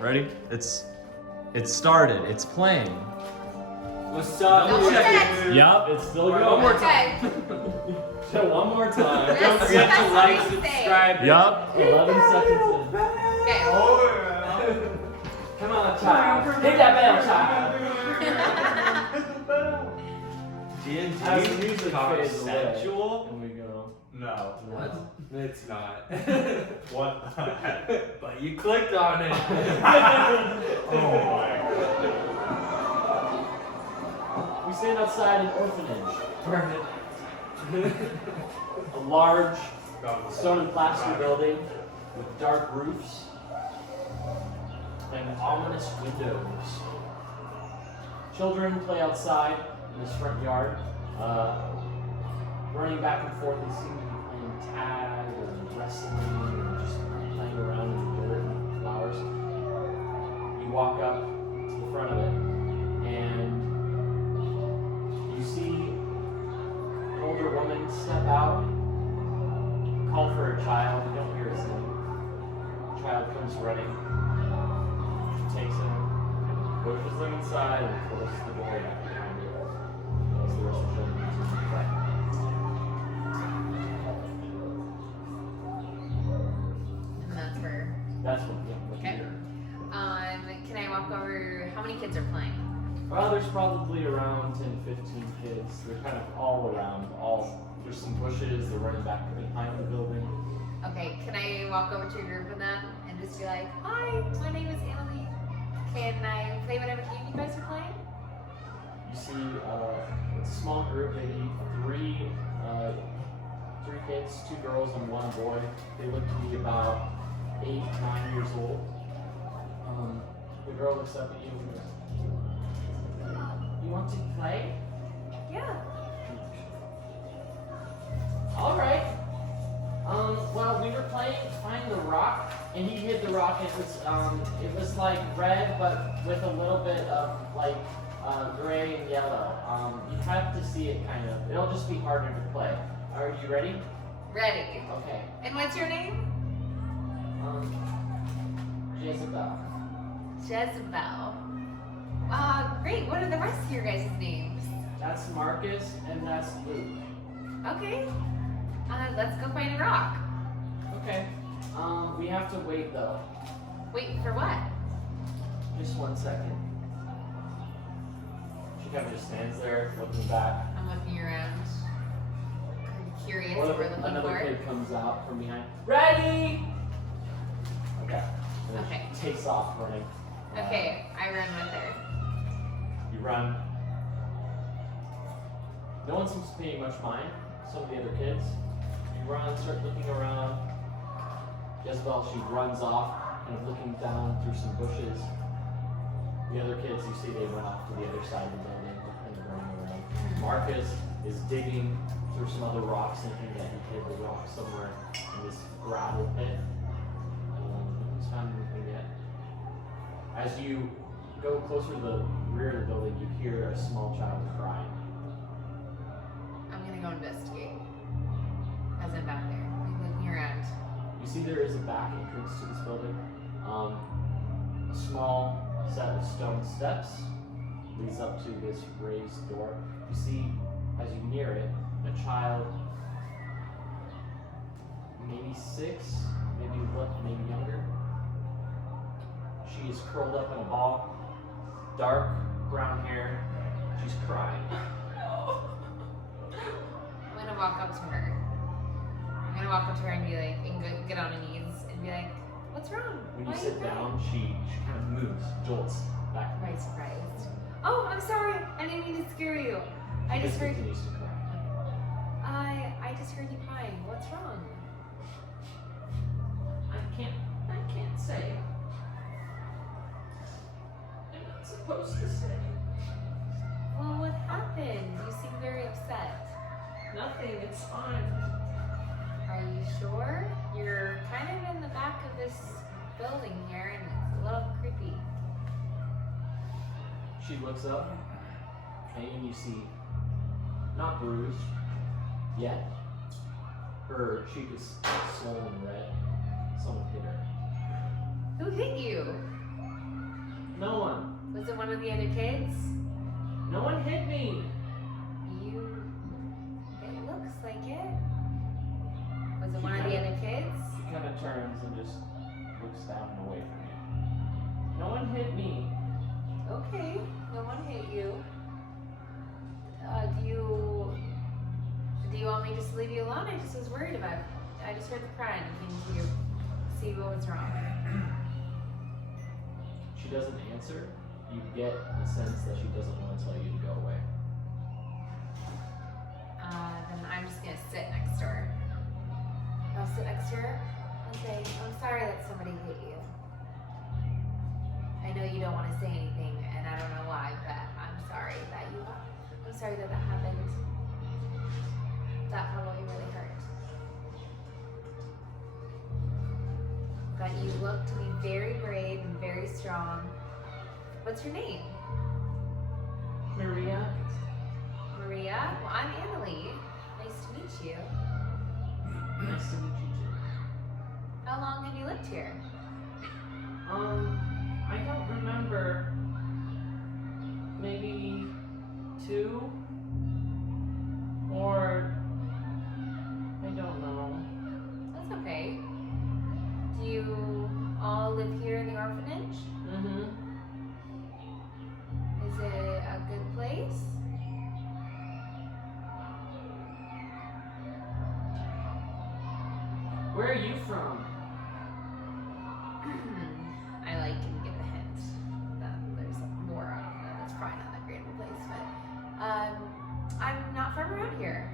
Ready? It started. It's playing. What's up? Double check. Yup, it's still going. One more Okay. So one more time. That's Don't forget the to best like, thing to say. subscribe. Yup. 11 seconds in. Okay. Come on, child. Hit that bell, child. As the music fades away, Sensual? and we go. No. What? It's not. What? But you clicked on it. Oh my. We stand outside an orphanage. Perfect. A large stone and plaster building with dark roofs and ominous windows. Children play outside in this front yard, running back and forth. They seem to be playing tag or wrestling or just playing around in the dirt and flowers. You walk up to the front of it and you see an older woman step out, call for a child. You don't hear his name. The child comes running. She takes him, pushes them inside, and closes the door behind her. As the rest of the children continue to play. And that's where. That's what Okay. here. Can I walk over? How many kids are playing? Well, there's probably around 10, 15 kids. They're kind of all around. There's some bushes. They're running back behind the building. Okay. Can I walk over to a group of them and just be like, "Hi, my name is Annalie. Can I play whatever game you guys are playing?" You see, it's a small group, maybe three kids, 2 girls and 1 boy. They look to be about 8, 9 years old. The girl looks up at you and goes, "You want to play?" Yeah. All right. Well, we were playing Find the Rock, and he hit the rock. It was like red, but with a little bit of like gray and yellow. You have to see it kind of. It'll just be harder to play. Are you ready? Ready. Okay. And what's your name? Jezebel. Jezebel. Great. What are the rest of your guys' names? That's Marcus, and that's Luke. Okay. Let's go find a rock. Okay. We have to wait though. Wait for what? Just 1 second. She kind of just stands there, looking back. I'm looking around. I'm curious One what of we're looking another for. kid comes out from behind. Ready? Okay. And then Okay. she takes off running. Okay, I run with her. You run. No one seems to pay much mind. Some of the other kids. You run, start looking around. Jezebel, she runs off, kind of looking down through some bushes. The other kids, you see, they run off to the other side of the building, kind of running around. Marcus is digging through some other rocks, thinking that he hit the rock somewhere in this gravel pit. He's found anything yet. As you go closer to the rear of the building, you hear a small child crying. I'm gonna go investigate. As I'm back there, like looking around. You see there is a back entrance to this building. A small set of stone steps leads up to this raised door. You see, as you near it, a child, maybe 6, maybe younger. She is curled up in a ball, dark brown hair. She's crying. I'm gonna walk up to her. I'm gonna walk up to her and be like, and get on her knees and be like, "What's wrong? When Why you are sit crying?" down, she kind of moves, jolts back. Am I surprised? Oh, I'm sorry. I didn't mean to scare you. I She just heard. continues to cry. I just heard you crying. What's wrong? I can't say. I'm not supposed to say. Well, what happened? You seem very upset. Nothing, it's fine. Are you sure? You're kind of in the back of this building here, and it's a little creepy. She looks up, and you see, not bruised yet. Her cheek is swollen red. Someone hit her. Who hit you? with the other kids? No one hit me. It looks like it. Was it one of the other kids? She kind of turns and just looks down and away from you. No one hit me. Okay, no one hit you. Do you want me just to leave you alone? I just was worried about it. I just heard the crying and came to see what was wrong. She doesn't answer. You get the sense that she doesn't want to tell you to go away. Then I'm just gonna sit next to her. I'll sit next to her and say, I'm sorry that somebody hit you. I know you don't want to say anything, and I don't know why, but I'm sorry that that happened. That probably really hurt. But you look to be very brave and very strong. What's your name? Maria? Maria? Well, I'm Annalie. Nice to meet you. Nice to meet you too. How long have you lived here? I don't remember. Maybe 2? Or I don't know. That's okay. Do you all live here in the orphanage? Mm-hmm. Is it a good place? Where are you from? I can give a hint that there's more of that. That's probably not that great of a place, but I'm not from around here.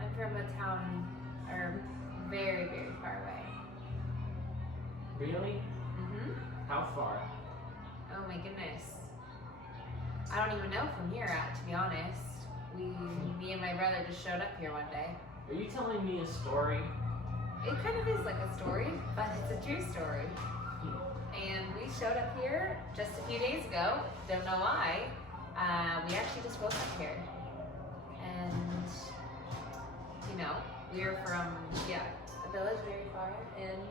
I'm from a town, or very, very far away. Really? Mm-hmm. How far? Oh my goodness. I don't even know from here, to be honest. Me and my brother just showed up here one day. Are you telling me a story? It kind of is like a story, but it's a true story. And we showed up here just a few days ago. Don't know why. We actually just woke up here. And, we're from, a village very far. And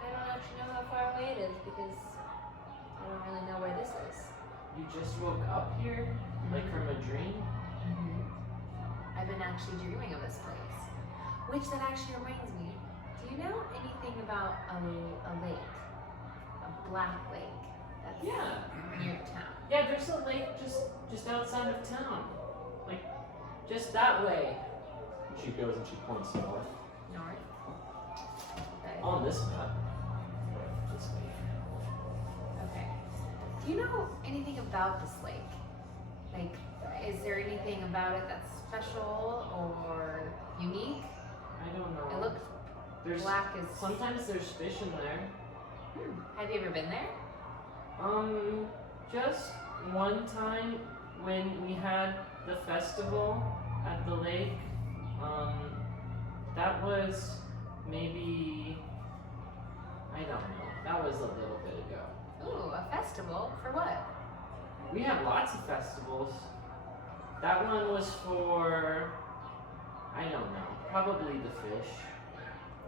I don't actually know how far away it is because I don't really know where this is. You just woke up here? Like from a dream? Mm-hmm. I've been actually dreaming of this place. Which that actually reminds me. Do you know anything about a lake? A black lake that's Yeah. near town? Yeah, there's a lake just outside of town. Like, just that way. And she goes and she points north. North? Okay. On this map. This way. Okay. Do you know anything about this lake? Like, is there anything about it that's special or unique? I don't know. It looks There's black as... sometimes there's fish in there. Have you ever been there? Just one time when we had the festival at the lake. That was maybe, I don't know. That was a little bit ago. Ooh, a festival? For what? We have lots of festivals. That one was for, I don't know, probably the fish.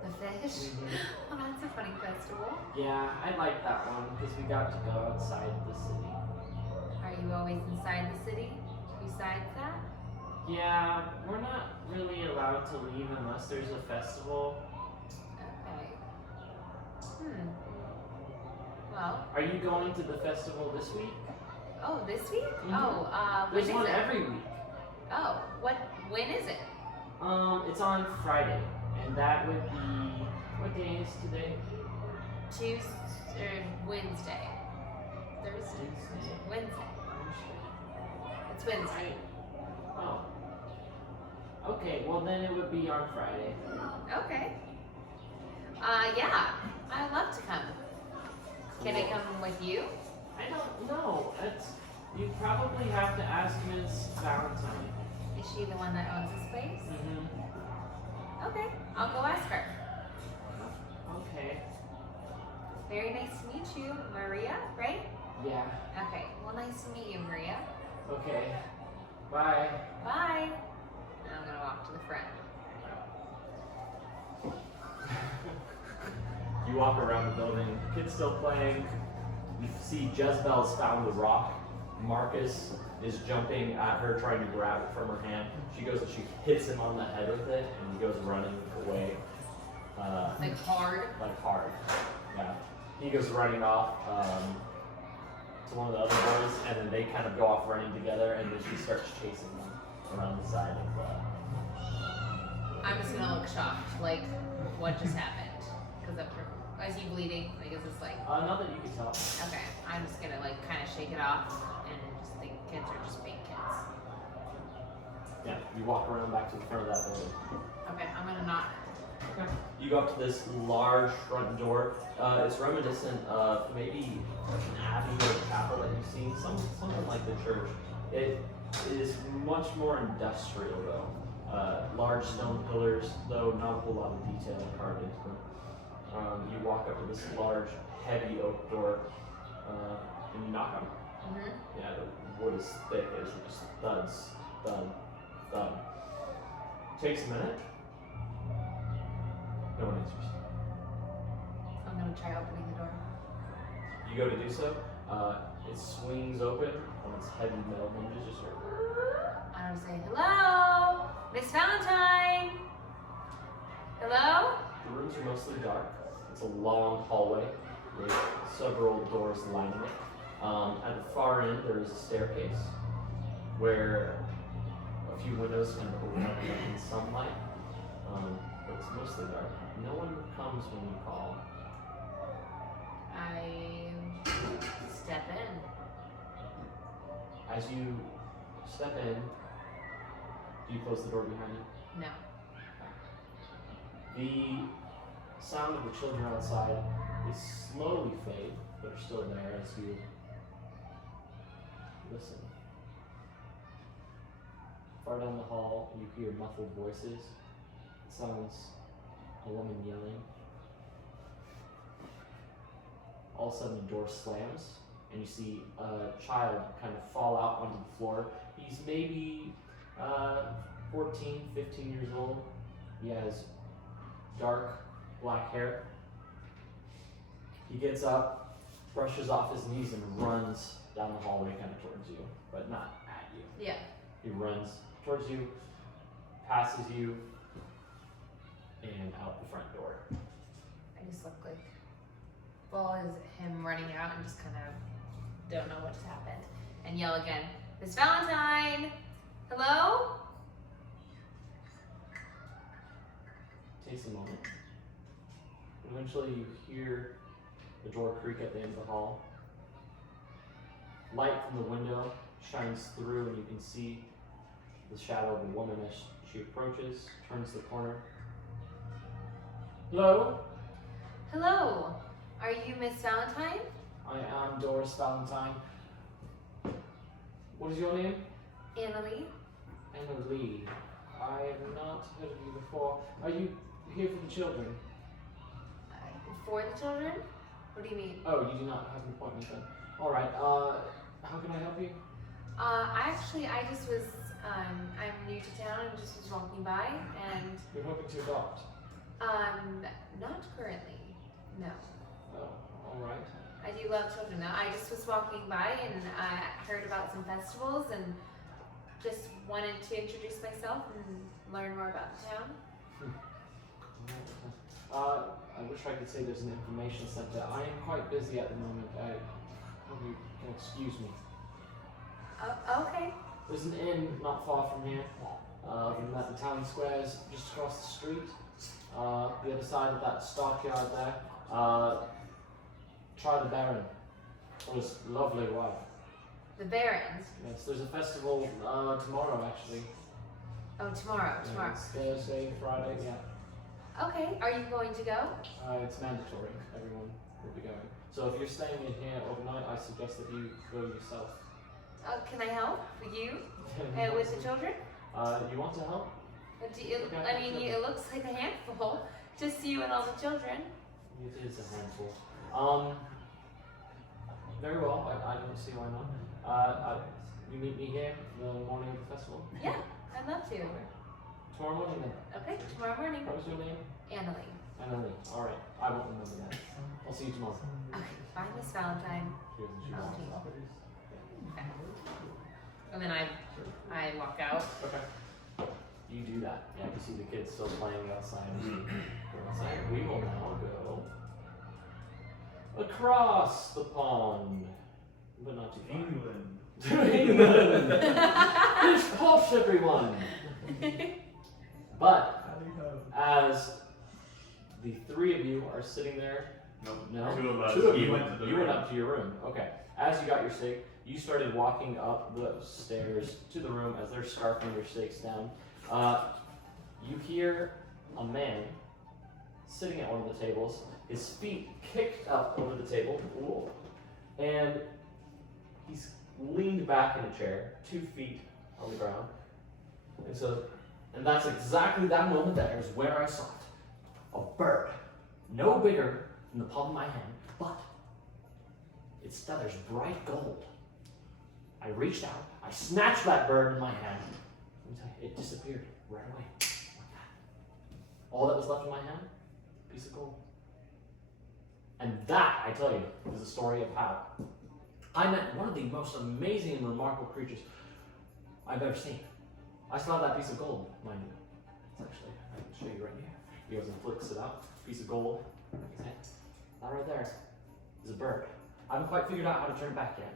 The fish? Oh, that's a funny festival. Yeah, I like that one because we got to go outside the city. Are you always inside the city? Besides that? Yeah, we're not really allowed to leave unless there's a festival. Okay. Well. Are you going to the festival this week? Oh, this week? Mhm. Oh, when There's is one it? every week. Oh, when is it? It's on Friday, and that would be, what day is today? Tuesday or Wednesday? Thursday? Tuesday. Wednesday. It's Wednesday. Oh. Okay, well then it would be on Friday. Okay. Yeah, I'd love to come. Can I come with you? I don't know. You probably have to ask Miss Valentine. Is she the one that owns this place? Mm-hmm. Okay, I'll go ask her. Okay. Very nice to meet you, Maria, right? Yeah. Okay, well, nice to meet you, Maria. Okay. Bye. Bye. Now I'm gonna walk to the front. You walk around the building, kids still playing. You see Jezebel's found the rock. Marcus is jumping at her, trying to grab it from her hand. She goes and she hits him on the head with it, and he goes running away. Like hard. Like hard. Yeah. He goes running off to one of the other boys, and then they kind of go off running together, and then she starts chasing them around the side of the. I'm just gonna look shocked. Like, what just happened? Because is he bleeding? Like, is this like? Not that you can tell. Okay, I'm just gonna like kind of shake it off and just think kids are just being kids. Yeah. You walk around back to the front of that building. Okay, I'm gonna knock. You go up to this large front door. It's reminiscent of maybe an abbey or a chapel that you've seen, something like the church. It is much more industrial though. Large stone pillars, though not a whole lot of detail carved into them. You walk up to this large, heavy oak door, and you knock on it. Mm-hmm. Yeah, the wood is thick as it just thuds, thud, thud. Takes a minute. No one answers. I'm gonna try opening the door. You go to do so. It swings open on its heavy metal hinges. Just sort of, I'm gonna say hello, Miss Valentine. Hello. the rooms are mostly dark. It's a long hallway with several doors lining it. At the far end, there is a staircase where a few windows kind of open up in sunlight. But it's mostly dark. No one comes when you call. I step in. As you step in, do you close the door behind you? No. The sound of the children outside is slowly fade, but are still there as you listen. Far down the hall, you hear muffled voices. It sounds a woman yelling. All of a sudden, the door slams, and you see a child kind of fall out onto the floor. He's maybe 14, 15 years old. He has dark black hair. He gets up, brushes off his knees, and runs down the hallway kind of towards you, but not at you. Yeah. He runs towards you, passes you, and out the front door. I just look like, well, is him running out and just kind of don't know what just happened, and yell again, Miss Valentine, hello? Takes a moment. Eventually, you hear the door creak at the end of the hall. Light from the window shines through, and you can see the shadow of a woman as she approaches, turns the corner. Hello, Hello, are you Miss Valentine? I am Doris Valentine. What is your name? Annalie? Anna Lee. I have not heard of you before. Are you here for the children? For the children? What do you mean? Oh, you do not have an appointment then. Alright, how can I help you? I just was, I'm new to town and just was walking by and, You're hoping to adopt? not currently, no. Oh, alright. I do love children though. I just was walking by and I heard about some festivals and just wanted to introduce myself and learn more about the town. I wish I could say there's an information center. I am quite busy at the moment. I hope you can excuse me. Okay. There's an inn not far from here. And at the town square's just across the street. The other side of that stockyard there. Try the Baron. Or his lovely wife. The Barons. Yes, there's a festival tomorrow actually. Oh, tomorrow. Yeah, it's Thursday, Friday, yeah. Okay, are you going to go? It's mandatory. Everyone will be going. So if you're staying in here overnight, I suggest that you go yourself. Can I help you with the children? You want to help? It looks like a handful. Just you and all the children. It is a handful. Very well. I don't see why not. You meet me here the morning of the festival? Yeah, I'd love to. Tomorrow morning then. Okay, tomorrow morning. What was your name? Annalie. Finally. Alright. I won't remember that. I'll see you tomorrow. Bye, Miss Valentine. She doesn't choose Valentine. to. Okay. And then I walk out. Okay. You do that. Yeah, you see the kids still playing outside. Outside. We will now go across the pond. But not too far. England. To England! Dish posh, everyone! But as the three of you are sitting there, Nope. no, Two of us. two of He you went to the you went room. up to your room. Okay. As you got your steak, you started walking up the stairs to the room as they're scarfing your steaks down. You hear a man sitting at one of the tables, his feet kicked up over the table, ooh, and he's leaned back in a chair, 2 feet on the ground. And that's exactly that moment there is where I saw it. A bird, no bigger than the palm of my hand, but its feathers bright gold. I reached out, I snatched that bird in my hand, and it disappeared right away, like that. All that was left in my hand, a piece of gold. And that, I tell you, is the story of how I met one of the most amazing and remarkable creatures I've ever seen. I still have that piece of gold, mind you. It's actually, I can show you right here. He goes and flicks it out, piece of gold. See? That right there is a bird. I haven't quite figured out how to turn it back yet.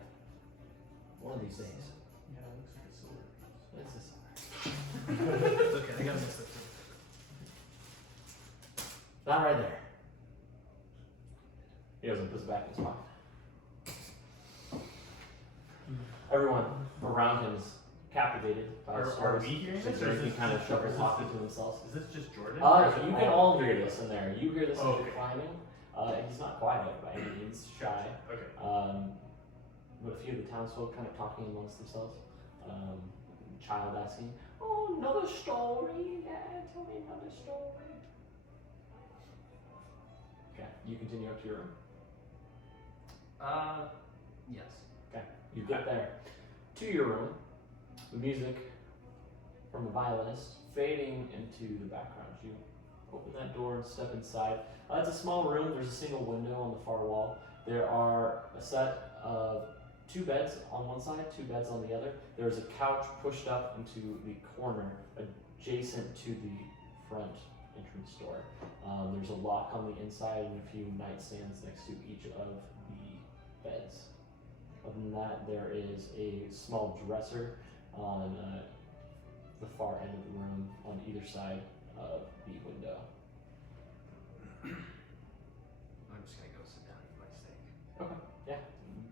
One of these days. Yeah, it looks like a silver. It's a silver. It's okay, I gotta mix it too. That right there. He goes and puts it back in his pocket. Everyone around him is captivated by his Are stories. we hearing So this, or they're is this kind of just- shuffle is this talking the- to themselves. Is this just Jordan? or is it You can all hear three of this us? in there. You hear this as Oh, you're okay. climbing. He's not quiet by any means, shy. Okay. But a few of the townsfolk kind of talking amongst themselves. Child asking, "Oh, another story? Yeah, tell me another story." Okay, you continue up to your room. Yes. Okay, you get there to your room. The music from the violinist fading into the background. You open that door and step inside. It's a small room. There's a single window on the far wall. There are a set of 2 beds on one side, 2 beds on the other. There's a couch pushed up into the corner adjacent to the front entrance door. There's a lock on the inside and a few nightstands next to each of the beds. Other than that, there is a small dresser on the far end of the room on either side of the window. I'm just gonna go sit down and eat my steak. Okay, yeah.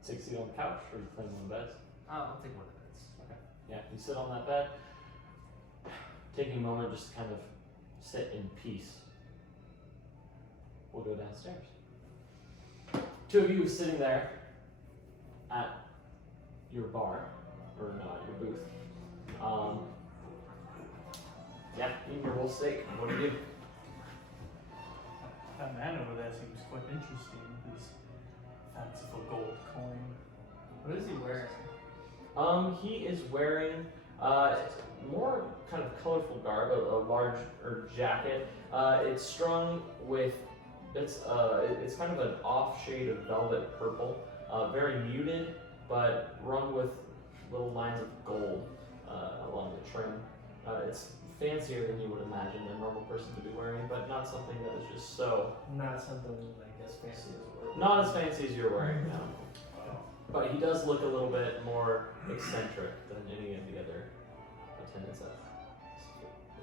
Take a seat on the couch or playing one of the beds. I'll take one of the beds. Yeah, you sit on that bed, taking a moment just to kind of sit in peace. We'll go downstairs. 2 of you sitting there at your bar, or not your booth. Yeah, eating your whole steak. What do you do? That man over there seems quite interesting with his fanciful gold coin. What is he wearing? He is wearing more kind of colorful garb, a larger jacket. It's strung with it's kind of an off shade of velvet purple, very muted, but rung with little lines of gold along the trim. It's fancier than you would imagine a normal person to be wearing, but not something that is just so. Not something like as fancy as we're. Not as fancy as you're wearing now. Wow. But he does look a little bit more eccentric than any of the other attendants at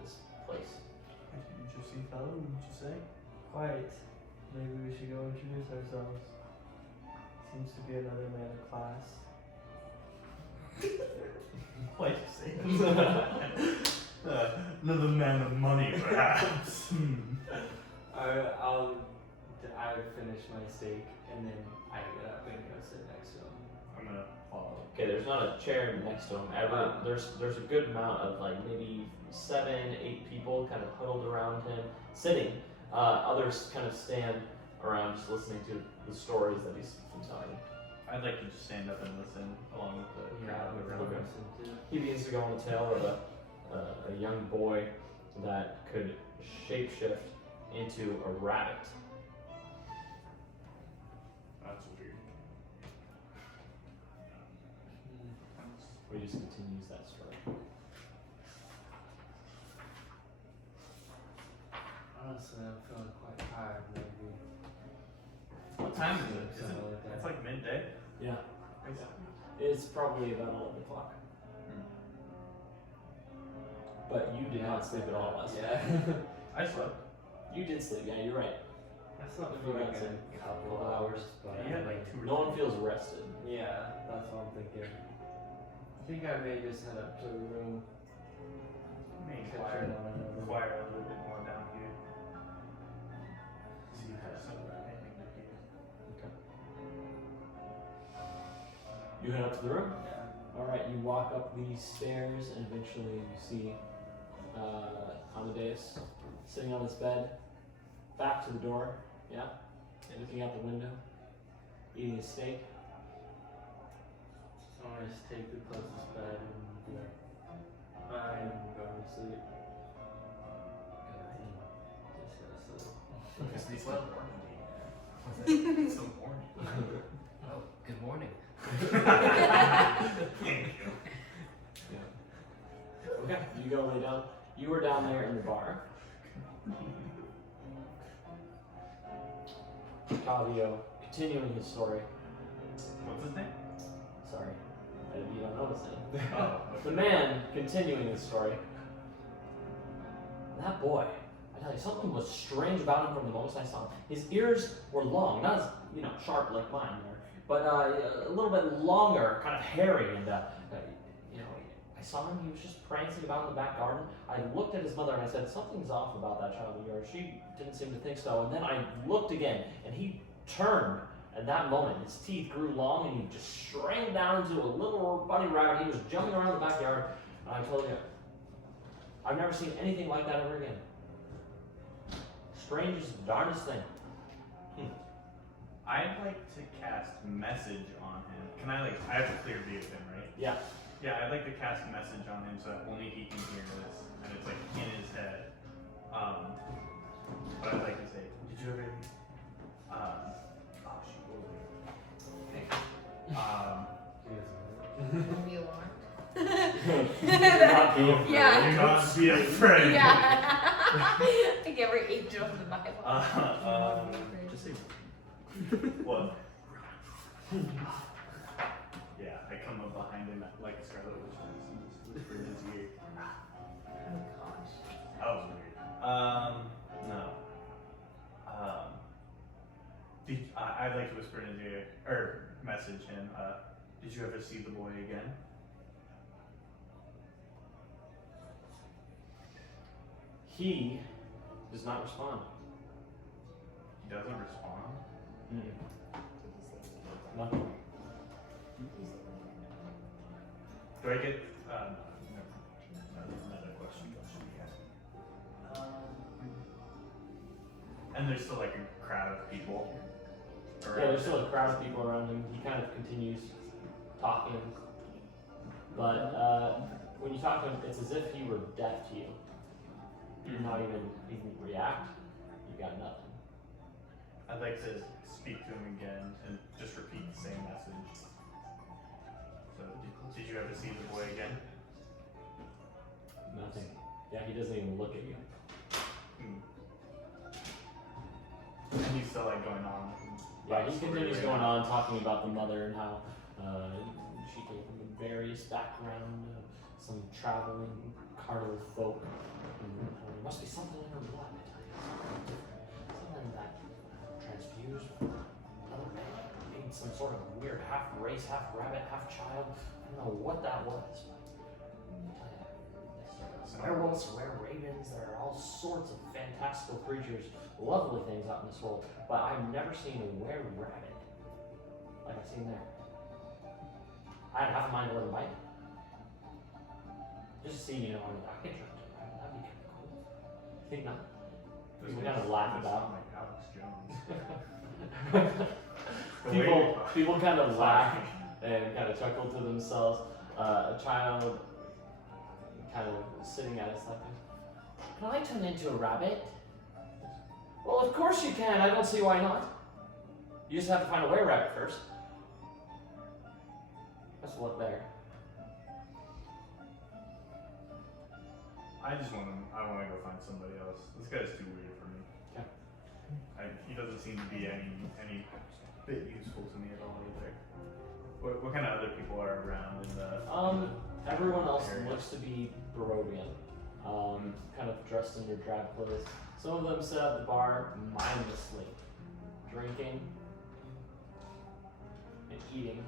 this place. Quite an interesting fellow, wouldn't you say? Quite. Maybe we should go introduce ourselves. Seems to be another man of class. Why'd you say that? Another man of money, perhaps. I'll finish my steak and then I get up and go sit next to him. I'm gonna follow. Okay, there's not a chair next to him. There's a good amount of like maybe 7, 8 people kind of huddled around him, sitting. Others kind of stand around just listening to the stories that he's been telling. I'd like to just stand up and listen along with the crowd around okay. him. He begins to go on the tale of a young boy that could shapeshift into a rabbit. That's weird. Or just continues that story. Honestly, I'm feeling quite tired, maybe. What time is it? Is Something it? like that. It's like midday. Yeah. It's probably about 11 o'clock. But you did not sleep at all last night. Yeah. I slept. You did sleep, yeah, you're right. I slept If for you like got a couple of hours, but You had like 2 or No one 3. feels rested. yeah, that's what I'm thinking. I think I may just head up to the room. May Catch inquire on another. a little bit more down here. See if there's anything to do. You head up to the room? Yeah. Alright, you walk up these stairs and eventually you see Amadeus sitting on his bed, back to the door, yeah, looking out the window, eating a steak. So I just take the closest bed and be like, I am going to sleep. Good night. Just go to sleep. It's not morning. It's so morning. Oh, good morning. Thank you. Okay, you go lay down. You were down there in the bar. Octavio, continuing his story. What's his name? Sorry, you don't know his name. Oh, The man continuing his story. That boy, I tell you, something was strange about him from the moment I saw him. His ears were long, not as sharp like mine were, but a little bit longer, kind of hairy, and I saw him. He was just prancing about in the back garden. I looked at his mother and I said, "Something's off about that child of yours." She didn't seem to think so. And then I looked again, and he turned. At that moment, his teeth grew long, and he just shrank down into a little bunny rabbit. He was jumping around the backyard. And I told you, I've never seen anything like that ever again. Strangest, darndest thing. I'd like to cast message on him. Can I I have a clear view of him, right? Yeah. Yeah, I'd like to cast message on him so that only he can hear this, and it's like in his head. But I'd like to say, did you ever? Oh, she will be. Don't be alarmed. Not being Yeah. Do not be afraid. Yeah. Like every angel in the Bible. Just say. What? Yeah, I come up behind him like a scarlet witch and just whisper in his ear. Oh gosh. That was weird. No. I'd like to whisper in his ear, or message him, did you ever see the boy again? He does not respond. He doesn't respond. Did you say Nothing. Do I get, another question I should be asking. And there's still like a crowd of people around. Yeah, there's still a crowd of people around him. He kind of continues talking. But when you talk to him, it's as if he were deaf to you. He didn't even react. You got nothing. I'd like to speak to him again and just repeat the same message. So, did you ever see the boy again? Nothing. Yeah, he doesn't even look at you. And he's still like going on. Yeah, he continues going on talking about the mother and how she came from a various background, some traveling carnal folk. And, there must be something in her blood, I tell you. Something that transfused with another man. Made some sort of weird half race, half rabbit, half child. I don't know what that was. But there's werewolves, rare ravens, there are all sorts of fantastical creatures, lovely things out in this world, but I've never seen a were-rabbit like I've seen there. I had half a mind to let him bite. Just to see, I could try to rabbit, that'd be kind of cool. Think not? People kind of laugh about. Like Alex Jones. People kind of laugh and kind of chuckle to themselves. A child kind of sitting at his side. Can I turn into a rabbit? Well, of course you can. I don't see why not. You just have to find a were rabbit first. Let's look there. I want to go find somebody else. This guy's too weird for me. Okay. He doesn't seem to be any bit useful to me at all either. What kind of other people are around in the? Everyone else area? looks to be Barodian. Kind of dressed in their drab clothes. Some of them sit at the bar mindlessly, drinking and eating,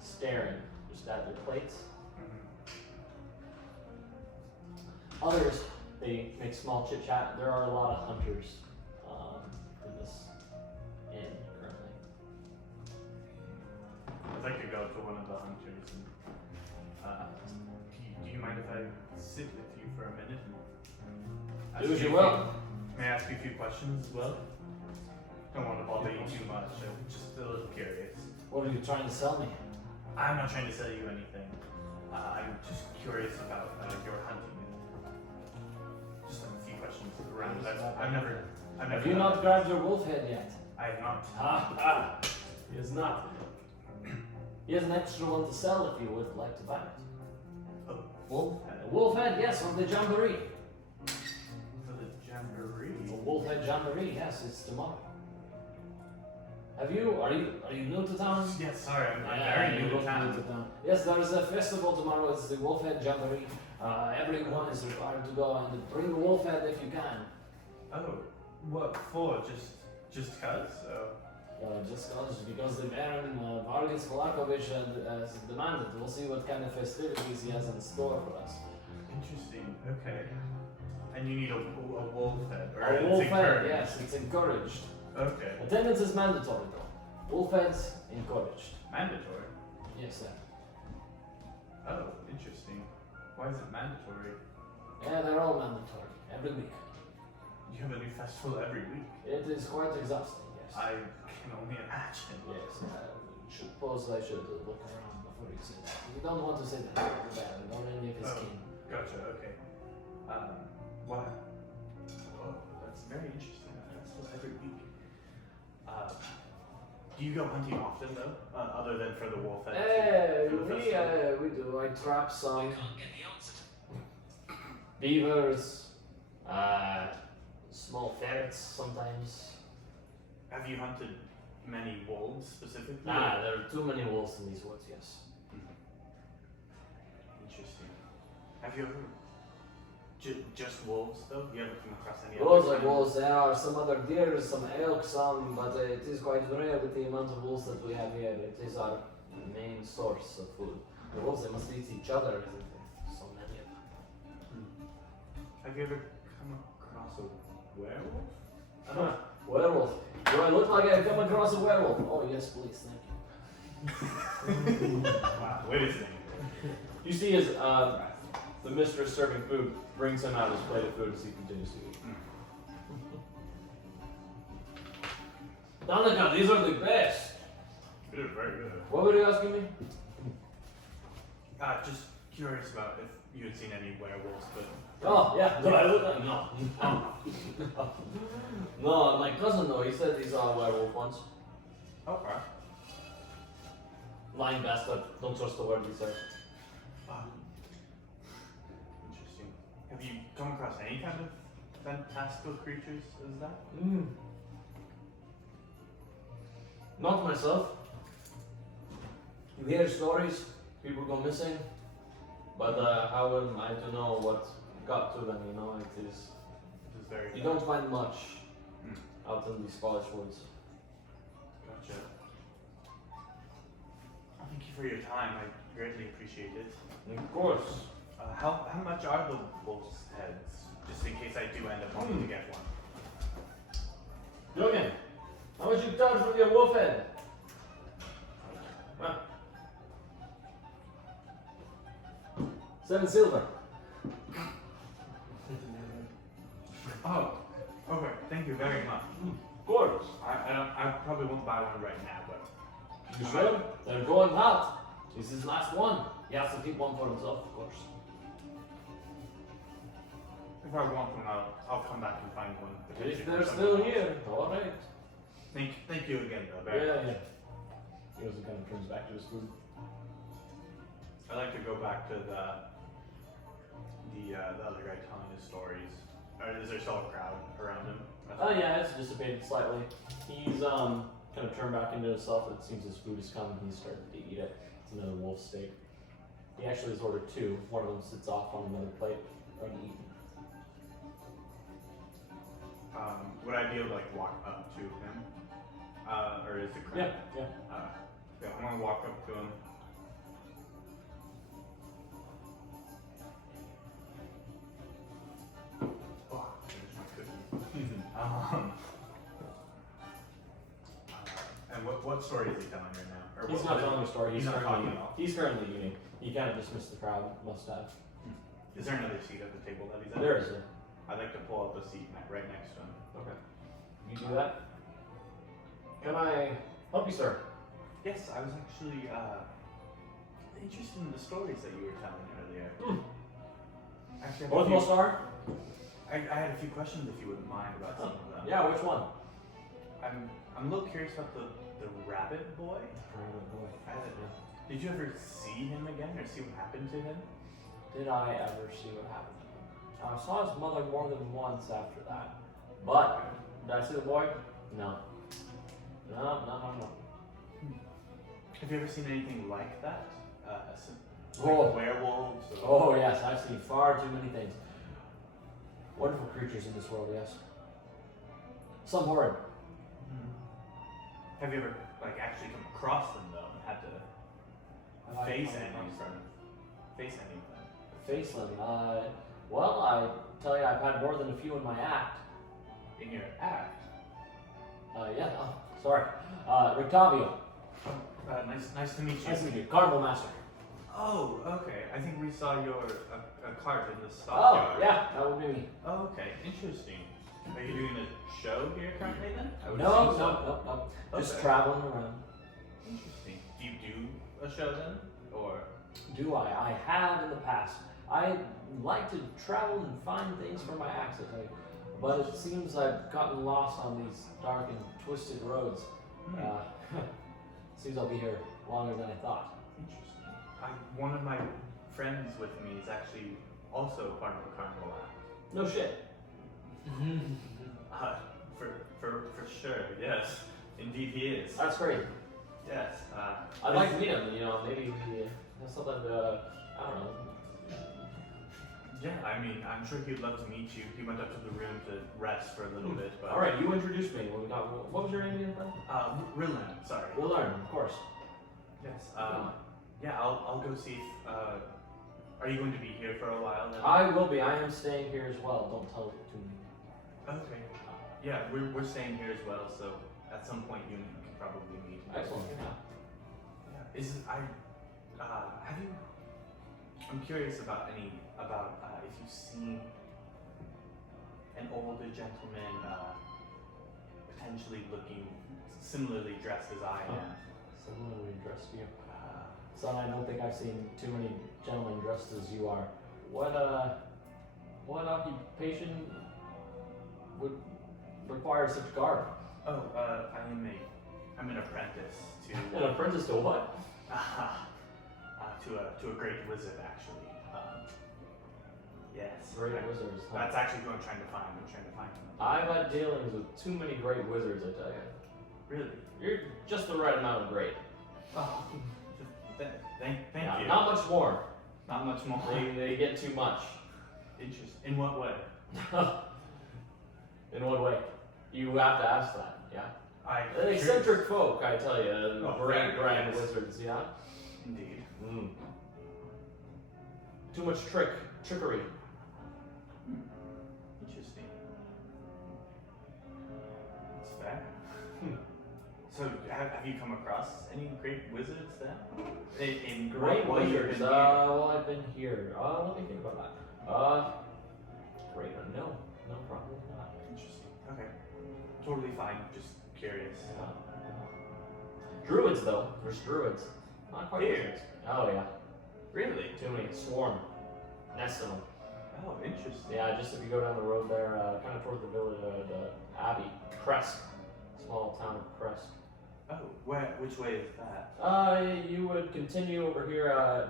staring just at their plates. Mhm. Others, they make small chit chat. There are a lot of hunters in this inn currently. I'd like to go to one of the hunters. And, do you mind if I sit with you for a minute? Do as you will. May I ask you a few questions as well? Don't want to bother you too much. I'm just a little curious. What are you trying to sell me? I'm not trying to sell you anything. I'm just curious about your hunting. Just a few questions around that. I've never. Have you not grabbed your wolf head yet? I have not. He has not. He has an extra one to sell if you would like to buy it. A wolf A head wolf head, yes, from the jamboree. for the jamboree. A wolf head jamboree, yes, it's tomorrow. Are you new to town? Yes, sorry, I'm Yeah, very you new look to town. Yes, there is a festival tomorrow. It's the wolf head jamboree. Everyone is required to go and bring a wolf head if you can. Oh, what for? Just cause? Just because the Baron Vallaki has demanded. We'll see what kind of festivities he has in store for us. Interesting. Okay. And you need a wolf head, or A it's wolf head, encouraged. yes, it's encouraged. Okay. Attendance is mandatory though. Wolf heads encouraged. Mandatory. Yes, sir. Oh, interesting. Why is it mandatory? Yeah, they're all mandatory. Every week. You have a new festival every week. It is quite exhausting, yes. I can only imagine. Yes, suppose I should look around before you say that. You don't want to say that to the Baron, don't any of his Oh. kin. Gotcha. Okay. What? Oh, that's very interesting. A festival every week. Do you go hunting often though, other than for the wolf head? for the festival? We do. I trap some beavers, small ferrets sometimes. Have you hunted many wolves specifically? There are too many wolves in these woods, yes. Interesting. Have you ever just wolves though? You ever come across any Those other are kind? wolves. There are some other deer, some elk, but it is quite rare with the amount of wolves that we have here. It is our main source of food. The wolves, they must eat each other, isn't there? So many of them. Have you ever come across a werewolf? Huh. Werewolf. Do I look like I've come across a werewolf? Oh, yes, please, thank you. Wow, wait a second. You see as the mistress serving food brings him out his plate of food as he continues to eat. Danica, these are the best. They're very good. What were you asking me? Just curious about if you had seen any werewolves, but Oh, yeah. Do I look like no? No, my cousin though, he said he saw a werewolf once. okay. Lying bastard. Don't trust the word he says. Interesting. Have you come across any kind of fantastical creatures as that? Not myself. You hear stories, people go missing, but how am I to know what got to them, you know? It is. It is very. You don't find much out in these Scottish woods. Gotcha. Thank you for your time. I greatly appreciate it. Of course. How much are the wolf's heads? Just in case I do end up wanting to get one. Logan, how much you charge for your wolf head? Huh? 7 silver. Oh, okay. Thank you very much. Of course. I probably won't buy one right now, but You should. They're going hot. This is last one. He has to keep one for himself, of course. If I want one, I'll come back and find one. potentially If for they're someone still else. here, alright. Thank you again, though. Very much. Yeah. He goes and kind of turns back to his food. I'd like to go back to the other guy telling his stories. Or is there still a crowd around him? Oh yeah, it's dissipated slightly. He's kind of turned back into himself. It seems his food is coming. He's started to eat it. It's another wolf steak. He actually has ordered two. One of them sits off on another plate, uneaten. Would I be able to like walk up to him? Or is the crowd? Yeah. Yeah, I'm gonna walk up to him. Oh, there's my cookie. And what story is he telling right now? Or He's what- not what- telling a story. He's not talking at all. He's currently eating. He kind of dismissed the crowd. Must have. Is there another seat at the table that he's at? There is a. I'd like to pull up a seat right next to him. Okay. You do that. Can I help you, sir? Yes, I was actually interested in the stories that you were telling earlier. Actually, Both most are? I had a few questions if you wouldn't mind about some of them. Yeah, which one? I'm a little curious about the rabbit boy. Did you ever see him again or see what happened to him? Did I ever see what happened to him? I saw his mother more than once after that. But, did I see the boy? No. No. Have you ever seen anything like that? Oh. Werewolves? Oh yes, I've seen far too many things. Wonderful creatures in this world, yes. Some horrid. Have you ever like actually come across them though and had to face any of them? Face any of them? Face them. Well, I tell you, I've had more than a few in my act. In your act? Yeah. Oh, sorry. Rictavio. Nice to meet you. Nice to meet you. Carnival Master. Oh, okay. I think we saw your a cart in the Oh, stockyard. yeah, that would be me. Oh, okay. Interesting. Are you doing a show here currently then? I would No. assume so. Just Okay. traveling around. Interesting. Do you do a show then, or? Do I? I have in the past. I like to travel and find things for my acts, I tell you. But it seems I've gotten lost on these dark and twisted roads. Seems I'll be here longer than I thought. Interesting. One of my friends with me is actually also part of a carnival act. No shit. For sure. Yes. Indeed, he is. That's great. Yes. I'd like to meet him. Maybe we have something. I don't know. Yeah, I mean, I'm sure he'd love to meet you. He went up to the room to rest for a little bit, but. All right, you introduced me. What was your name again? Rillan, sorry. We'll learn, of course. Yes. Yeah, I'll go see if. Are you going to be here for a while then? I will be. I am staying here as well. Don't tell it to me. Okay. Yeah, we're staying here as well, so at some point you can probably meet. Excellent. Yeah. Have you? I'm curious about if you've seen an older gentleman potentially looking similarly dressed as I am. Similarly dressed to you. Son, I don't think I've seen too many gentlemen dressed as you are. What occupation would require such garb? Oh, I'm an apprentice to. An apprentice to what? To a great wizard, actually. Yes. Great wizards. Huh? That's actually who I'm trying to find. I'm trying to find him. I've had dealings with too many great wizards, I tell you. Really? You're just the right amount of great. Oh, thank Yeah, you. not much more. Not much more. They get too much. Interesting. In what way? In what way? You have to ask that, yeah? I. Eccentric folk, I tell you. Oh, Great very grand nice. wizards, yeah? Indeed. Too much trickery. Interesting. That's fair. So, have you come across any great wizards then? In Great while you've wizards. been here? Well, I've been here. Let me think about that. Great. No, probably not. Interesting. Okay. Totally fine. Just curious. Druids, though. There's druids. Not quite Here? wizards. Oh, yeah. Really? Too many. Swarm. Nest of them. Oh, interesting. Yeah, just if you go down the road there, kind of toward the village, the Abbey, Crest, small town of Crest. Oh, which way is that? You would continue over here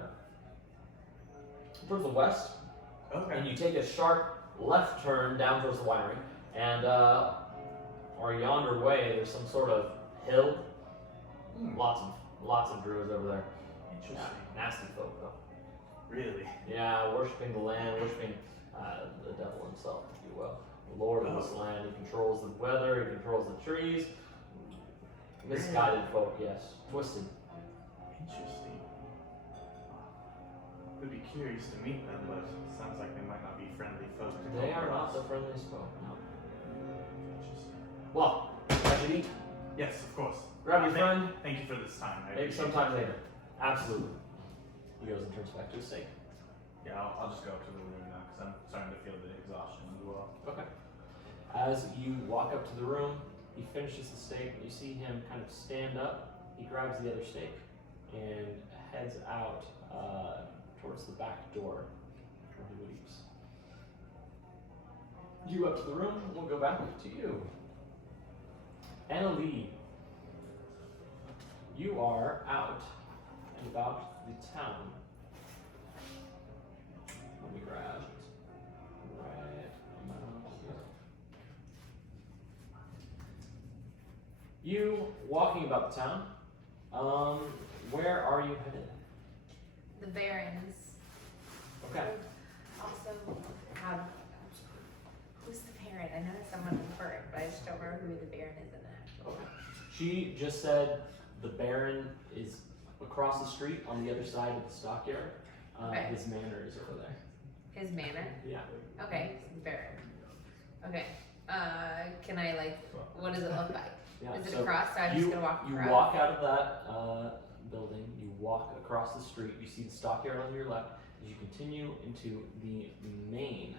towards the west, Okay. and you take a sharp left turn down towards the winery, and or yonder way, there's some sort of hill. Lots of druids over there. Interesting. Yeah, nasty folk though. Really? Yeah, worshiping the land, worshiping the devil himself, if you will. The Lord of this land. He controls the weather, he controls the trees. Misguided folk, yes. Twisted. Interesting. Would be curious to meet them, but sounds like they might not be friendly folk. to They come are not across. the friendliest folk, no. Interesting. Well, I should eat. Yes, of course. Grab your friend. Thank you for this time. I Maybe appreciate sometime it. later. Absolutely. He goes and turns back to his steak. Yeah, I'll just go up to the room now because I'm starting to feel the exhaustion as well. Okay. As you walk up to the room, he finishes the steak, and you see him kind of stand up. He grabs the other steak and heads out towards the back door where he leaves. You up to the room, and we'll go back to you. Annalie, you are out and about the town. Let me grab it right about here. You walking about the town. Where are you headed? The Barons. Okay. Also have. Who's the Baron? I know someone important, but I just don't remember who the Baron is in that. Okay. She just said the Baron is across the street on the other side of the stockyard. Okay. His manor is over there. His manor? Yeah. Okay, the Baron. Okay. Can I what does it look like? Yeah. Is it so across? So I'm just gonna walk you across. walk out of that building. You walk across the street. You see the stockyard on your left. As you continue into the main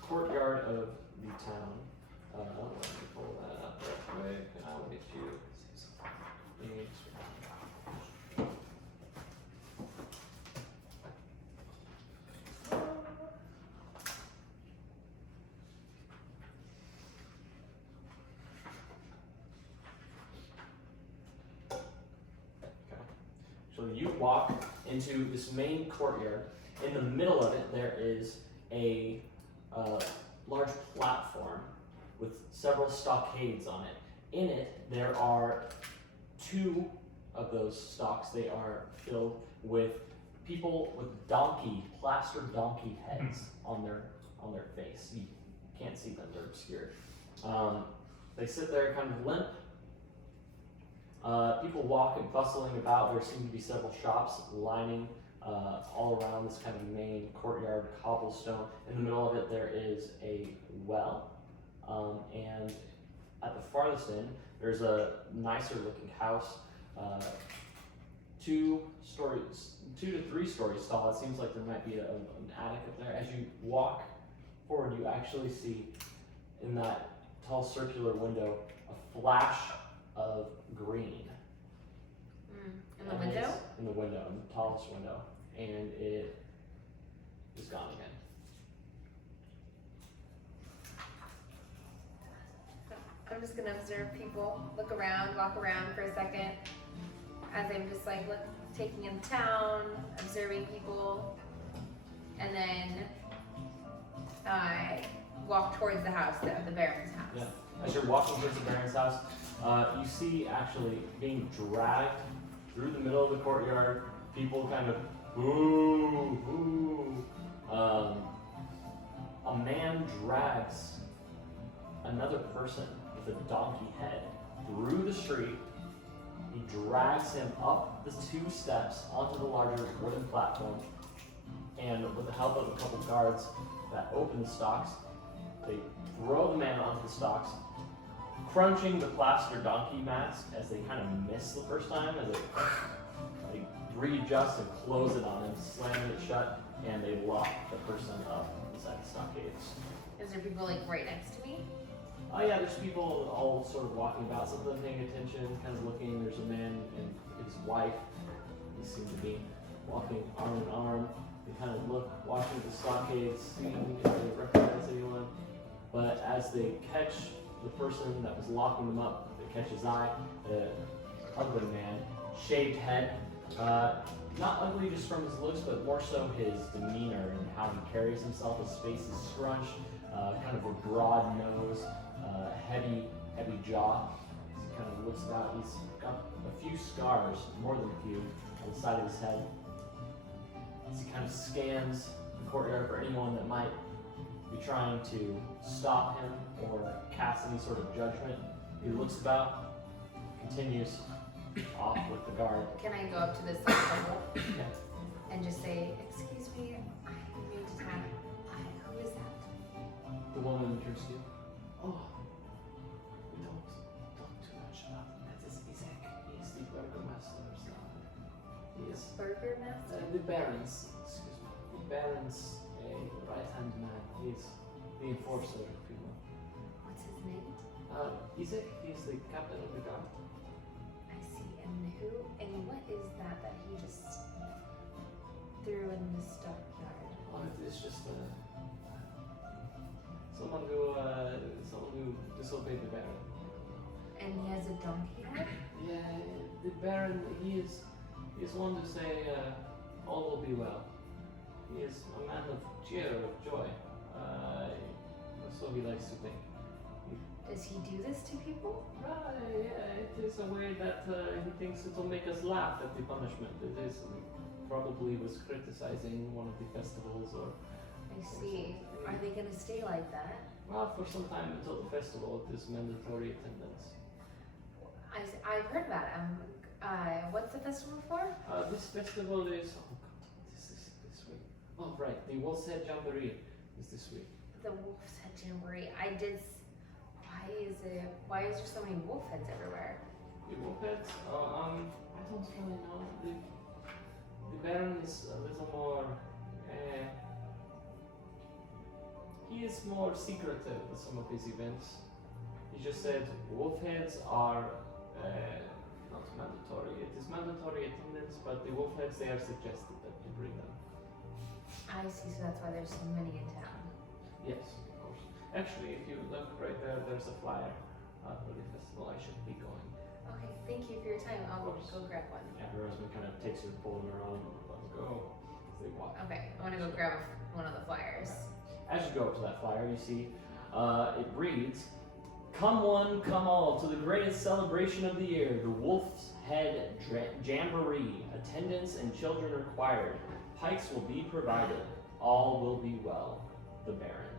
courtyard of the town. Let me pull that up real quick, and I will get you. So you walk into this main courtyard. In the middle of it, there is a large platform with several stockades on it. In it, there are two of those stocks. They are filled with people with plastered donkey heads on their face. You can't see them; they're obscured. They sit there kind of limp. People walking, bustling about. There seem to be several shops lining all around this kind of main courtyard, cobblestone. In the middle of it, there is a well, and at the farthest end, there's a nicer looking house, 2 to 3 stories tall. It seems like there might be an attic up there. As you walk forward, you actually see in that tall circular window a flash of green. In the window? In the window, in the tallest window. And it is gone again. I'm just gonna observe people, look around, walk around for a second, as I'm just taking in town, observing people, and then I walk towards the house, the Baron's house. Yeah. As you're walking towards the Baron's house, you see actually being dragged through the middle of the courtyard, people kind of ooh, ooh. A man drags another person with a donkey head through the street. He drags him up the 2 steps onto the larger wooden platform, and with the help of a couple guards that open the stocks, they throw the man onto the stocks, crunching the plaster donkey mask as they kind of miss the first time, as they readjust and close it on him, slamming it shut, and they lock the person up inside the stockades. Is there people right next to me? Oh yeah, there's people all sort of walking about, some of them paying attention, kind of looking. There's a man and his wife. They seem to be walking arm in arm. They kind of look, watching the stockades, seeing if they recognize anyone. But as they catch the person that was locking them up, they catch his eye, the ugly man, shaved head. Not ugly just from his looks, but more so his demeanor and how he carries himself. His face is scrunched, kind of a broad nose, heavy jaw. He kind of looks about. He's got a few scars, more than a few, on the side of his head. As he kind of scans the courtyard for anyone that might be trying to stop him or cast any sort of judgment. He looks about, continues off with the guard. Can I go up to this table and just say, "Excuse me, I'm new to town. Who is that?" The woman turns to you. Oh, we don't talk too much about him. That is Isaac. He is the burgomaster's son. He is Burger Master? the Baron's, excuse me, the Baron's right-hand man. He is the enforcer, if you will. What's his name? Isaac, he is the captain of the guard. I see. And what is that he just threw in the stockyard? Oh, it is just someone who disobeyed the Baron. And he has a donkey head? Yeah, the Baron, he is one to say all will be well. He is a man of cheer, of joy. So he likes to think. Does he do this to people? Yeah, it is a way that he thinks it will make us laugh at the punishment. It is probably was criticizing one of the festivals or. I see. Are they gonna stay like that? Well, for some time until the festival, it is mandatory attendance. I've heard about it. What's the festival for? This festival is. Oh God, this is this week. Oh right, the Wolf's Head Jamboree is this week. The Wolf's Head Jamboree. Why is there so many wolf heads everywhere? The wolf heads? I don't really know. The Baron is a little more. He is more secretive with some of his events. He just said wolf heads are not mandatory. It is mandatory attendance, but the wolf heads, they are suggested that you bring them. I see, so that's why there's so many in town. Yes, of course. Actually, if you look right there, there's a flyer for the festival. I should be going. Okay, thank you for your time. I'll Of course. go grab one. Yeah, Rosemary kind of takes her pulling her on. Let's go. As they walk. Okay, I want to go grab one of the flyers. As you go up to that flyer, you see it reads, "Come one, come all, to the greatest celebration of the year, the Wolf's Head Jamboree. Attendance and children required. Pikes will be provided. All will be well. The Baron."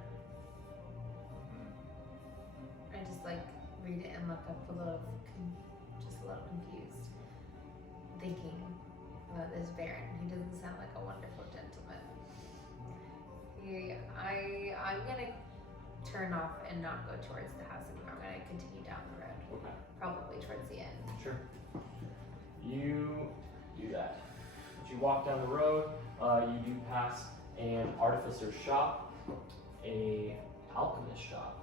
I just read it and look up a little, just a little confused, thinking about this Baron. He doesn't sound like a wonderful gentleman. I'm gonna turn off and not go towards the house anymore. I'm gonna continue down the road, Okay. probably towards the end. Sure. You do that. As you walk down the road, you do pass an artificer's shop, a alchemist shop,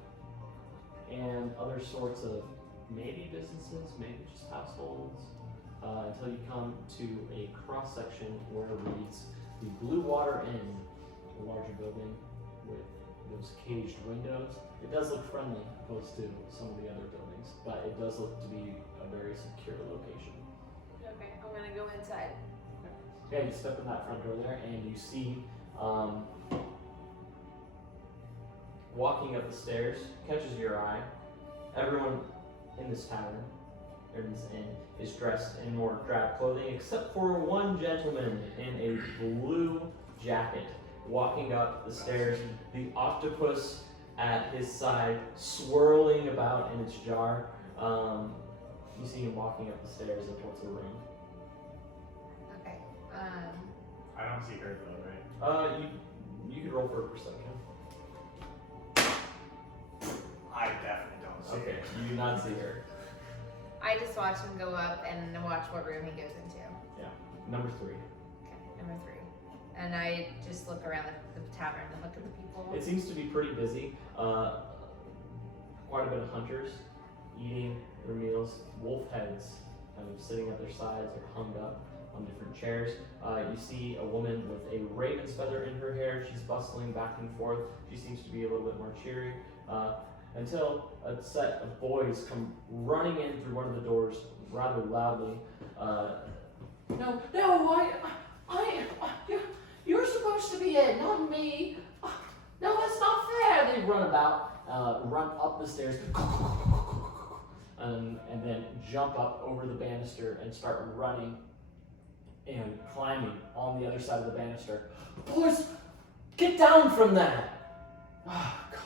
and other sorts of maybe businesses, maybe just households, until you come to a cross section where it reads the Blue Water Inn, a larger building with those caged windows. It does look friendly opposed to some of the other buildings, but it does look to be a very secure location. Okay, I'm gonna go inside. Yeah, you step in that front door there and you see walking up the stairs, catches your eye. Everyone in this tavern, or in this inn, is dressed in more drab clothing, except for one gentleman in a blue jacket walking up the stairs, the octopus at his side swirling about in its jar. You see him walking up the stairs and towards the room. Okay. I don't see her though, right? You could roll for a perception. I definitely don't see Okay, her. you do not see her. I just watch him go up and watch what room he goes into. Number 3. Okay, number 3. And I just look around the tavern and look at the people. It seems to be pretty busy. Quite a bit of hunters eating their meals. Wolf heads kind of sitting at their sides or hung up on different chairs. You see a woman with a raven's feather in her hair. She's bustling back and forth. She seems to be a little bit more cheery. Until a set of boys come running in through one of the doors rather loudly. You're supposed to be in, not me. No, that's not fair. They run about, run up the stairs, and then jump up over the banister and start running and climbing on the other side of the banister. Boys, get down from there. Oh, God.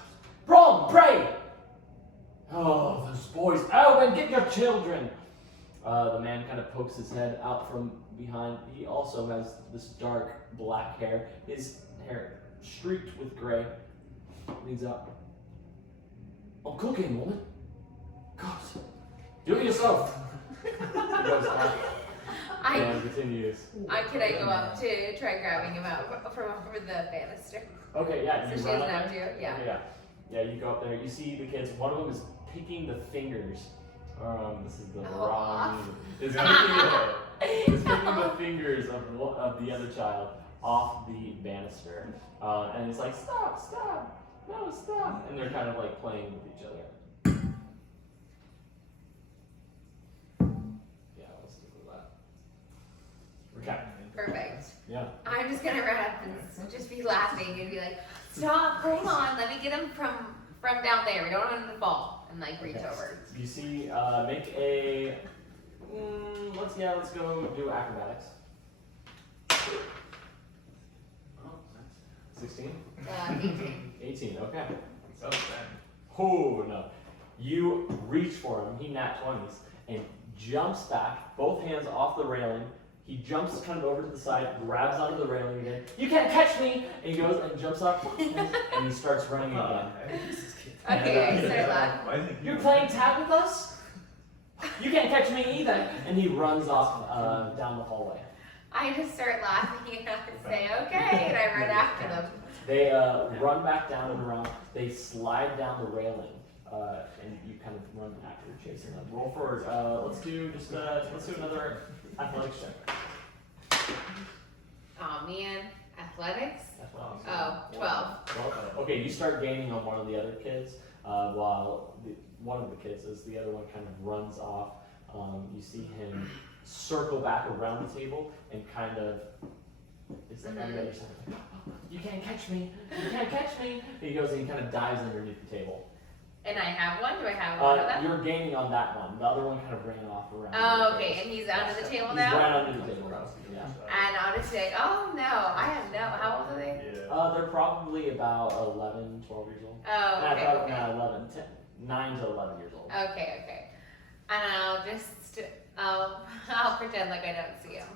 Brom, pray. Oh, those boys. Oh, and get your children. The man kind of pokes his head out from behind. He also has this dark black hair. His hair streaked with gray. Leads up. I'm cooking, woman. God, do it yourself. He goes back and continues. Could I go up to try grabbing him out from over the banister? Okay, yeah, So you she run doesn't up have there? to, yeah. Okay, yeah, you go up there. You see the kids. One of them is picking the fingers. This is the wrong. Is picking the fingers of the other child off the banister, and it's like stop, no stop, and they're kind of like playing with each other. Yeah, let's stick with that. Okay. Perfect. Yeah. I'm just gonna run up and just be laughing and be like, stop, hold on, let me get him from down there. We don't want him to fall. And like reach Okay. over. You see, make a. Let's go do acrobatics. 16? 18. 18, okay. So then. Oh, no. You reach for him, he nat 20s, and jumps back, both hands off the railing. He jumps kind of over to the side, grabs onto the railing again. You can't catch me! And he goes and jumps up, and he starts running again. Okay, I And, start laughing. You're playing tag with us? You can't catch me either! And he runs off down the hallway. I just start laughing and I say, okay, and I run after them. They run back down and around. They slide down the railing, and you kind of run after, chasing them. Roll forward. Let's do another athletics check. Oh man, athletics? Athletics. Oh, 12. Okay, you start gaining on one of the other kids, while one of the kids, as the other one kind of runs off. You see him circle back around the table and kind of. It's like on the other side. Like, oh, you can't catch me! You can't catch me! He goes and he kind of dives underneath the table. And I have one? Do I have one of them? You're gaining on that one. The other one kind of ran off around. Oh, okay, and he's under the table now? He's right under the table now. Yeah. And I'll just say, oh no, I have no, how old are they? Yeah. They're probably about 11, 12 years old. Oh, okay, okay. Not 11, 10, 9 to 11 years old. Okay, okay. And I'll pretend like I don't see him.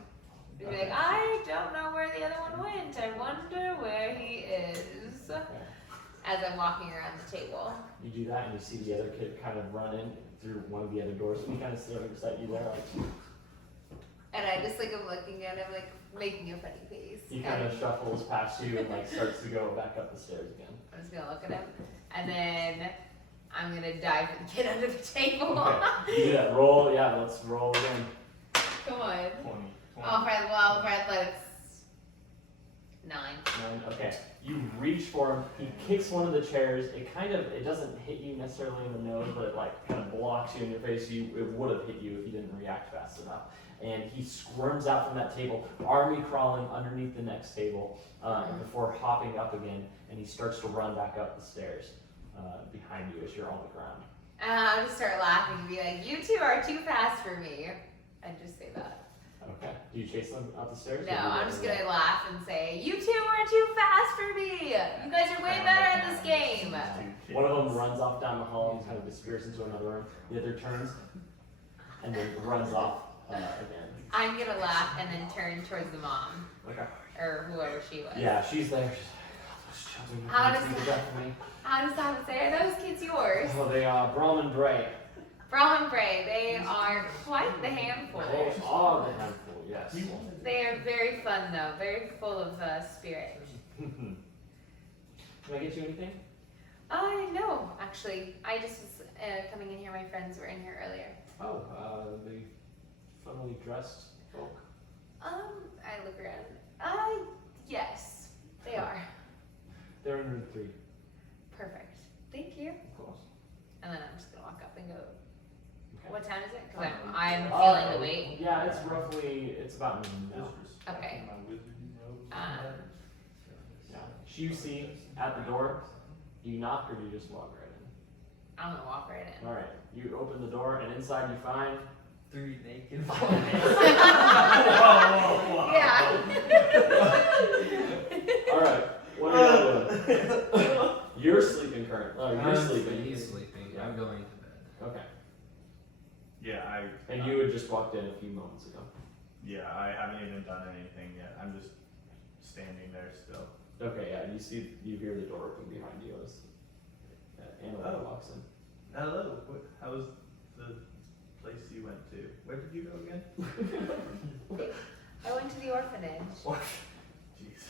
Be like, I don't know where the other one went. I wonder where he is. Okay. As I'm walking around the table. You do that and you see the other kid kind of run in through one of the other doors. And he kind of stares at you there like. And I just like am looking at him like making a funny face. He kind of shuffles past you and like starts to go back up the stairs again. I'm just gonna look at him. And then I'm gonna dive for the kid under the table. Okay. You do that. Roll, yeah, let's roll again. Come on. 20. Oh, for athletics. 9. 9, okay. You reach for him, he kicks one of the chairs, it doesn't hit you necessarily in the nose, but it like kind of blocks you in your face. It would have hit you if you didn't react fast enough. And he squirms out from that table, army crawling underneath the next table, before hopping up again, and he starts to run back up the stairs behind you as you're on the ground. And I'll just start laughing and be like, you two are too fast for me. I just say that. Okay. Do you chase them up the stairs? No, I'm just gonna laugh and say, you two are too fast for me. You guys are way better at this game. One of them runs off down the hall and kind of disappears into another room. The other turns and then runs off again. I'm gonna laugh and then turn towards the mom. Okay. Or whoever she was. Yeah, she's there. How does that say? Are those kids yours? Oh, they are Brom and Bray. Brom and Bray, they are quite the handful. They are the handful, yes. They are very fun though, very full of spirit. Can I get you anything? No, actually. I just was coming in here, my friends were in here earlier. Oh, the funnily dressed folk. I'm feeling the weight. Yeah, it's roughly, it's about noon now. Okay. Yeah. You see at the door, do you knock or do you just walk right in? I'm gonna walk right in. Alright, you open the door and inside you find 3 naked Yeah. Alright, what are you doing? You're sleeping currently. Oh, you're sleeping. He's sleeping. I'm going to bed. Okay. Yeah, And you had just walked in a few moments ago. I haven't even done anything yet. I'm just standing there still. Okay, yeah, you hear the door open behind you as Anna walks in. Hello. How was the place you went to? Where did you go again? I went to the orphanage. What? Jeez.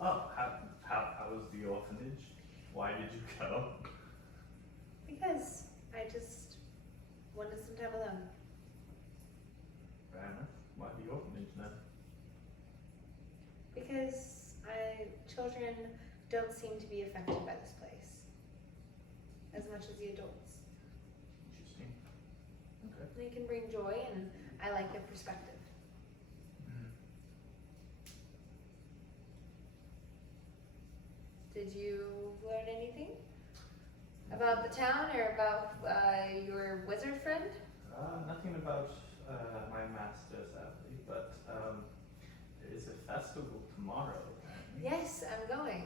Oh, how was the orphanage? Why did you go? Because I just wanted some time alone. Fair enough. Why the orphanage then? Because children don't seem to be affected by this place as much as the adults. Interesting. Okay. They can bring joy, and I like their perspective. Did you learn anything about the town or about your wizard friend? Nothing about my master, sadly, but there is a festival tomorrow, apparently. Yes, I'm going.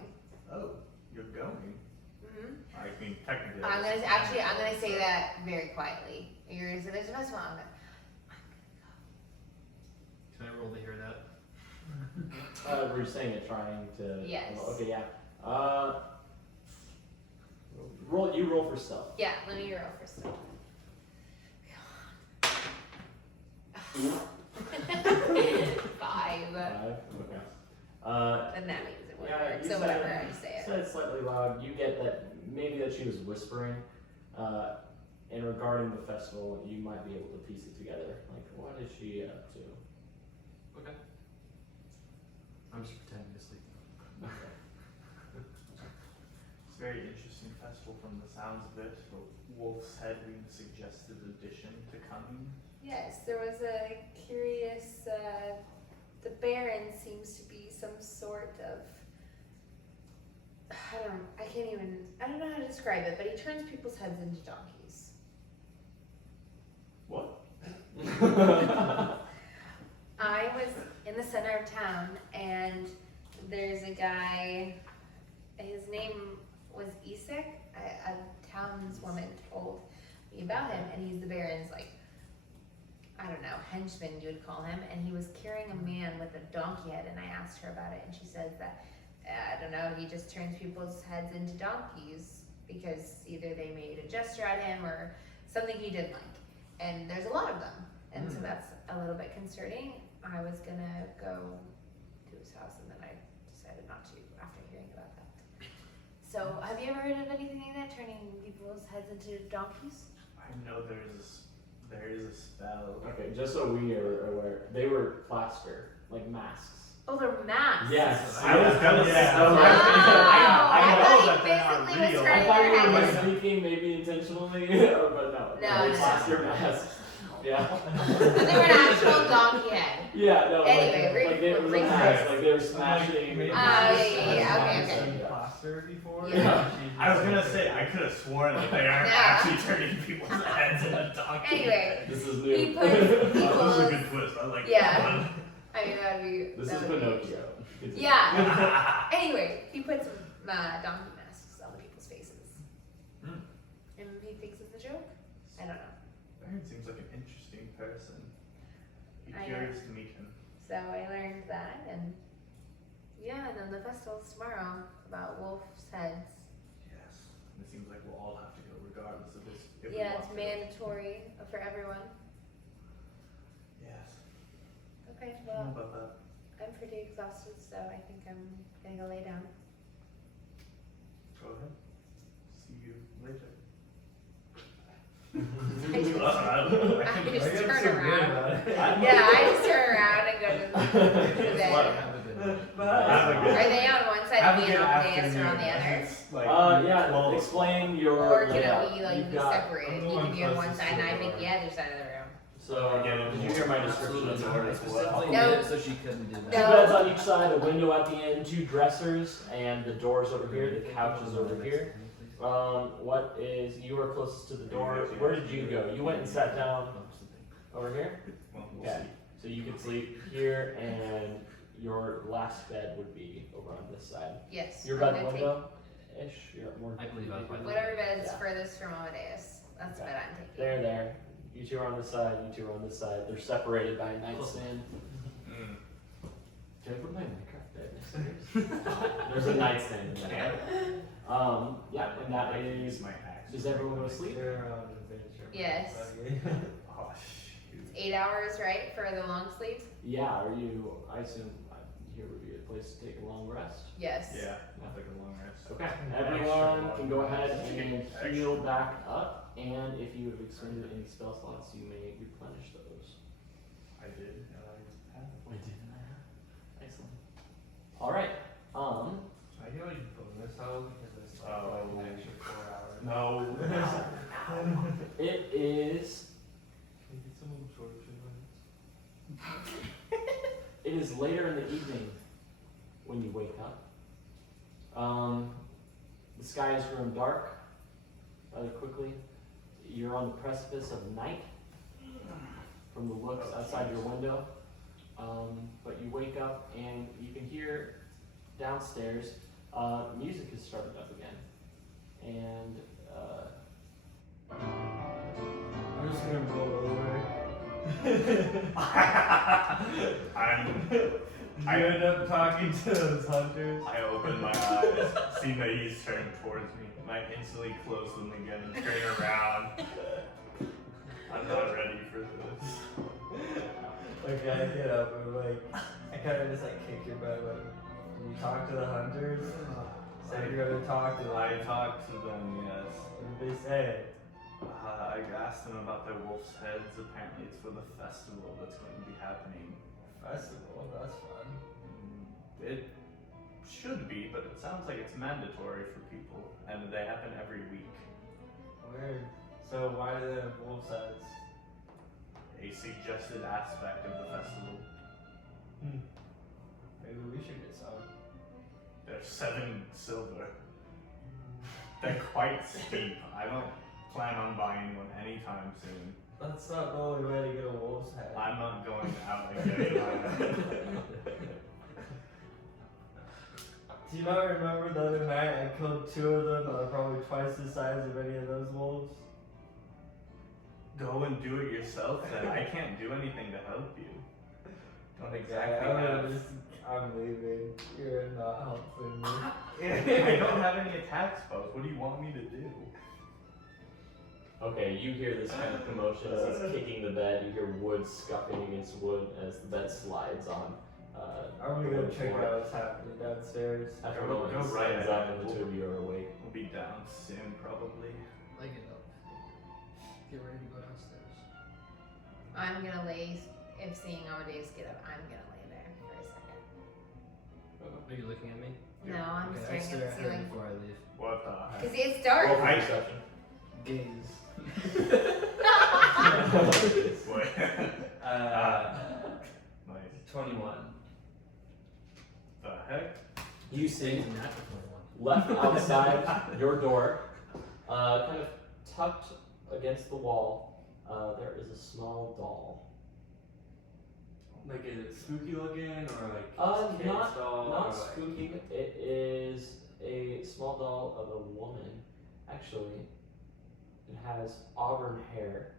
Oh, you're going? Mm-hmm. I mean, technically. I'm gonna say that very quietly. You're gonna say there's a festival. I'm gonna Can I roll to hear that? We're saying it trying to. Yes. Okay, yeah. You roll for stealth. Yeah, let me roll for stuff. Five. Okay. And that means it wouldn't Yeah, work. you So said- whatever, I just say it. Said slightly loud. You get that maybe that she was whispering. And regarding the festival, you might be able to piece it together. Like, what is she up to? Okay. I'm just pretending to sleep. It's a very interesting festival from the sounds of it. A wolf's head being a suggested addition to coming. Yes, there was a curious. The Baron seems to be some sort of. I don't know how to describe it, but he turns people's heads into donkeys. What? I was in the center of town, and there's a guy. His name was Isak. A townswoman told me about him, and he's the Baron's I don't know, henchman you would call him, and he was carrying a man with a donkey head, and I asked her about it, and she says that, I don't know, he just turns people's heads into donkeys because either they made a gesture at him or something he didn't like. And there's a lot of them, and so that's a little bit concerning. I was gonna go to his house, and then I decided not to after hearing about that. So, have you ever heard of anything like that, turning people's heads into donkeys? I know there is a spell. Okay, just so we are aware, they were plaster, like masks. Oh, they're masks. Yes. I was gonna say. Oh, I know I that thought they're he not basically was real. I turning thought their you were heads. speaking maybe intentionally, but no. No, no. Plaster masks. Yeah. And they were an actual donkey head. Yeah, no. Anyway, like they were bring masks, like they were smashing. Okay. Plaster before. Yeah. I was gonna say, I could have sworn that they aren't No. actually turning people's heads into donkeys. Anyway, This is new. he put That was a people's. good twist. I like Yeah. that one. I mean, that would be. This that is would be- Pinocchio. Yeah. Anyway, he puts donkey masks on the people's faces. Hmm. And he thinks it's a joke? I don't know. Baron seems like an interesting person. Be I know. curious to meet him. So I learned that, and yeah, and then the festival's tomorrow about wolf's heads. Yes. And it seems like we'll all have to go regardless of this. If we Yeah, want it's to. mandatory for everyone. Yes. Okay, I don't know well, about that. I'm pretty exhausted, so I think I'm gonna go lay down. Go ahead. See you later. I just, I I think- just I got turn so weird around. about it. Yeah, I just turn around and go to bed. Have a good night. Have a good- Are they on one side Have of a me good and Aldeus or on the afternoon. other? It's like Yeah, 12. explain your Or can layout. we like You've be got- separated? I'm the You one can be on one closest side to and I the pick door. the other side of the room. So Again, did you hear my description of the door I as well? specifically No. did it so she couldn't do Two that. No. beds on each side, a window at the end, 2 dressers, and the doors over here, the couch is over here. What is, you were closest to the door. Where did you go? You went and sat down over here? Well, we'll Okay. see. So you could sleep here, and your last bed would be over on this side. Yes. Your I'm bed gonna take window-ish? You're more. I believe I would. whatever bed is Yeah. furthest from Amadeus. That's the Okay. bed I'm taking. There. You two are on this side, you two are on this side. They're separated by a nightstand. Mm. Can I put my Minecraft bed next to yours? There's a nightstand in there. Yeah, and that I can use is. my axe. Does everyone go to sleep? They're on adventure. Yes. Oh shoot. 8 hours, right, for the long sleep? Yeah, are you, I assume here would be a place to take a long rest. Yes. Yeah, I'll take a long rest. Okay, everyone can go ahead and heal back up, and if you have expended any spell slots, you may replenish those. I did, and I have. We did. Excellent. Alright, I get like bonus health because I slept like an extra 4 hours. No. it is, Can you get some absorption bonus? it is later in the evening when you wake up. The sky has grown dark rather quickly. You're on the precipice of night from the looks outside your window. But you wake up and you can hear downstairs music has started up again. And I'm just gonna roll over. I You end up talking to those hunters. I open my eyes, see that he's turned towards me, and I instantly close them again and turn around. I'm not ready for this. Okay, I get up and like, I kind of just like kick your butt. Like, do you talk to the hunters? Say you're gonna talk to them. I talked to them, yes. What did they say? I asked them about their wolf's heads. Apparently, it's for the festival that's going to be happening. Festival, that's fun. It should be, but it sounds like it's mandatory for people, and they happen every week. Weird. So why do they have wolf's heads? A suggested aspect of the festival. Maybe we should get some. They're 7 silver. They're quite steep. I don't plan on buying one anytime soon. That's not the only way to get a wolf's head. I'm not going out and getting one. Do you not remember the other night I killed 2 of them that are probably twice the size of any of those wolves? Go and do it yourself then. I can't do anything to help you. Don't exactly I'm leaving. You're not helping me. I don't have any attack spells. What do you want me to do? okay, you hear this kind of commotion as he's kicking the bed. You hear wood scuffing against wood as the bed slides on. I'm gonna go check out what's happening downstairs. After Go- no one go stands right up ahead. and the 2 of you are awake. We'll be down soon, probably. I get up. Get ready to go downstairs. I'm gonna lay, if seeing Amadeus get up, I'm gonna lay there for a second. Are you looking at me? No, I'm Okay, I staring stare at at the her ceiling. before I leave. What the heck? Because it's dark. Roll for I- perception. Gaze. What? Nice. 21. The heck? You see Natural 21. left outside your door, kind of tucked against the wall, there is a small doll. Like, is it spooky looking or like kid's Not doll? not or, like- spooky. It is a small doll of a woman. Actually, it has auburn hair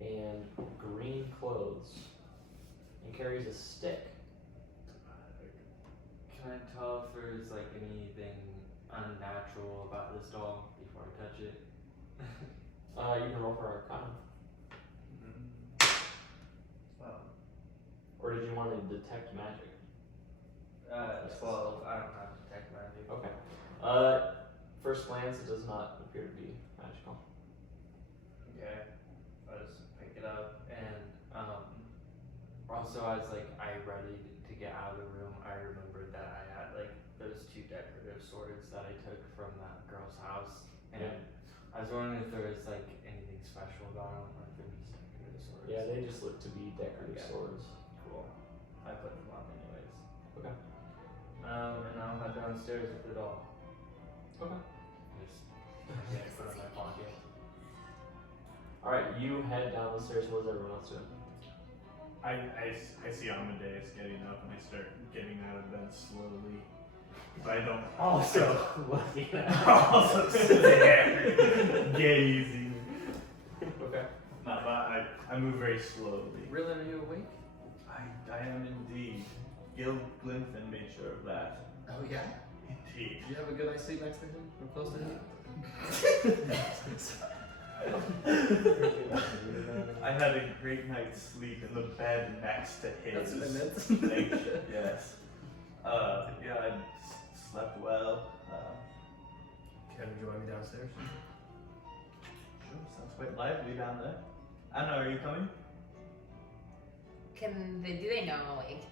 and green clothes, and carries a stick. Can I tell if there's like anything unnatural about this doll before I touch it? You can roll for Arcana. Or did you want to detect magic? 12. I don't have detect magic. Okay. First glance, it does not appear to be magical. Okay. I just pick it up and also as like I readied to get out of the room, I remembered that I had like those 2 decorative swords that I took from that girl's house, and Yeah. I was wondering if there was like anything special about them, or if they're just decorative swords. Yeah, they just look to be decorative Okay. swords. Cool. I put them on anyways. Okay. And I'll head downstairs with it all. Okay. Just put it in my pocket. Alright, you head down the stairs. What's everyone else doing? I see Amadeus getting up and I start getting out of bed slowly. But I don't Also, looking at also sit there gazing. Okay. No, but I move very slowly. Really, are you awake? I am indeed. Gil Glinfin made sure of that. Oh yeah? Indeed. Do you have a good night's sleep next to him? Or close to him? I had a great night's sleep in the bed next to his. That's what I meant. Thank you. Yes. Yeah, I slept well. Can you join me downstairs? Sure, sounds quite lively down there. Anna, are you coming? Do they know I'm awake?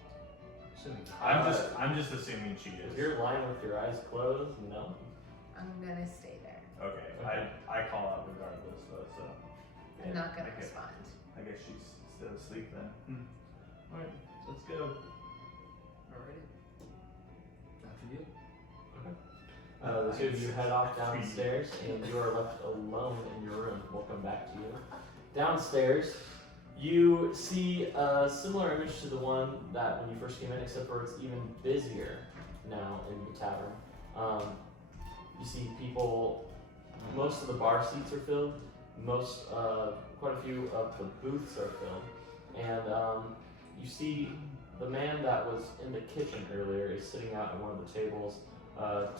Assuming. I'm just assuming she If is. you're lying with your eyes closed, no. I'm gonna stay there. Okay. I call out regardless though, so. I'm not gonna I guess- respond. I guess she's still asleep then. Alright, let's go. Alrighty. After you. The two of you head off downstairs, and you are left alone in your room. We'll come back to you. Downstairs, you see a similar image to the one that when you first came in, except for it's even busier now in the tavern. You see people. Most of the bar seats are filled. Quite a few of the booths are filled, and you see the man that was in the kitchen earlier is sitting out at one of the tables,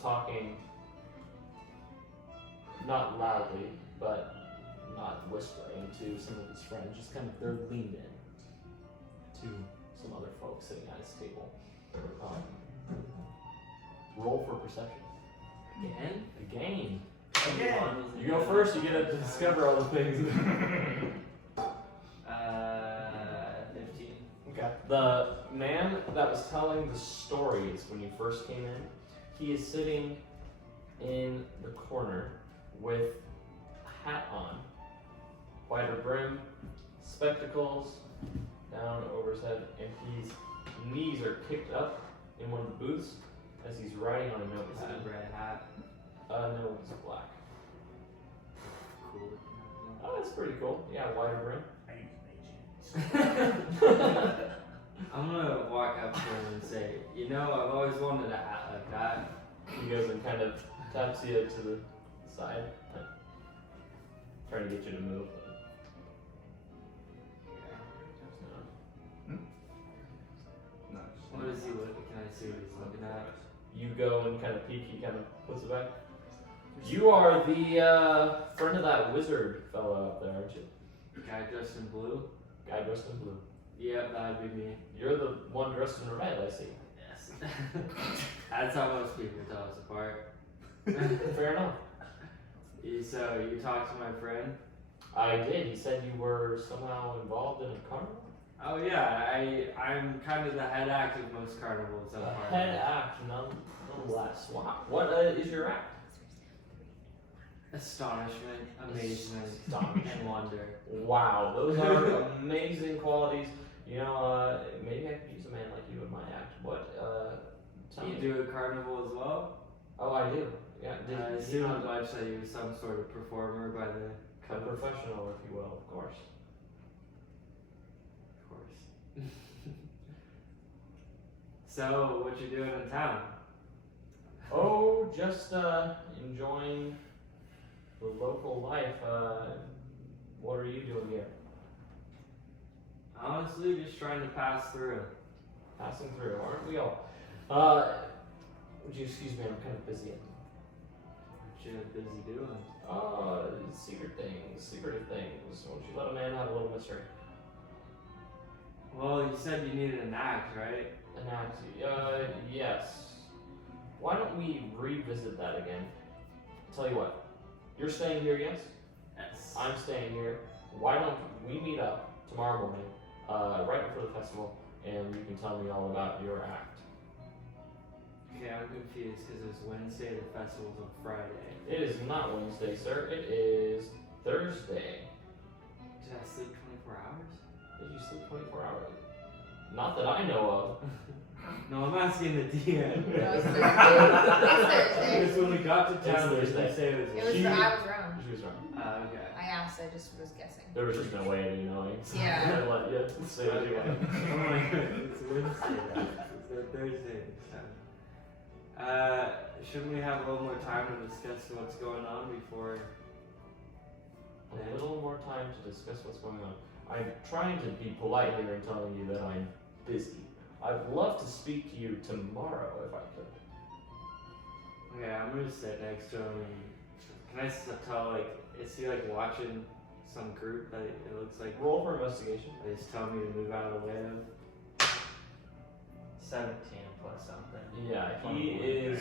talking, not loudly, but not whispering to some of his friends. Just kind of they're leaned in to some other folks sitting at his table. Roll for perception. Again? Again. Again. You go first. You get to discover all the things. 15. Okay. The man that was telling the stories when you first came in, he is sitting in the corner with a hat on, wider brim, spectacles down over his head, and his knees are kicked up in one of the booths as he's writing on a Is notepad. it a red hat? No, it's black. Cool. Oh, that's pretty cool. Yeah, wider brim. I use mage. I'm gonna walk up to him and say, you know, I've always wanted a hat like that. He goes and kind of taps you to the side, trying to get you to move. But No. What is he looking? Can I see what he's looking at? you go and kind of peek. He kind of puts it back. You are the friend of that wizard fellow up there, aren't you? Guy dressed in blue? Guy dressed in blue. Yep, that'd be me. You're the one dressed in red, I see. Yes. That's how most people tell us apart. Fair enough. So, you talked to my friend? I did. He said you were somehow involved in a carnival. Oh yeah, I'm kind of the head act of most carnivals so A far. head act, nonetheless. Wow. What is your act? Astonishment, amazement, Astonishment. and wonder. Wow, those are amazing qualities. You know, maybe I could use a man like you in my act. What? Tell You me. do a carnival as well? Oh, I do. Yeah. I Did assume you as much that you're some sort of performer by the a professional, if you will, of course. Of course. So, what you doing in town? Oh, just enjoying the local life. What are you doing here? Honestly, just trying to pass through. Passing through, aren't we all? Would you excuse me? I'm kind of busy. What you busy doing? Secretive things. Won't you let a man have a little mystery? Well, you said you needed an act, right? An act. Yes. Why don't we revisit that again? Tell you what. You're staying here, yes? Yes. I'm staying here. Why don't we meet up tomorrow morning, right before the festival, and you can tell me all about your act. Okay, I'm confused because it's Wednesday, the festival's on Friday. It is not Wednesday, sir. It is Thursday. Did I sleep 24 hours? Did you sleep 24 hours? Not that I know of. No, I'm asking the DM. No, it's Thursday. It's Thursday. Because when we got to It's town, they Thursday. did say it was. It was She- I was wrong. She was wrong. Okay. I asked, I just was guessing. There was just no way of you knowing. So Yeah. I let you say what you want. Oh my god, it's Wednesday. It's Thursday. Shouldn't we have a little more time to discuss what's going on before? A little more time to discuss what's going on. I'm trying to be polite here and telling you that I'm busy. I'd love to speak to you tomorrow if I could. Okay, I'm gonna sit next to him. Can I tell, like, is he like watching some group that it looks like? Roll for investigation. He's telling me to move out of the way of. 17 plus something. Yeah, he is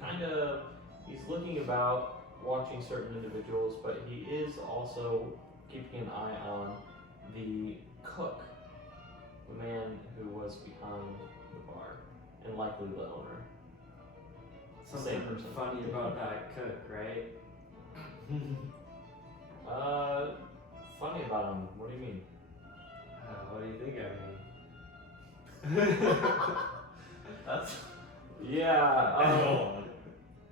kind of, he's looking about, watching certain individuals, but he is also keeping an eye on the cook, the man who was behind the bar, and likely the owner. Something Same person. funny about that cook, right? Funny about him. What do you mean? What do you think I mean? That's. Yeah.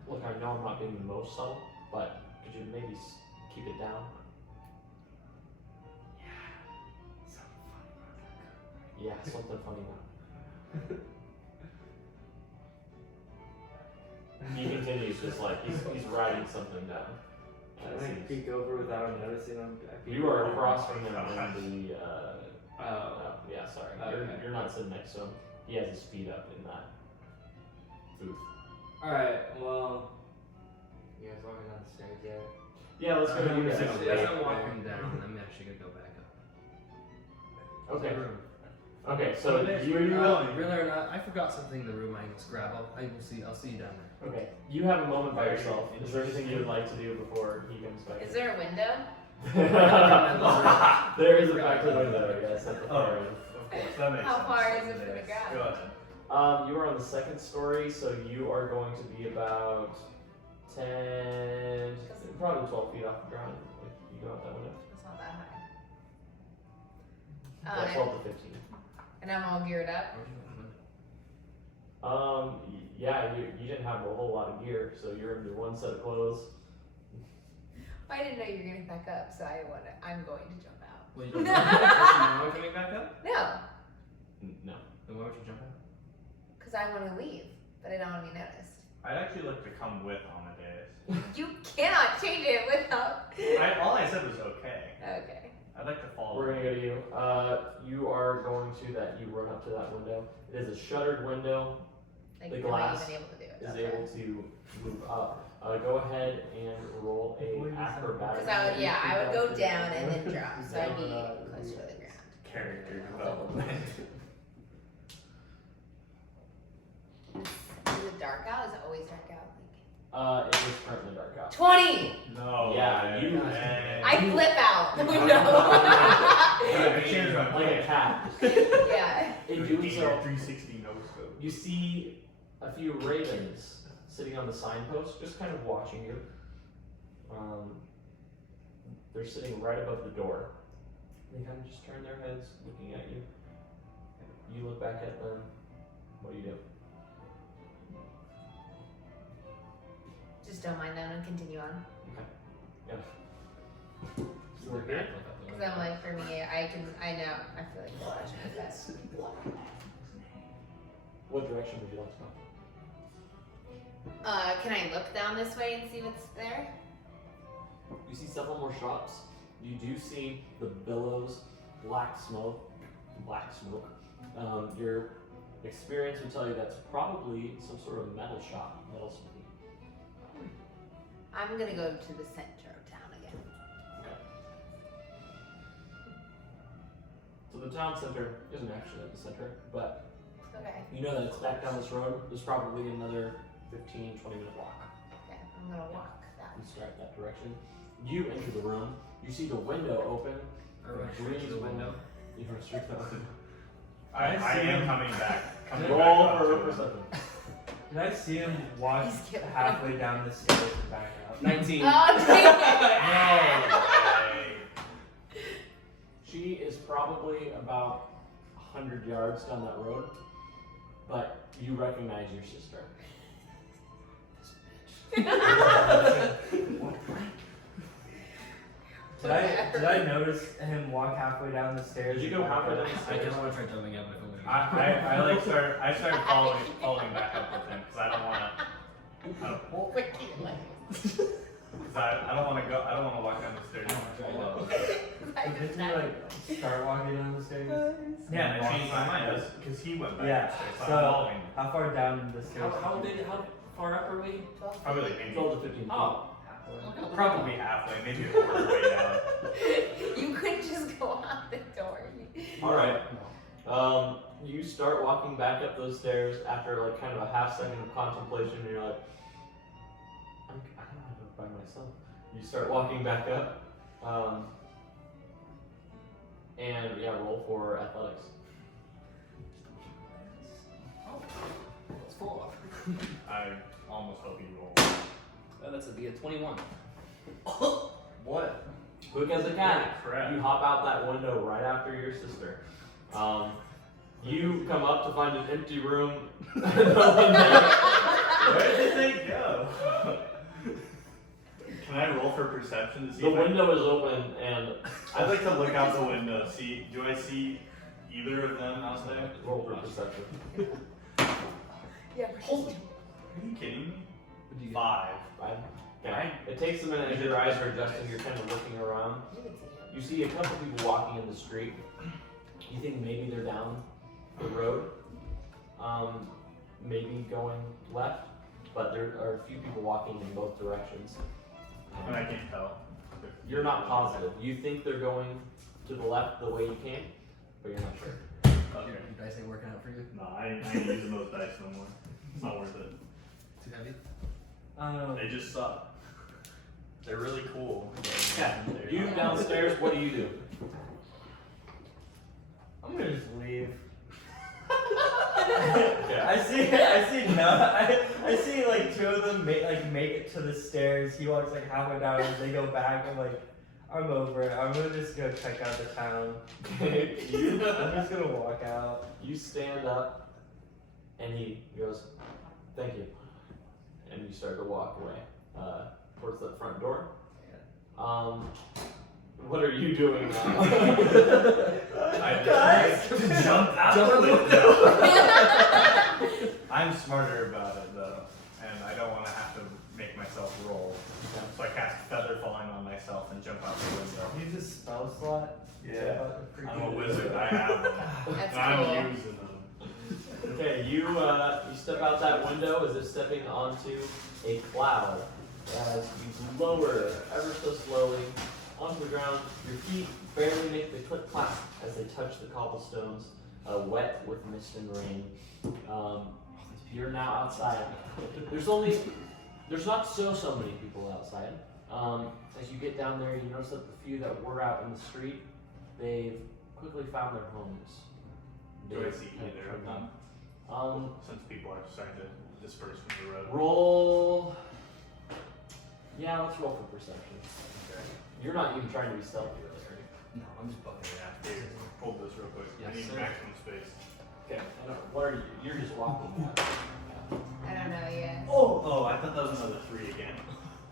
Look, I know I'm not being the most subtle, but could you maybe keep it down? Yeah, something funny about it. He continues, just like he's writing something down. Can I peek over without him noticing him? You are across from him in the. Yeah, sorry. Okay. You're not sitting next to him. He has his feet up in that booth. Alright, well. You guys walking down the stairs yet? Yeah, let's go to you As guys. I'm walking down, I'm actually gonna go back up. Okay. The room. Okay, so Where you. you going? Really or not, I forgot something in the room. I just grab. I'll see you down there. Okay, you have a moment by yourself. Is there anything you would like to do before he comes back? Is there a window? There is a back to the window, yes, at the far end. Of course, that makes How sense. far is it from the Yes. ground? Go ahead. You are on the second story, so you are going to be about 10, probably 12 feet off the ground if you go out that window. It's not that high. Yeah, 12 to 15. And I'm all geared up. Yeah, you didn't have a whole lot of gear, so you're in your one set of clothes. I didn't know you were gonna back up, so I'm going to jump out. Well, you don't know. Now coming back up? No, No. Then why would you jump out? because I want to leave, but I don't want to be noticed. I'd actually like to come with Amadeus. You cannot change it without. All I said was okay. Okay. I'd like to follow. We're gonna go to you. You are going to that. You run up to that window. It is a shuttered window. Like, The am I glass even able to do it? Is That's able right. to move up. Go ahead and roll a acrobatics. Because I would go down and then drop, so I'd be close to the ground. Character development. Is it dark out? Is it always dark out? It is currently dark out. 20! No. Yeah, man. you- Man. I flip out the window. I changed my Like a plan. cat. Yeah. In doing so, 360 no scope. you see a few ravens sitting on the signpost, just kind of watching you. They're sitting right above the door. They kind of just turn their heads, looking at you. You look back at them. What do you do? Just don't mind them and continue on. You look back. Because I'm like, for me, I feel like the watching is best. What direction would you like to go? Can I look down this way and see what's there? You see several more shops. You do see the billows, black smoke. Your experience would tell you that's probably some sort of metal shop, metal smithy. I'm gonna go to the center of town again. So the town center isn't actually at the center, but Okay. you know that it's back down this road. There's probably another 15, 20 minute walk. Okay, I'm gonna walk that. You start that direction. You enter the room. You see the window open. I run straight to the window. You run straight to the window. I am coming back. Roll back for up to him. perception. Can I see him walk He's getting- halfway down the stairs and back up? 19. Oh, dang it! No way. She is probably about 100 yards down that road, but you recognize your sister. Did I notice him walk halfway down the stairs? Did you go halfway down the I stairs? just want to try jumping out, but I I started following back up with him because I don't want to go. I don't want to walk down the stairs alone. Did you like start walking down the stairs? Yeah, and I changed my mind because he went back Yeah. upstairs, so I'm So following. how far down the stairs? How far up are we? Probably like maybe 12 to 15 feet. Oh. probably halfway, maybe a quarter way down. You couldn't just go out the door. Alright. You start walking back up those stairs after like kind of a half second of contemplation, and you're like, I don't want to do it by myself. You start walking back up, and yeah, roll for athletics. It's 4. I almost hope you roll. That's a 21. What? Quick as a cat, Crap. you hop out that window right after your sister. You come up to find an empty room. No one there. Where did they go? Can I roll for perception to see? The window is open, and I'd like to look out the window. See, do I see either of them out there? roll for perception. Yeah. Are you kidding me? What do you get? 5. Five. Okay. It takes a minute as your eyes are adjusting. You're kind of looking around. You see a couple people walking in the street. You think maybe they're down the road, maybe going left, but there are a few people walking in both directions. And I can't tell. You're not positive. You think they're going to the left the way you came, but you're not sure. Okay. Your dice ain't working out for you? No, I ain't using those dice no more. It's not worth it. Too heavy? They just suck. They're really cool. Yeah. You downstairs. What do you do? I'm gonna just leave. Okay. I see like 2 of them make it to the stairs. He walks like halfway down and they go back. I'm like, I'm over it. I'm gonna just go check out the town. I'm just gonna walk out. You stand up, and he goes, "Thank you," and you start to walk away towards the front door. What are you doing now? I just jumped out the window. I'm smarter about it though, and I don't want to have to make myself roll. So I cast Feather Falling on myself and jump out the window. Use a spell slot. Yeah. Freaking I'm a wizard. I have them. That's and I'm cool. using them. Okay, you step out that window as if stepping onto a cloud. As you lower ever so slowly onto the ground, your feet barely make the clip clap as they touch the cobblestones, wet with mist and rain. You're now outside. There's not so many people outside. As you get down there, you notice that the few that were out in the street, they've quickly found their homes. Do I see either of them? Since people are starting to disperse from the road. Roll. Yeah, let's roll for perception. Okay. You're not even trying to be stealthy, really, are you? No, I'm just bucking it out. Here, hold this real quick. Yes, I need sir. maximum space. Okay. What are you? You're just walking. I don't know yet. Oh, I thought that was another 3 again.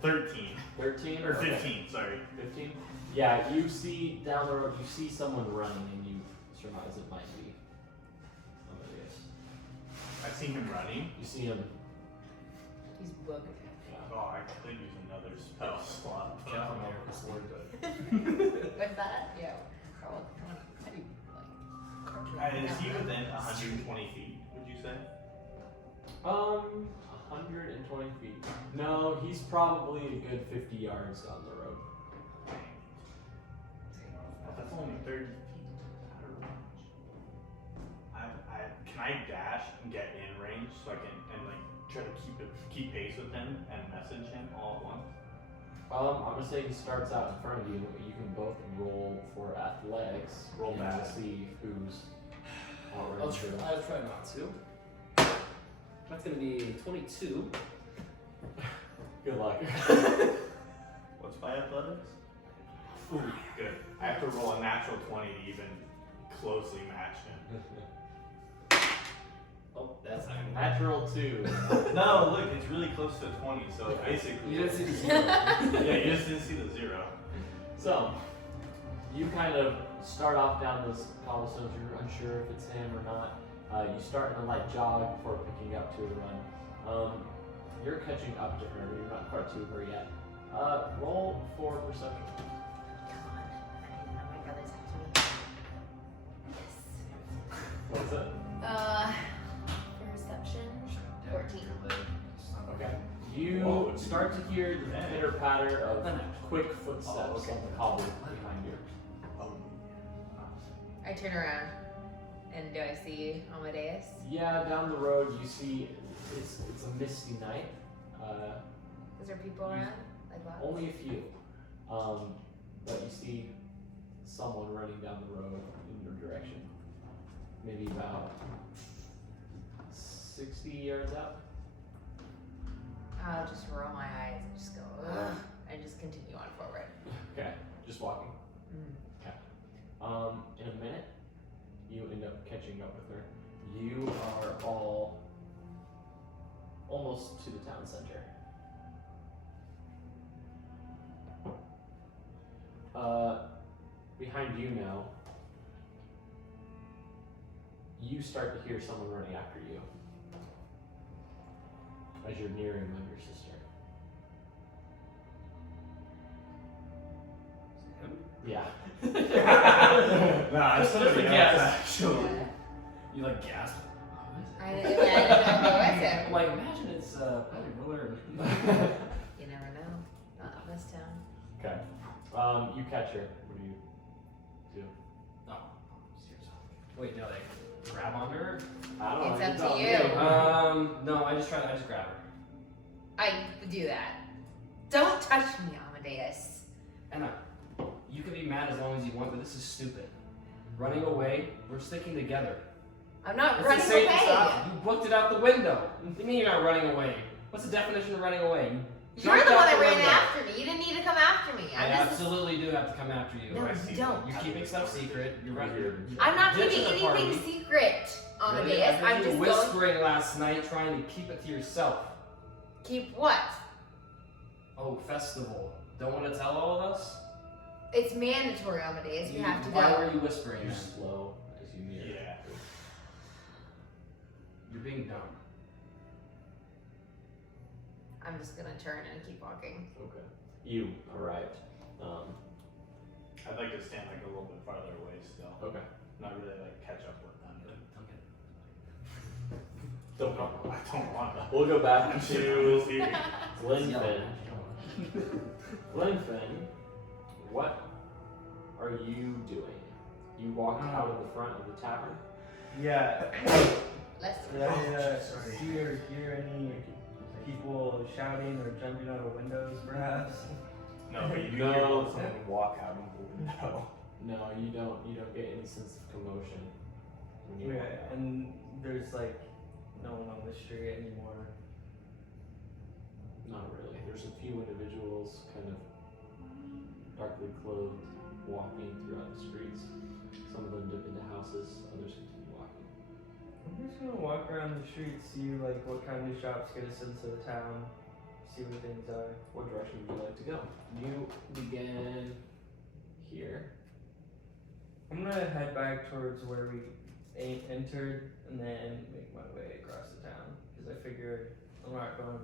13. 13 Or okay. 15, sorry. 15? Yeah, you see down the road, you see someone running, and you surmise it might be somebody else. I've seen him running. You see him. He's bugging. Oh, I could use another spell slot. Jump from there, it's really good. With that? Yeah. Carl, how do you, like, Is he within 120 feet, would you say? 120 feet. No, he's probably a good 50 yards down the road. That's only 30 feet out of range. Can I dash and get in range so I can try to keep pace with him and message him all at once? I'm gonna say he starts out in front of you. You can both roll for athletics. Roll and bad. we'll see who's already I'll through. try not to. That's gonna be 22. Good luck. What's my athletics? Ooh, good. I have to roll a natural 20 to even closely match him. Oh, that's a natural 2. No, look, it's really close to 20, so basically. You didn't see the 0. Yeah, you just didn't see the 0. So, you kind of start off down this cobblestones. You're unsure if it's him or not. You start in a light jog before picking up to a run. You're catching up to her. You're not quite to her yet. Roll for perception. Come on. I didn't know my brothers have to be. Yes. What's it? Perception 14. Okay. You start to hear the pitter patter of quick footsteps on the cobble behind you. I turn around, and do I see Amadeus? Yeah, down the road you see it's a misty night. Is there people around? Like what? Only a few. But you see someone running down the road in your direction. Maybe about 60 yards out. I'll just roll my eyes and just go, ugh, and just continue on forward. Okay, just walking. Mm. Okay. In a minute, you end up catching up with her. You are all almost to the town center. Behind you now, you start to hear someone running after you as you're nearing your sister. Yeah. Nah, it's Just a somebody guess. else, actually. You like gasp. I didn't know who was I'm him. like, imagine it's probably Miller. You never know. Not in this town. Okay. You catch her. What do you do? Oh, seriously. Wait, no, they grab onto her? I don't It's know. up to tell you. me. No, I just grab her. I do that. Don't touch me, Amadeus. Anna, you can be mad as long as you want, but this is stupid. Running away, we're sticking together. I'm not It's running the safest away. option. You booked it out the window. What do you mean you're not running away? What's the definition of running away? You're Jumped the out one that ran window. after me. You didn't need to come after me. I I'm just. absolutely do have to come after you. No, I you see don't. You're keeping stuff secret. You're right. I'm not Ditching keeping the anything party. secret, Really? Amadeus. I heard I'm you just going. whispering last night, trying to keep it to yourself. Keep what? Oh, festival. Don't want to tell all of us? It's mandatory, Amadeus. You have to Why go. were you whispering? You're then? slow as you near. Yeah. You're being dumb. I'm just gonna turn and keep walking. Okay. You arrived. I'd like to stand like a little bit farther away still. Okay. Not really like catch up with them. Don't I don't want to. We'll go back to Series. Linfin. Linfin, what are you doing? You walked out of the front of the tavern? Yeah. Let's Did I see or hear any people shouting or jumping out of windows, perhaps? No, but you No. hear someone walk out of the window. No, you don't. You don't get any sense of commotion when you walk Okay, out. and there's like no one on the street anymore. Not really. There's a few individuals kind of darkly clothed walking throughout the streets. Some of them dip into houses, others continue walking. I'm just gonna walk around the street, see like what kind of shops get us into the town, see what things are. What direction would you like to go? You begin here. I'm gonna head back towards where we entered and then make my way across the town because I figure I'm not gonna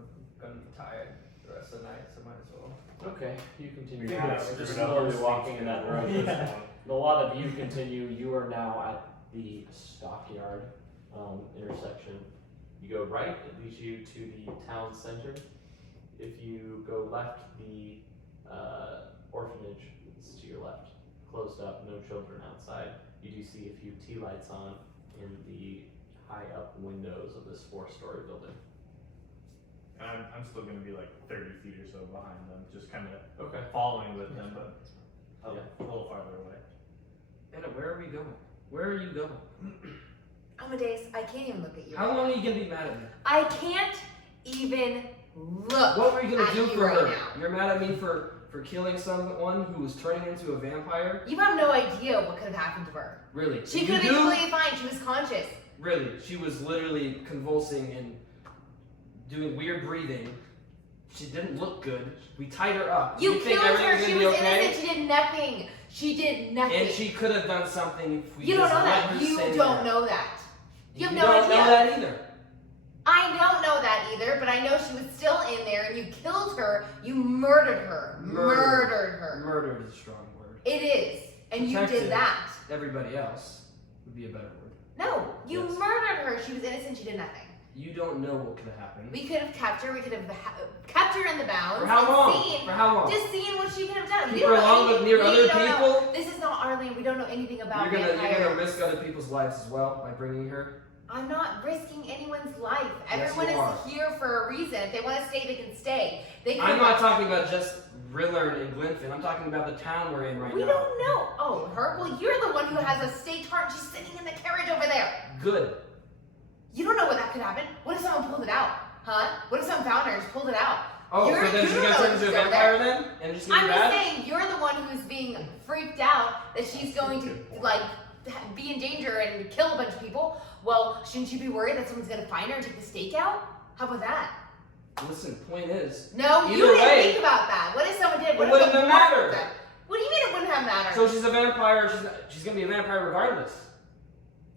be tired the rest of the night, so might as well. Okay, you continue. Yeah, Just we're slowly walking in that direction. Yeah. A lot of you continue. You are now at the stockyard intersection. You go right, it leads you to the town center. If you go left, the orphanage is to your left, closed up, no children outside. You do see a few tea lights on in the high up windows of this 4-story building. And I'm still gonna be like 30 feet or so behind them, just kind of Okay. following with them, but a Yeah. little farther away. Anna, where are we going? Where are you going? Amadeus, I can't even look at you. How long are you gonna be mad at me? I can't even look. What were you gonna at do you for right her? now. You're mad at me for for killing someone who was turning into a vampire? You have no idea what could have happened to her. Really? She You could have been do? completely fine. She was conscious. Really? She was literally convulsing and doing weird breathing. She didn't look good. We tied her up. You think killed her. everything's She gonna was be okay? innocent. She did nothing. She did nothing. And she could have done something if we You don't just know let that. her You stay don't there. know that. You have no don't idea. know that either. I don't know that either, but I know she was still in there and you killed her. You murdered her. Murdered her. Murdered is a strong word. It is. And you Protected did that. Everybody else would be a better word. No, you Yes. murdered her. She was innocent. She did nothing. You don't know what could have happened. We could have kept her. We could have kept her in the bounds. For how and long? Seen, For how long? Just seeing what she could have done. Keep her along with near We other don't know. people? This is not our land. We don't know anything about You're vampires. gonna risk other people's lives as well by bringing her. I'm not risking anyone's life. Yes, Everyone you are. is here for a reason. If they want to stay, they can stay. They can I'm not talking about just Rillard and Glenfin. I'm talking about the town we're in right We now. don't know. Oh, her? Well, you're the one who has a state heart. She's sitting in the carriage over there. Good. You don't know what that could happen. What if someone pulled it out? Huh? What if some found her and just pulled it out? Oh, You're- so then you she's don't gonna know turn into a what's over vampire then? And just gonna I'm be just bad? saying, you're the one who's being freaked out that she's going to, like, be in danger and kill a bunch of people. Well, shouldn't you be worried that someone's going to find her and take the stake out? How about that? Listen, point is. No, you Either didn't way- think about that. What if someone did? What It if wouldn't a have dwarf mattered. did? What do you mean it wouldn't have mattered? So she's a vampire. She's gonna be a vampire regardless.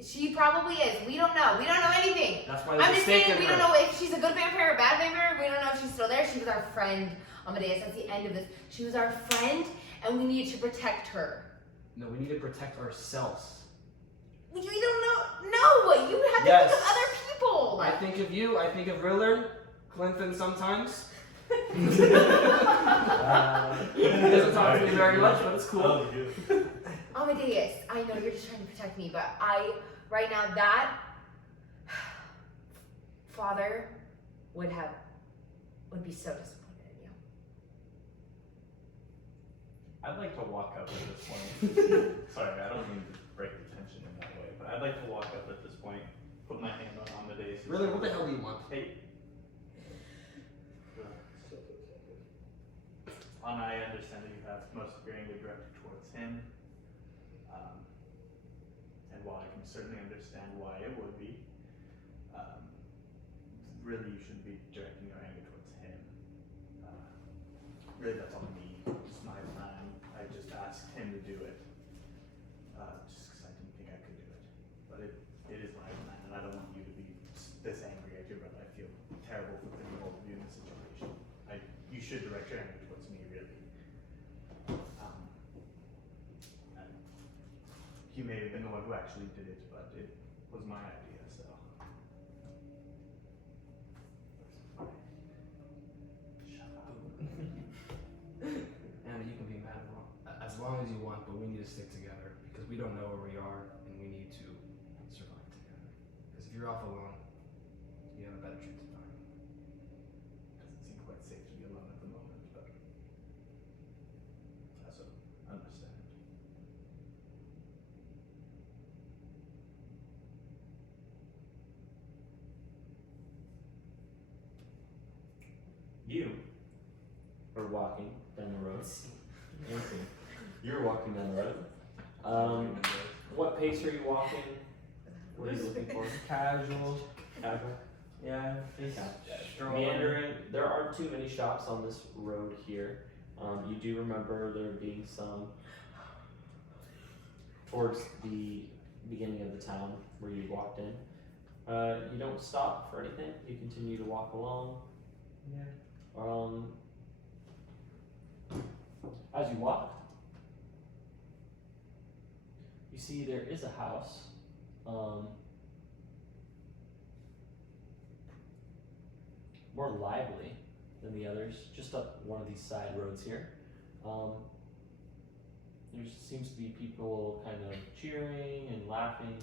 She probably is. We don't know. We don't know anything. That's why there's I'm a just stake saying in we her. don't know if she's a good vampire or a bad vampire. We don't know if she's still there. She was our friend, Amadeus. That's the end of this. She was our friend, and we needed to protect her. No, we need to protect ourselves. We don't know. No, you have to Yes. think of other people. I think of you. I think of Rillard, Glenfin sometimes. He doesn't talk to me very much, but it's cool. Oh, good. Amadeus, I know you're just trying to protect me, but right now, that father would be so disappointed in you. I'd like to walk up at this point. Sorry, I don't mean to break the tension in that way, but I'd like to walk up at this point, put my hand on Amadeus. Rillard, what the hell do you want? Hey. I understand that you have most of your anger directed towards him. And while I can certainly understand why it would be, really you shouldn't be directing your anger towards him. Really that's on me. It's my plan. I just asked him to do it. Just because I didn't think I could do it. But it is my plan, and I don't want you to be this angry at your brother. I feel terrible for putting both of you in this situation. You should direct your anger towards me, really. He may have been the one who actually did it, but it was my idea, so. Shut up. Anna, you can be mad as long as you want, but we need to stick together because we don't know where we are and we need to survive together. Because if you're off alone, you have a better chance of dying. Doesn't seem quite safe to be alone at the moment, but I also understand. You are walking down the road. Nancy, you're walking down the road. What pace are you walking? What are you looking for? Casual. Casual? Yeah, just strolling. Meandering. There aren't too many shops on this road here. You do remember there being some towards the beginning of the town where you walked in. You don't stop for anything. You continue to walk along. Yeah. As you walk, you see there is a house. More lively than the others, just up one of these side roads here. There seems to be people kind of cheering and laughing.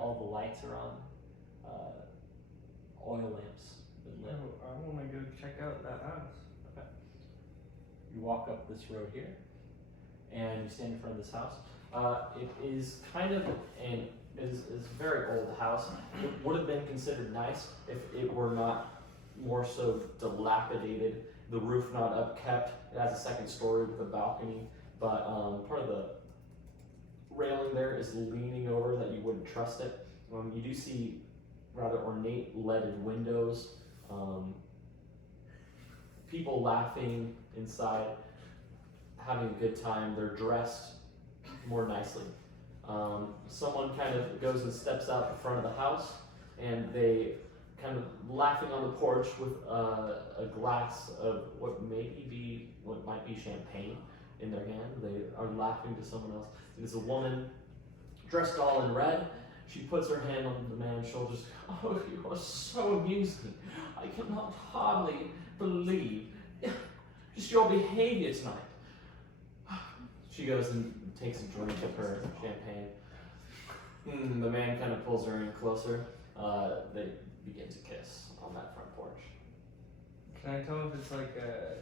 All the lights are on. Oil lamps have been lit. Oh, I want to go check out that house. Okay. You walk up this road here, and you stand in front of this house. It is kind of is a very old house. It would have been considered nice if it were not more so dilapidated. The roof not upkept. It has a second story with a balcony, but part of the railing there is leaning over that you wouldn't trust it. You do see rather ornate leaded windows. People laughing inside, having a good time. They're dressed more nicely. Someone kind of goes and steps out in front of the house, and they kind of laughing on the porch with a glass of what might be champagne in their hand. They are laughing to someone else. It is a woman dressed all in red. She puts her hand on the man's shoulders. Oh, you are so amusing. I cannot hardly believe just your behavior tonight. She goes and takes a drink of her champagne. The man kind of pulls her in closer. They begin to kiss on that front porch. Can I tell if it's like a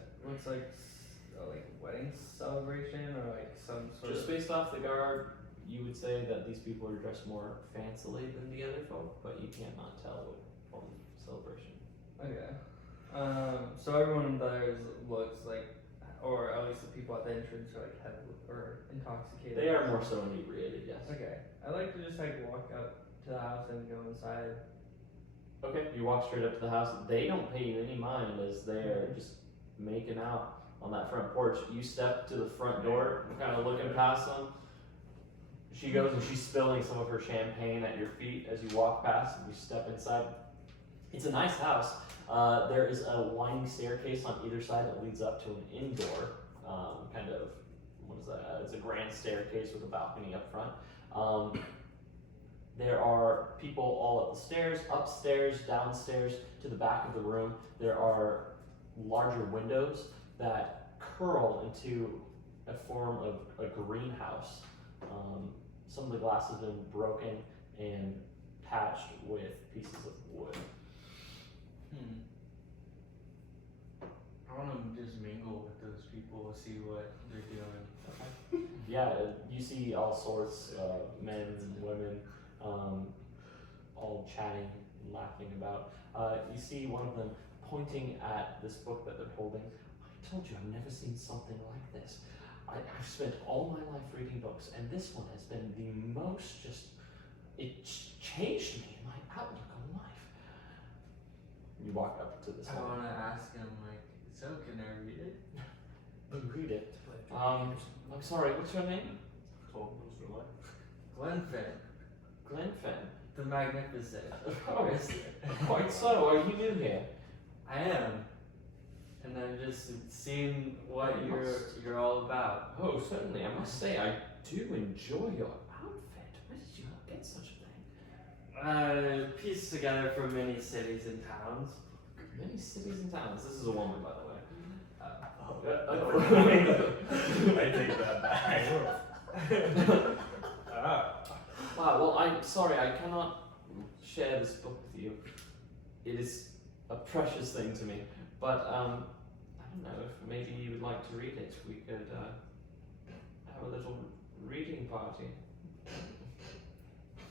wedding celebration or like some sort Just of? based off the guard, you would say that these people are dressed more fancily than the other folk, but you can't not tell what form of celebration. Okay. So everyone there looks like, or at least the people at the entrance are like heavily or intoxicated. They are more so inebriated, yes. Okay. I like to just like walk up to the house and go inside. Okay, you walk straight up to the house. They don't pay you any mind as they are just making out on that front porch. You step to the front door, kind of looking past them. She goes and she's spilling some of her champagne at your feet as you walk past and you step inside. It's a nice house. There is a winding staircase on either side that leads up to an indoor kind of, what is that? It's a grand staircase with a balcony up front. There are people all up the stairs, upstairs, downstairs, to the back of the room. There are larger windows that curl into a form of a greenhouse. Some of the glass has been broken and patched with pieces of wood. I want to just mingle with those people, see what they're doing. Yeah, you see all sorts of men and women all chatting and laughing about. You see one of them pointing at this book that they're holding. I told you I've never seen something like this. I've spent all my life reading books, and this one has been the most changed me in my outlook on life. You walk up to this I one. want to ask him, like, so can I read it? You read it. I'm sorry, what's your name? Glenfin, Glenfin. the Magnificent. Oh, quite so. Are you new here? I am. And I'm just seeing what You must. you're all about. Oh, certainly. I must say, I do enjoy your outfit. Where did you get such a thing? Pieced together from many cities and towns. Many cities and towns. This is a woman, by the way. I take that back. Wow, well, I'm sorry, I cannot share this book with you. It is a precious thing to me. But, I don't know, if maybe you would like to read it, we could have a little reading party.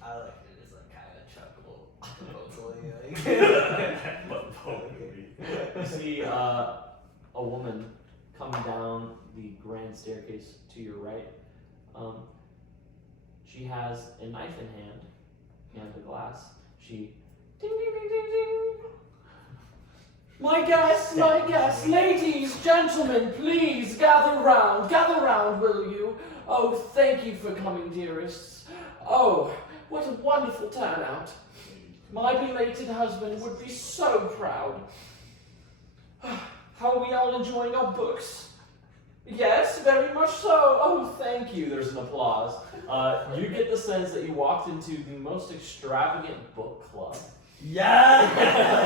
I like it as a kind of chuckle. You see a woman coming down the grand staircase to your right. She has a knife in hand and a glass. She ding ding ding ding ding. My guests, ladies, gentlemen, please gather round, will you? Oh, thank you for coming, dearests. Oh, what a wonderful turnout. My belated husband would be so proud. How are we all enjoying our books? Yes, very much so. Oh, thank you. There's an applause. You get the sense that you walked into the most extravagant book club. Yeah!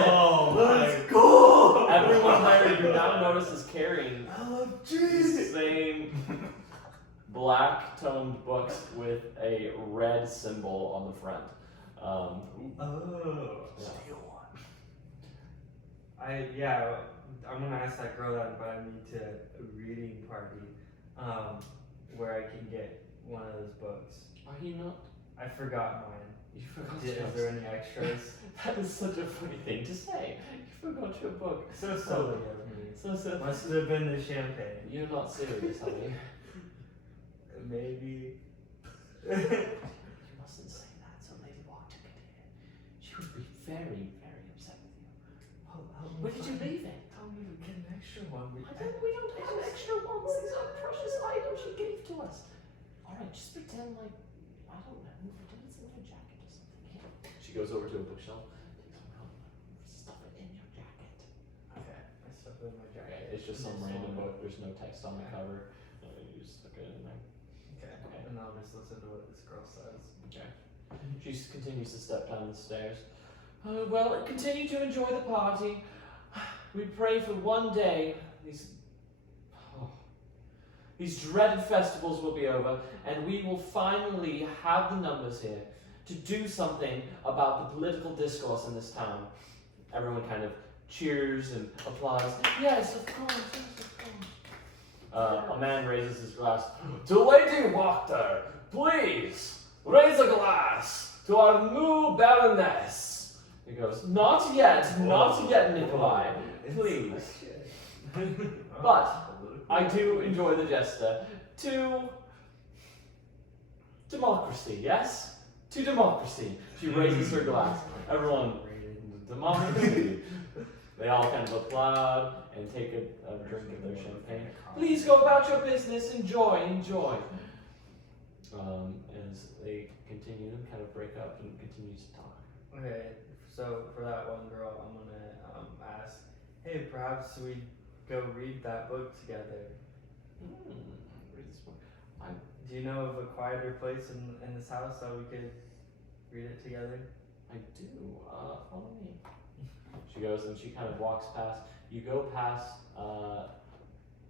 Oh, Let's go! Everyone there you now notice is carrying the same black toned books with a red symbol on the front. Steal one. I'm gonna ask that girl that invited me to a reading party, where I can get one of those books. Are you not? I forgot mine. You forgot Is your there any extras? That is such a funny thing to say. You forgot your book. So silly of me. So silly. Must have been the champagne. You're not serious, are you? Maybe. You mustn't say that, so Lady Walker could hear. She would be very, very upset with you. Where did you leave it? Tell me to get an extra one. We don't have extra ones. These are precious items she gave to us. Alright, just pretend like, I don't know, pretend it's in your jacket or something. Here. She goes over to a bookshelf, takes one out, stuff it in your jacket. Okay, I stuff it in my Okay, jacket. it's just some random book, there's no text on the cover. You just stuck it in there. Okay. Okay. And I'll just listen to what this girl says. Okay. She continues to step down the stairs. Well, continue to enjoy the party. We pray for one day these dreaded festivals will be over, and we will finally have the numbers here to do something about the political discourse in this town. Everyone kind of cheers and applauds. Yes, of course, yes, of course. A man raises his glass. To Lady Wachter, please, raise a glass to our new Baroness. He goes, not yet, Nikolai, please. But I do enjoy the jester. To democracy, yes? To democracy. She raises her glass. Everyone, democracy. They all kind of applaud and take a drink of their champagne. Please go about your business. Enjoy. As they continue and kind of break up and continue to talk. Okay, so for that one girl, I'm gonna ask, hey, perhaps we go read that book together. Read this book. Do you know of a quieter place in this house that we could read it together? I do. Follow me. She goes and she kind of walks past. You go past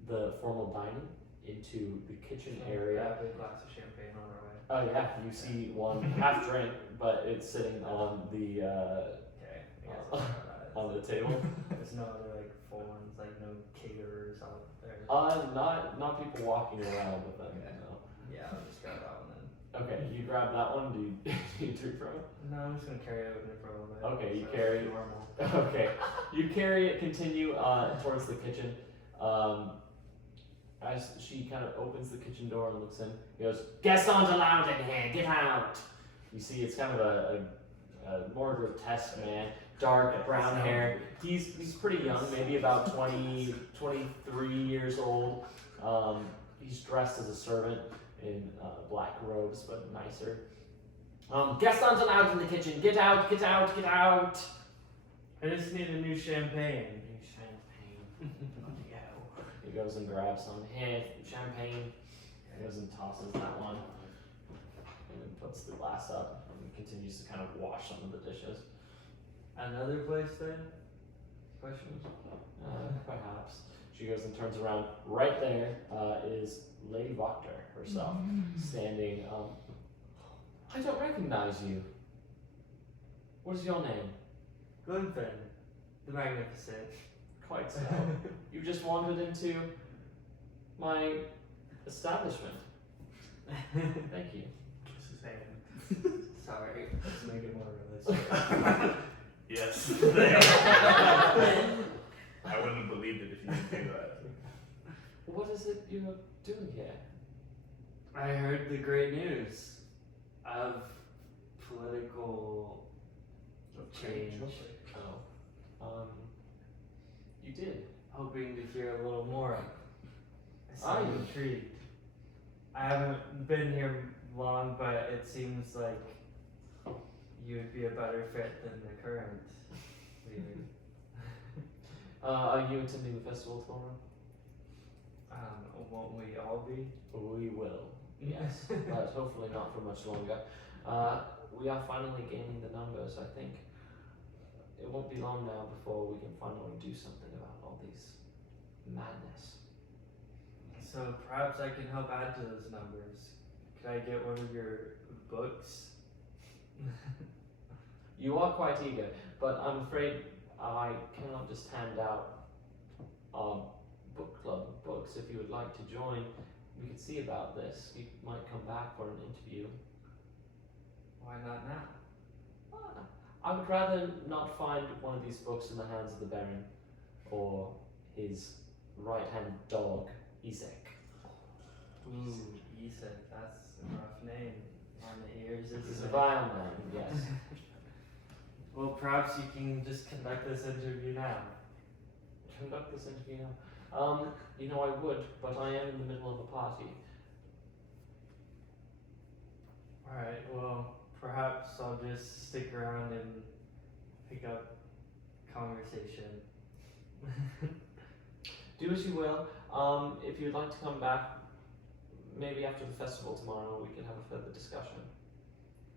the formal dining into the kitchen area. Grab a glass of champagne on our way. Oh yeah, you see one half drink, but it's sitting on the Okay, I guess I'll try that. on the table. There's no other like full ones, like no caterers out there. Not people walking around with them. Okay. No. Yeah, I'll just grab that one then. Okay, you grab that one. Do you drink from it? No, I'm just gonna carry it with me for a little bit. Okay, you So carry- it's normal. Okay, you carry it. Continue towards the kitchen. As she kind of opens the kitchen door and looks in, he goes, "Guests aren't allowed in here. Get out." You see, it's kind of a more grotesque man, dark brown hair. He's pretty young, maybe about 20, 23 years old. He's dressed as a servant in black robes, but nicer. Guests aren't allowed in the kitchen. Get out! Get out! Get out! I just need a new champagne. New champagne. He goes and grabs some. Here, champagne. He goes and tosses that one. And then puts the glass up and continues to kind of wash some of the dishes. Another place then? Questions? Perhaps. She goes and turns around. Right there is Lady Wachter herself, standing. I don't recognize you. What is your name? Glenfin, the Magnificent. Quite so. You just wandered into my establishment. Thank you. Kiss his hand. Sorry, let's make it more realistic. Yes. I wouldn't have believed it if you didn't do that. What is it you're doing here? I heard the great news of political change. Oh. You did. Hoping to hear a little more. Are I'm you? intrigued. I haven't been here long, but it seems like you would be a better fit than the current leader. Are you attending the festival tomorrow? Won't we all be? We will. Yes, but hopefully not for much longer. We are finally gaining the numbers. I think it won't be long now before we can finally do something about all these madness. So perhaps I can help add to those numbers. Could I get one of your books? You are quite eager, but I'm afraid I cannot just hand out our book club of books. If you would like to join, we could see about this. You might come back for an interview. Why not now? I would rather not find one of these books in the hands of the Baron or his right-hand dog, Isaac. Ooh, Ethan, that's a rough name on the ears. He's a vile man, yes. Well, perhaps you can just conduct this interview now. Conduct this interview now. You know I would, but I am in the middle of a party. Alright, well, perhaps I'll just stick around and pick up conversation. Do as you will. If you'd like to come back, maybe after the festival tomorrow, we can have a further discussion.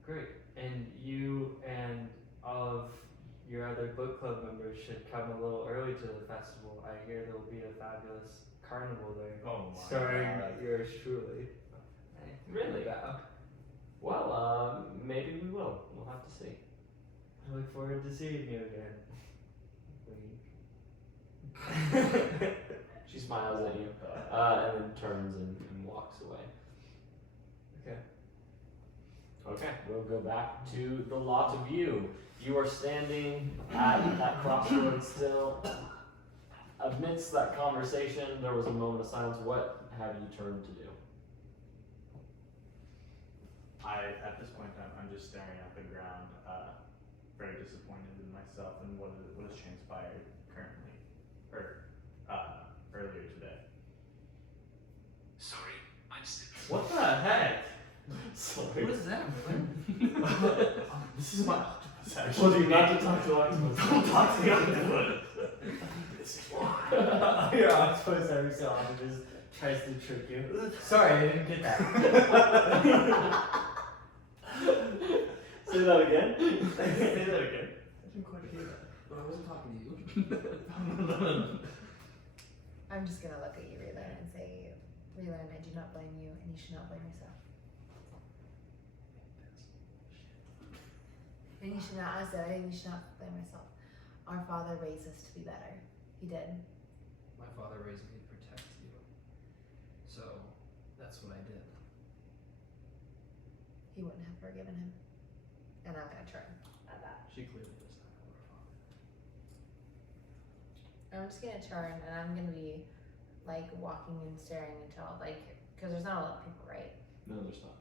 Great. And you and all of your other book club members should come a little early to the festival. I hear there will be a fabulous carnival there. Oh my starring God. yours truly. Really? Bow. Well, maybe we will. We'll have to see. I look forward to seeing you again. Wink. She smiles at you, and then turns and walks away. Okay. Okay, we'll go back to the lot of you. You are standing at that crossroads still. Amidst that conversation, there was a moment of silence. What have you turned to do? At this point, I'm just staring at the ground, very disappointed in myself and what has transpired currently, or earlier today. Sorry, I'm still. What the heck? Sorry. What is that? This is my octopus, I actually. told you not to talk to octopus. Don't talk to the octopus. This is why. Your octopus every so often just tries to trick you. Sorry, I didn't get that. Say that again. Say that again. I didn't quite hear that. But I wasn't talking to you. I'm just gonna look at you, Raylan, and say, Raylan, I do not blame you, and you should not blame yourself. And you should not, honestly, I think you should not blame yourself. Our father raised us to be better. He did. My father raised me to protect you. So, that's what I did. He wouldn't have forgiven him. And I'm gonna turn at that. She clearly does not know her father. I'm just gonna turn, and I'm gonna be, like, walking and staring until, like, because there's not a lot of people, right? No, there's not.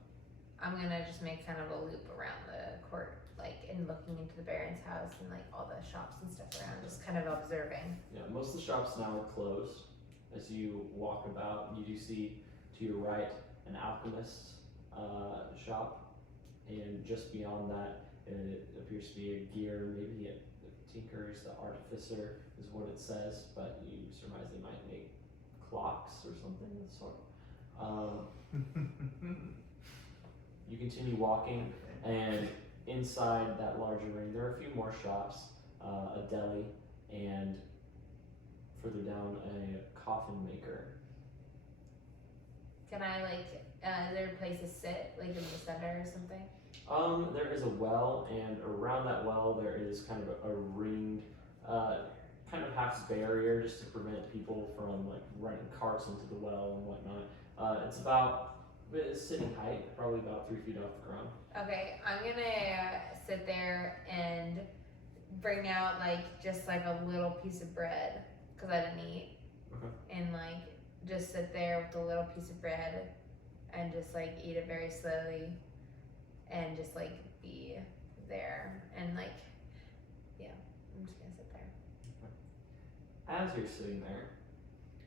I'm gonna just make kind of a loop around the court, like, and looking into the Baron's house and, like, all the shops and stuff around, just kind of observing. Yeah, most of the shops now are closed. As you walk about, you do see to your right an alchemist's shop, and just beyond that, it appears to be a gear, maybe a tinker's, the artificer is what it says, but you surmise they might make clocks or something of the sort. You continue walking, and inside that larger ring, there are a few more shops, a deli, and further down, a coffin maker. Can I, like, is there a place to sit, like, in the center or something? There is a well, and around that well there is kind of a ringed, kind of half barrier just to prevent people from like running carts into the well and whatnot. It's about sitting height, probably about 3 feet off the ground. Okay, I'm gonna sit there and bring out, like, just, like, a little piece of bread, because I didn't eat. Okay. And, like, just sit there with a little piece of bread and just, like, eat it very slowly and just, like, be there and, like, yeah, I'm just gonna sit there. As you're sitting there,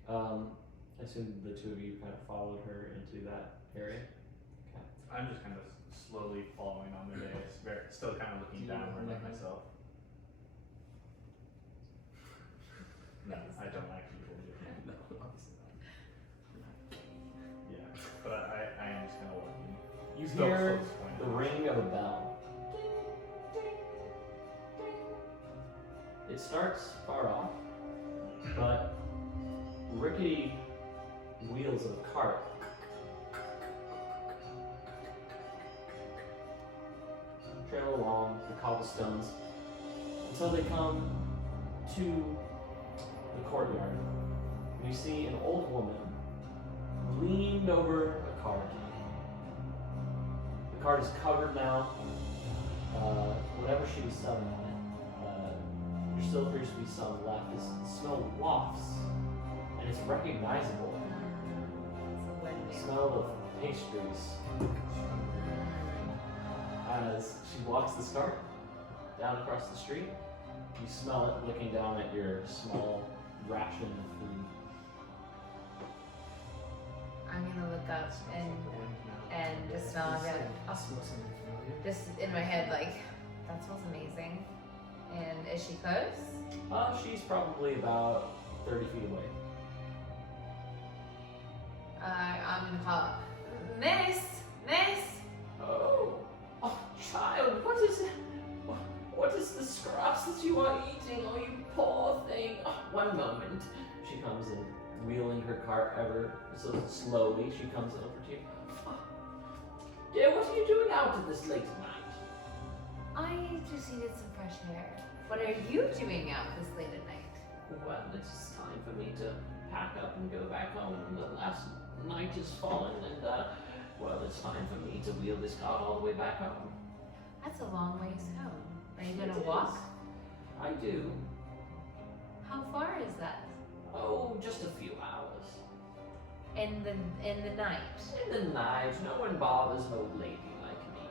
I assume the two of you kind of followed her into that area. Okay. I'm just kind of slowly following on the dais, still kind of looking downward at myself. No, I don't actually hold it. No, obviously not. Yeah, but I am just kind of walking. You Still hear disappointed. the ring of a bell. It starts far off, but rickety wheels of a cart trail along the cobblestones until they come to the courtyard. And you see an old woman leaned over a cart. The cart is covered now whatever she was selling on it, there still appears to be some left. This smell wafts, and it's recognizable. The smell of pastries. As she walks the cart down across the street, you smell it looking down at your small ration of food. I'm gonna look up and just smell it. I smell something familiar. Just in my head, like, that smells amazing. And is she close? She's probably about 30 feet away. I'm gonna call up. Miss! Oh, child, what is it? What is the scraps that you are eating? Oh, you poor thing. Oh, one moment. She comes in, wheeling her cart ever so slowly. She comes over to you. Oh, dear, what are you doing out at this late at night? I just needed some fresh air. What are you doing out this late at night? Well, it's time for me to pack up and go back home. The last night is fallen, and well, it's time for me to wheel this cart all the way back home. That's a long ways home. Are you gonna It walk? is. I do. How far is that? Oh, just a few hours. In the night. In the night, no one bothers an old lady like me.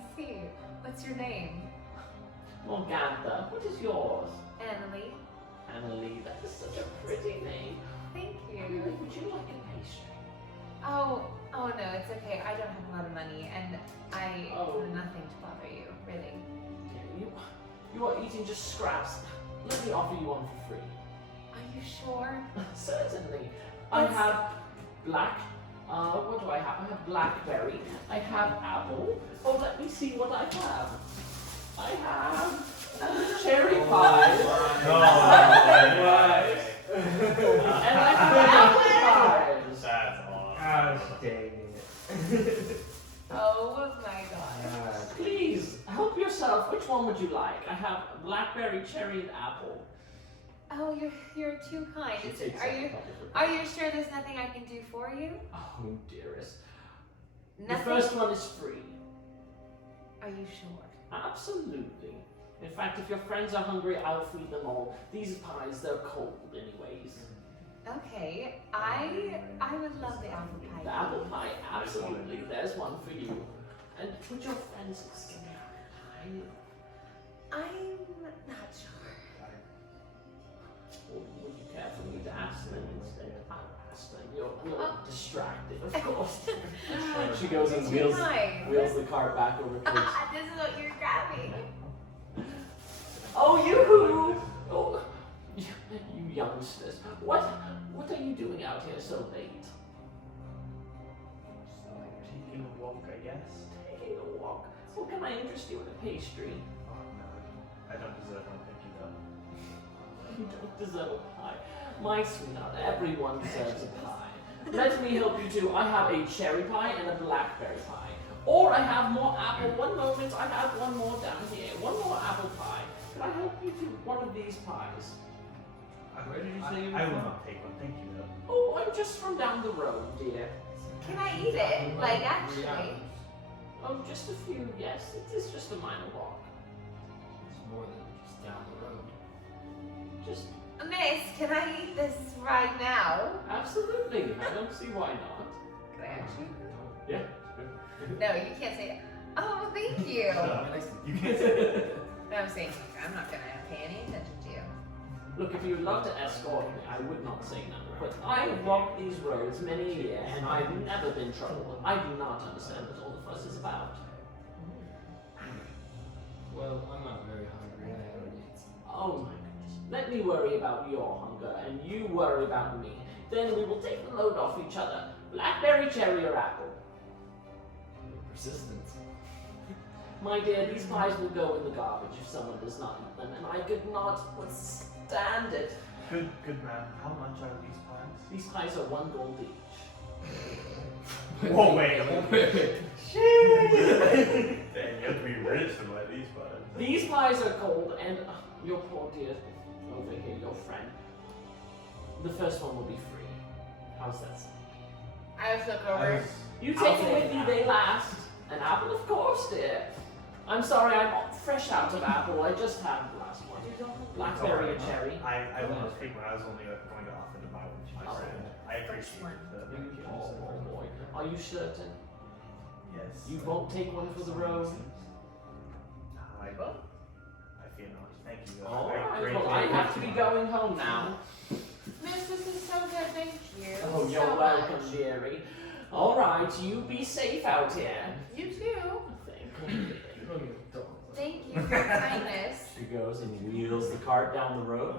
I see. What's your name? Morgantha, what is yours? Annalie. Annalie, that is such a pretty name. Thank Annalie, you. would you like a pastry? Oh no, it's okay. I don't have a lot of money, and I Oh. do nothing to bother you, really. You are eating just scraps. Let me offer you one for free. Are you sure? Certainly. I That's- have black. What do I have? I have blackberry. I have apple. Oh, let me see what I have. I have cherry pie. And I have apple pies. That's awesome. Gosh dang it. Oh my gosh. Please help yourself. Which one would you like? I have blackberry, cherry, and apple. Oh, you're too kind. She takes Are out you a couple of- are you sure there's nothing I can do for you? Oh, dearest. Nothing. The first one is free. Are you sure? Absolutely. In fact, if your friends are hungry, I'll feed them all. These pies, they're cold anyways. Okay. I would love the apple pie. The apple pie, absolutely. There's one for you. And would your friends accept pie? I'm not sure. Or would you care for me to ask them instead? I'll ask them. You're Oh. distracted, of course. She goes and Too kind. wheels the cart back over to This is what you're grabbing. Oh, you! Oh, you youngsters. What are you doing out here so late? Taking a walk, I guess. Taking a walk. Well, can I interest you in a pastry? Oh, no. I don't deserve one, thank you, though. You don't deserve a pie. My sweetheart, everyone deserves a pie. Let me help you too. I have a cherry pie and a blackberry pie. Or I have more apple. One moment, I have one more down here. One more apple pie. Can I help you to one of these pies? Where did you say you were I will from? not take one, thank you, though. Oh, I'm just from down the road, dear. Can I eat it? Like actually? Oh, just a few, yes. It is just a minor walk. It's more than just down the road. Just Miss, can I eat this right now? absolutely. I don't see why not. Can I actually? Yeah. No, you can't say it. Oh, thank you. You can't say that. No, I'm saying I'm not gonna pay any attention to you. Look, if you'd love to escort me, I would not say no. But I have walked these roads many years, and I've never been troubled. I do not understand what all the fuss is about. Well, I'm not very hungry. I already ate some. Oh my goodness. Let me worry about your hunger, and you worry about me. Then we will take the load off each other. Blackberry, cherry, or apple. Persistent. My dear, these pies will go in the garbage if someone does not eat them, and I could not withstand it. Good man. How much are these pies? These pies are 1 gold each. Whoa, wait. Dang, you have to be rich to buy these pies. These pies are cold, and your poor dear over here, your friend. The first one will be free. How's that sound? I just look over. You I'll take it take with you, an they last. An apple, of course, dear. I'm sorry, I'm fresh out of apple. I just had the last one. Blackberry and cherry. I won't speak when I was only going to offer to buy one to my friend. I appreciate the Oh boy. Are you certain? Yes. You won't take one for the road? I fear not. Thank you. Alright, greatly well, I have to be appreciate it. going home now. Miss, this is so good. Thank you. Oh, you're so welcome, much. dearie. Alright, you be safe out here. You too. Thank you. Thank you for your kindness. She goes and wheels the cart down the road.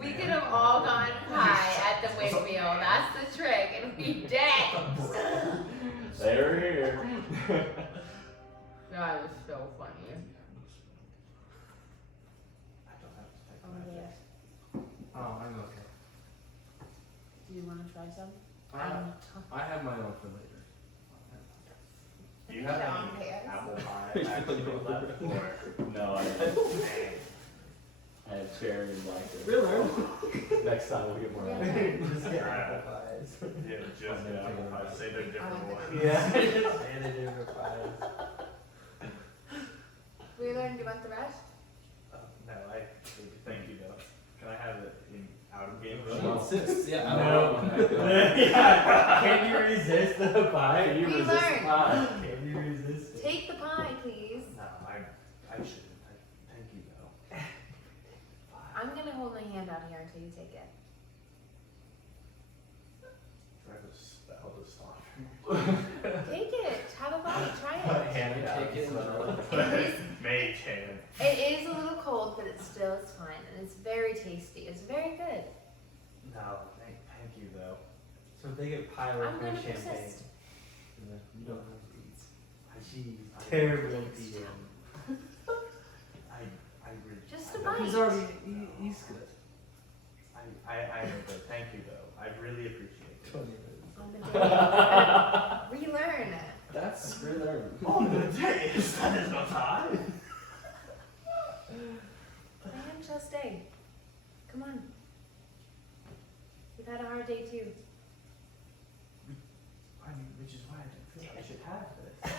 We could have all gone high at the windmill. That's the trick, and we did. They're here. That is so funny. I don't have to take Oh, my yeah. Oh, I'm okay. Do you want to try some? I have my own for later. Do you have Down any here. apple pie actually left? Or No, I have cherry and blackberry. Really? Next time we'll get more Yeah. apple. Just get Alright. apple pies. yeah, just get apple pie. Say they're different like ones. Yeah. And a different pies. Wheeler, do you want the rest? No, thank you though. Can I have it in out of game? She insists. Yeah. I No. don't know. Yeah. Can you resist the pie? Can you We resist the learned. pie? Can you resist it? Take the pie, please. No, I shouldn't. Thank you though. I'm gonna hold my hand out here until you take it. Do I have a spell to stop? Take it. Have a bite. Try it. Hand Take it. It is, Mage hand. it is a little cold, but it's still it's fine, and it's very tasty. It's very good. No, thank you though. So if they get pie I'm with gonna champagne. persist. You don't have these. She's Terrible Thanks, DM. I really. Just a I bite. don't- He's already. He's good. I know, but thank you though. I really appreciate it. 20 minutes. On the day. Relearn. That's relearn. On the days, that is not high. The hand shall stay. Come on. We've had a hard day too. I mean, which is why I don't feel I should have this.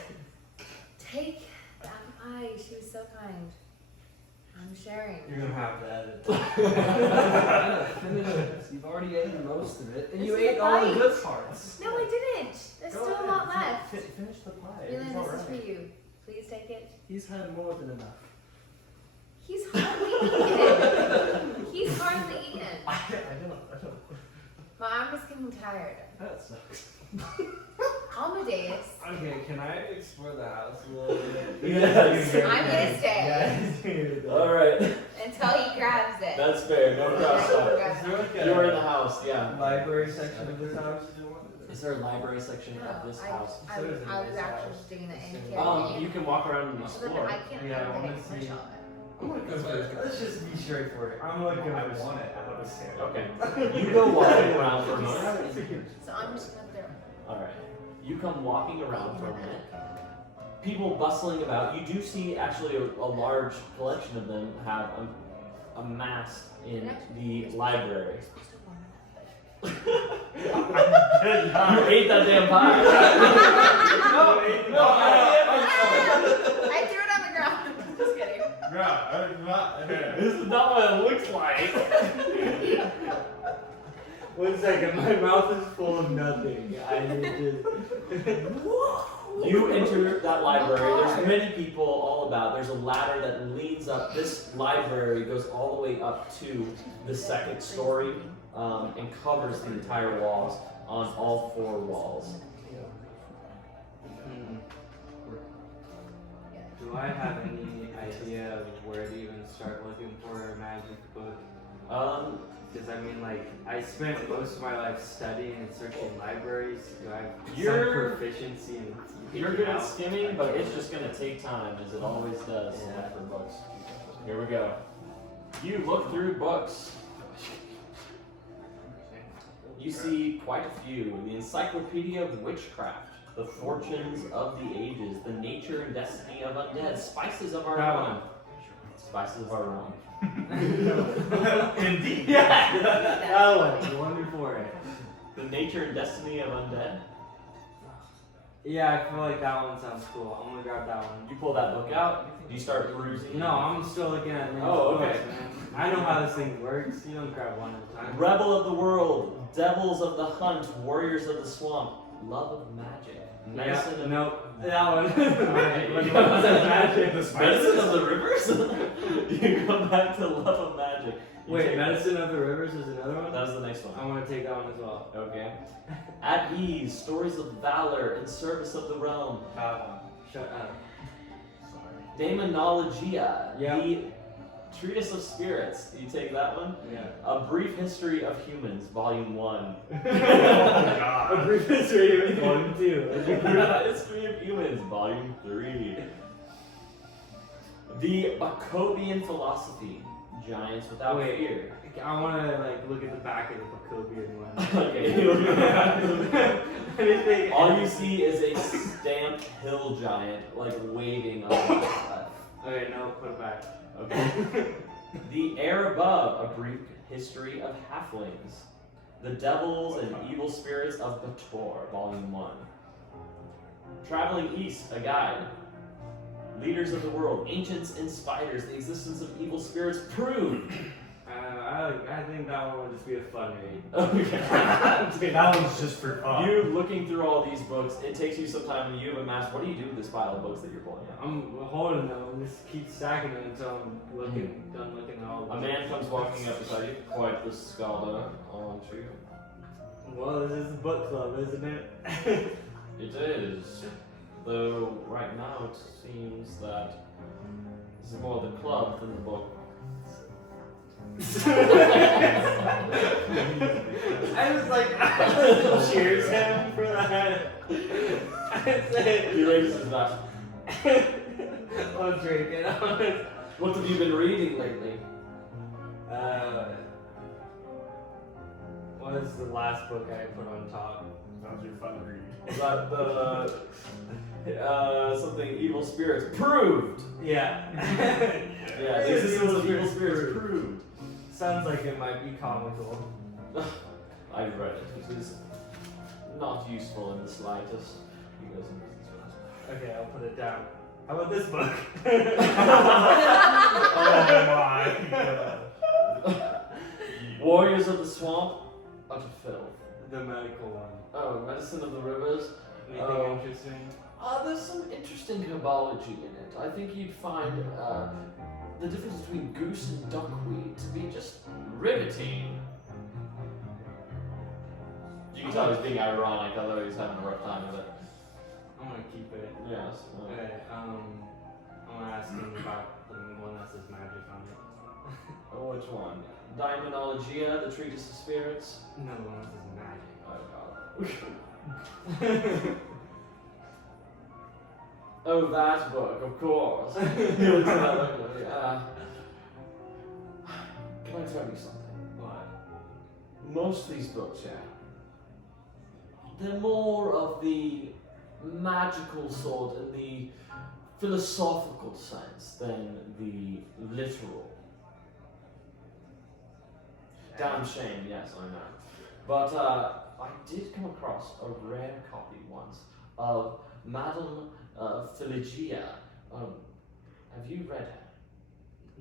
Take that pie. She was so kind. I'm sharing. You're gonna have to edit. Finish it. You've already eaten most of it, and This you is a ate all the bite. good parts. No, I didn't. There's Go still a ahead, lot left. Finish the pie. Leland, It's this is alright. for you. Please take it. He's had more than enough. He's hardly eaten. He's hardly eaten. I don't. My arm is getting tired. That sucks. Amadeus. Okay, can I explore the house a little bit? Yes. I'm gonna stay Yes. Alright, until he grabs it. that's fair. No cross talk. Is there like a You're in the house, yeah. library section of this house? Is there a library section No, of this I, house? I, So there's a I was nice actually house. doing it and You carrying You it. can walk around and So then explore. I can't Yeah, I I wanna get a see. commercial of it. Let's just be straightforward. I'm looking I for want it. I want to see it. Okay. You go walking around for a minute. So I'm just gonna throw. Alright. You come walking around for a minute. People bustling about. You do see actually a large collection of them have amassed in the library. You're supposed to warm it up. You ate that damn pie. I threw it on the ground. Just kidding. This is not what it looks like. 1 second, my mouth is full of nothing. I need to. You enter that library. There's many people all about. There's a ladder that leads up. This library goes all the way up to the second story and covers the entire walls on all 4 walls. Do I have any idea of where to even start looking for a magic book? Because I mean, like, I spent most of my life studying and searching libraries. Do I have some proficiency in You're picking good at out? skimming, but it's just going to take time, as it always does for books. Here we go. You look through books. You see quite a few. The Encyclopedia of Witchcraft, The Fortunes of the Ages, The Nature and Destiny of Undead, Spices of Our That Own. one. Spices of Our Own. Indeed. Yeah! That one, the one before it. The Nature and Destiny of Undead. Yeah, I feel like that one sounds cool. I'm gonna grab that one. You pull that book out. Do you start perusing? No, I'm still looking at Minnie's Oh, okay. books, man. I know how this thing works. You don't grab one at a time. Rebel of the world, devils of the hunt, warriors of the swamp, love of magic, medicine of Nope. That one. Magic. When it was magic. medicine of the rivers. You come back to love of magic. You Wait, take- Medicine of the Rivers is another one? That was the next one. I want to take that one as well. Okay. At ease, stories of valor in service of the realm. That one. Shut up. Sorry. Daemonologia, Yep. the treatise of spirits. You take that one. Yeah. A brief history of humans, volume 1. A brief history of volume 2. History of humans, volume 3. The Bacobian philosophy, giants without Wait. fear. I want to like look at the back of the Bacobian one. Okay. Anything? All you see is a stamped hill giant, like waving on the Okay, no, put it back. Okay. The Air Above, a brief history of halflings. The Devils and Evil Spirits of Bator, volume 1. Traveling East, a guide. Leaders of the world, ancients and spiders, the existence of evil spirits proved. I think that one would just be a fun read. Okay. That one's just for fun. You looking through all these books, it takes you some time and you have amassed. What do you do with this pile of books that you're pulling out? I'm holding them and just keep stacking them until I'm done looking at all of A them. man comes walking up beside you. Quite the scholar, aren't you? Well, this is a book club, isn't it? It is. Though right now it seems that this is more the club than the book. I was like, cheers him for that. I said, He raises his glass. I'll drink it. What have you been reading lately? What is the last book I put on top? That was your fun read. Is that the something evil spirits proved? Yeah. Yeah, the existence of evil spirits proved. Sounds like it might be comical. I've read it. It is not useful in the slightest. He goes into this one. Okay, I'll put it down. How about this book? Oh my god. Warriors of the swamp, utter filth. The medical one. Oh, medicine of the rivers. Anything Oh. interesting? There's some interesting herbology in it. I think you'd find the difference between goose and duckweed to be just riveting. You can tell he's being ironic, although he's having a rough time with it. I'm gonna keep it. Yes. Okay, I'm gonna ask him about the one that says magic on it. Oh, which one? Daemonologia, the treatise of spirits. No, the one that says magic. Oh god. Oh, that book, of course. He looks at that book. Can I tell you something? What? Most of these books, yeah, they're more of the magical sort in the philosophical sense than the literal. Damn shame, yes, I know. But I did come across a rare copy once of Madame Philigia. Have you read her?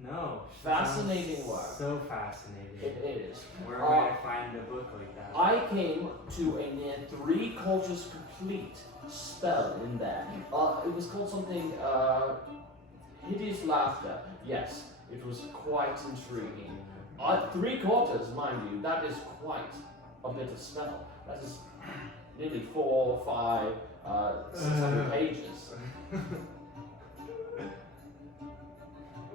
No. Fascinating Sounds work. So fascinating. It is. Where would I find a book like that? I came to a near 3 quarters complete spell in there. It was called something, hideous laughter. Yes, it was quite intriguing. 3 quarters, mind you, that is quite a bit of spell. That is nearly 4, 5, 600 pages.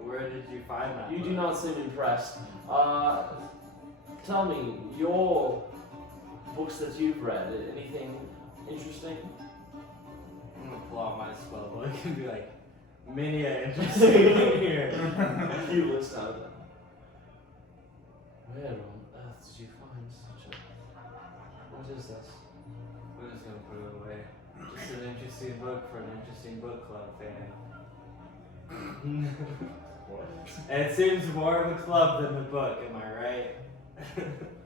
Where did you find that? You book? do not seem impressed. Tell me, your books that you've read, anything interesting? I'm gonna pull out my spell book and be like, Minia interesting here. You list out of them. Where on earth did you find such a... What is this? I'm just gonna put it away. Just an interesting book for an interesting book club fan. It seems more of a club than the book, am I right?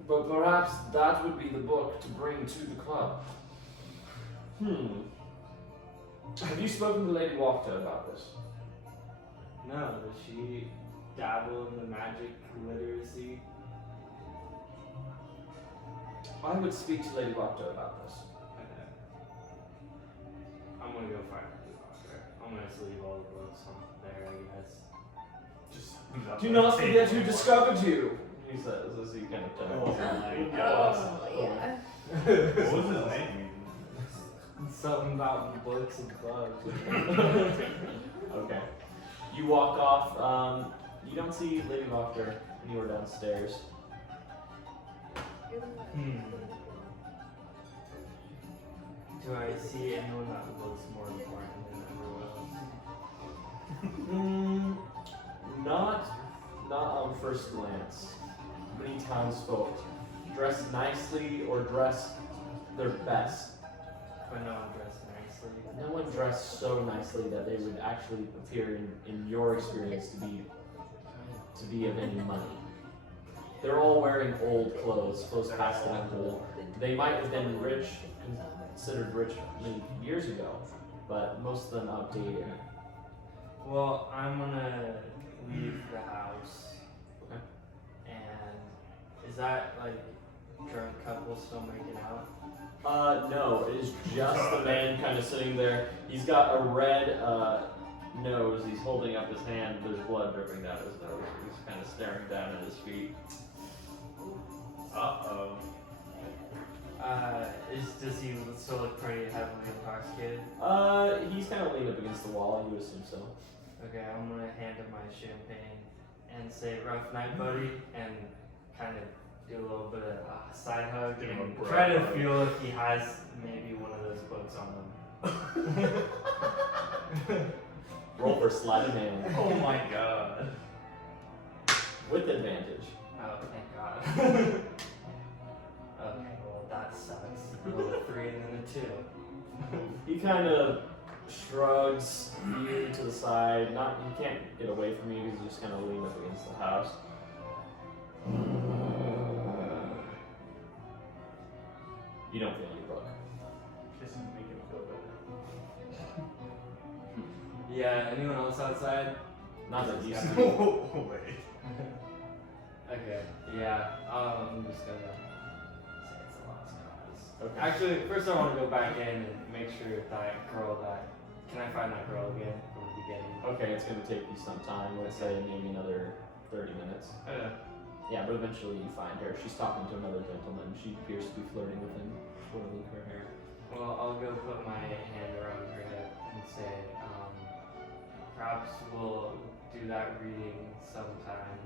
But perhaps that would be the book to bring to the club. Have you spoken to Lady Walkta about this? No, does she dabble in the magic literacy? I would speak to Lady Walkta about this. Okay. I'm gonna go find the doctor. I'm gonna just leave all the books on there, I guess. Just Do not forget who discovered you, he says as he kind of turns. Oh, yeah. What was his name? Something about books and bugs. Okay. You walk off. You don't see Lady Walkta anywhere downstairs. Do I see anyone that looks more important than everyone else? Not on first glance. Many townsfolk dress nicely or dress their best. But no one dressed nicely. No one dressed so nicely that they would actually appear in your experience to be of any money. They're all wearing old clothes passed down to them. They might have been rich, considered rich many years ago, but most of them outdated. Well, I'm gonna leave the house. Okay. And is that like drunk couple still making out? No, it is just the man kind of sitting there. He's got a red nose. He's holding up his hand. There's blood dripping down his nose. He's kind of staring down at his feet. Uh-oh. Does he still look pretty heavily intoxicated? He's kind of leaned up against the wall. You assume so. Okay, I'm gonna hand him my champagne and say rough night, buddy, and kind of do a little bit of side hug Give him a and bro try to hug. feel if he has maybe one of those books on him. Roll for sleight of hand Oh my god. with advantage. Oh, thank God. Okay, well that sucks. Roll a 3 and then a 2. He kind of shrugs you to the side. He can't get away from you because he's just kind of leaned up against the house. You don't feel any book. Kissing to make him feel better. Yeah, anyone else outside? Not that you see. Oh, wait. Okay, yeah, I'm just gonna say it's a lost cause. Okay. Actually, first I want to go back in and make sure that girl can I find that girl again from the beginning? Okay, it's going to take you some time. Let's say maybe another 30 minutes. Yeah, but eventually you find her. She's talking to another gentleman. She appears to be flirting with him, twirling her hair. Well, I'll go put my hand around her hip and say, perhaps we'll do that reading sometime.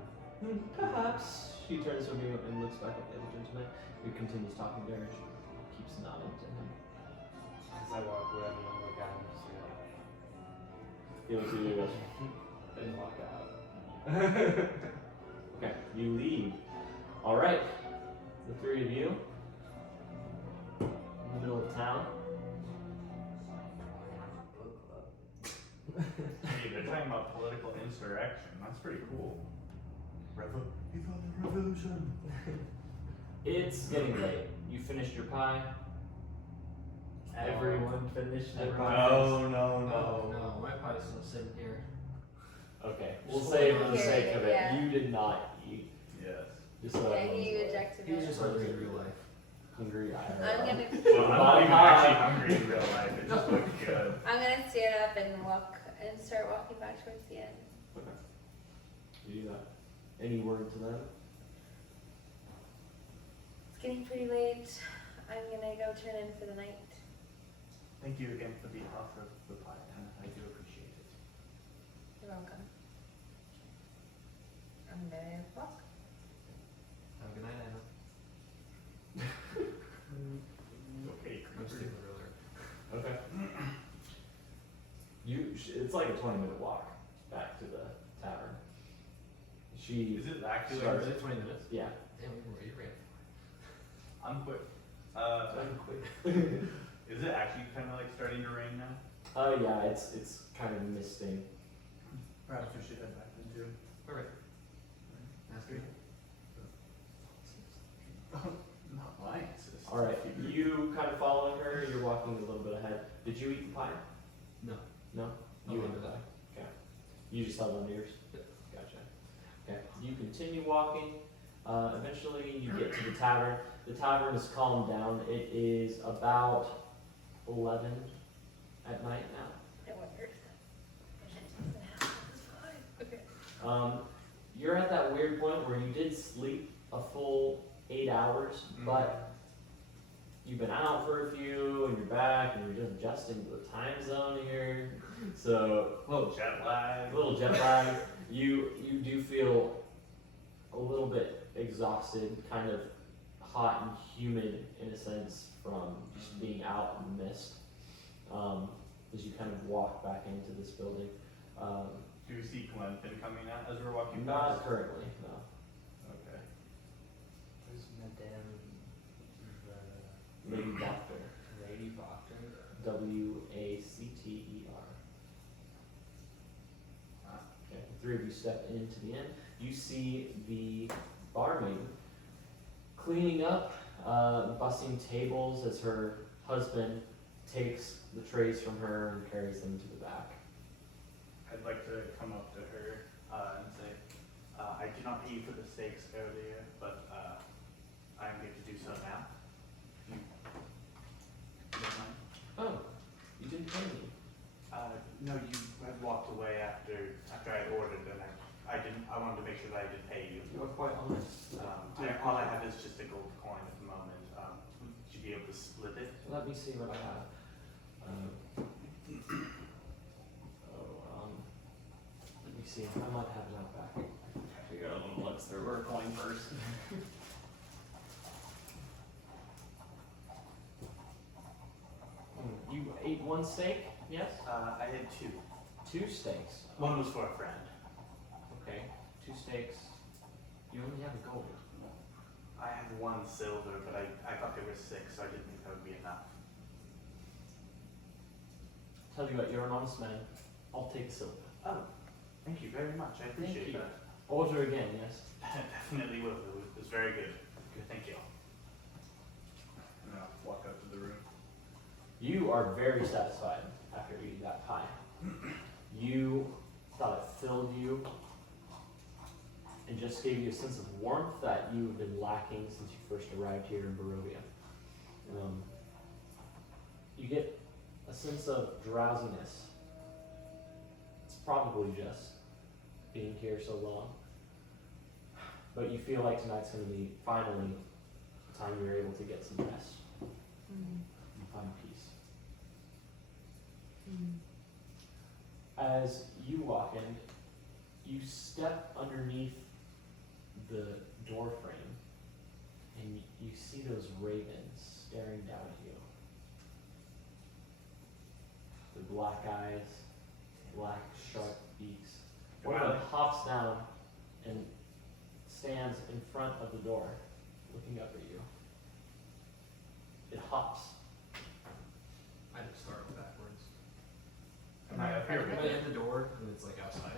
Perhaps. She turns from you and looks back at the other gentleman, who continues talking to her. She keeps nodding to him. As I walk away, I'm gonna look at him and say, He looks at you and goes, then walk out. okay, you leave. Alright, the three of you, in the middle of town. Hey, they're talking about political insurrection. That's pretty cool. Revolution. It's getting late. You finished your pie. Everyone finished their Everyone- pie. No. No, my pie's still sitting here. Okay, we'll say for the Here, sake of it, yeah. you did not eat. Yes. Just so Yeah, everyone's he aware. rejected He was it. just hungry in real life. Hungry. I'm gonna Well, I'm not even actually hungry in real life. It just looks good. stand up and walk and start walking back towards the end. Okay. You do that. Any word to them? It's getting pretty late. I'm gonna go turn in for the night. Thank you again for the offer of the pie, Anna. I do appreciate it. You're welcome. I'm gonna walk. Have a good night, Anna. Okay, I'm sleeping earlier. Okay. It's like a 20-minute walk back to the tavern. She. Is it actually? Sorry. Is it 20 minutes? Yeah. Damn, you ran. I'm quick. Quick. Is it actually kind of like starting to rain now? Oh yeah, it's kind of misting. Perhaps we should head back into. Alright. That's good. Not my assist. All right, you kind of following her. You're walking a little bit ahead. Did you eat the pie? You just held on to yours? Yep. Gotcha. Okay. You continue walking. Eventually, you get to the tavern. The tavern is calmed down. It is about 11 at night now. I wondered. You're at that weird point where you did sleep a full 8 hours, but you've been out for a few, and you're back, and you're just adjusting to the time zone here. So A little jet lag. a little jet lag. You do feel a little bit exhausted, kind of hot and humid in a sense from just being out in the mist. As you kind of walk back into this building. Do we see Glenfin coming out as we're walking Not past? currently, no. Okay. Who's Madame Lady Doctor. Lady Boston? Wacter. Okay, the three of you step into the inn. You see the barmaid cleaning up, bussing tables as her husband takes the trays from her and carries them to the back. I'd like to come up to her and say, I did not pay you for the steaks earlier, but I'm going to do so now. You don't mind? Oh, you didn't pay me. No, you had walked away after I had ordered, and I wanted to make sure that I did pay you. You are quite honest. All I have is just a gold coin at the moment. Would you be able to split it? Let me see what I have. Let me see. I might have it out back. We got a little looks through our coin first. You ate one steak? Yes? I had two. 2 steaks. One was for a friend. Okay, 2 steaks. You only have a gold. I have 1 silver, but I thought there were 6, so I didn't think that would be enough. Tell you what, you're an honest man. I'll take silver. Oh, thank you very much. I appreciate you. that. Order again, yes? Definitely will. It was very good. Thank you. And I'll walk up to the room. You are very satisfied after eating that pie. You thought it filled you and just gave you a sense of warmth that you have been lacking since you first arrived here in Barovia. You get a sense of drowsiness. It's probably just being here so long. But you feel like tonight's going to be finally the time you're able to get some rest and find peace. As you walk in, you step underneath the door frame and you see those ravens staring down at you. The black eyes, black sharp beaks. One of them hops down and stands in front of the door, looking up at you. It hops. I just start backwards. Am I up here Am with I you? at the door and it's like outside?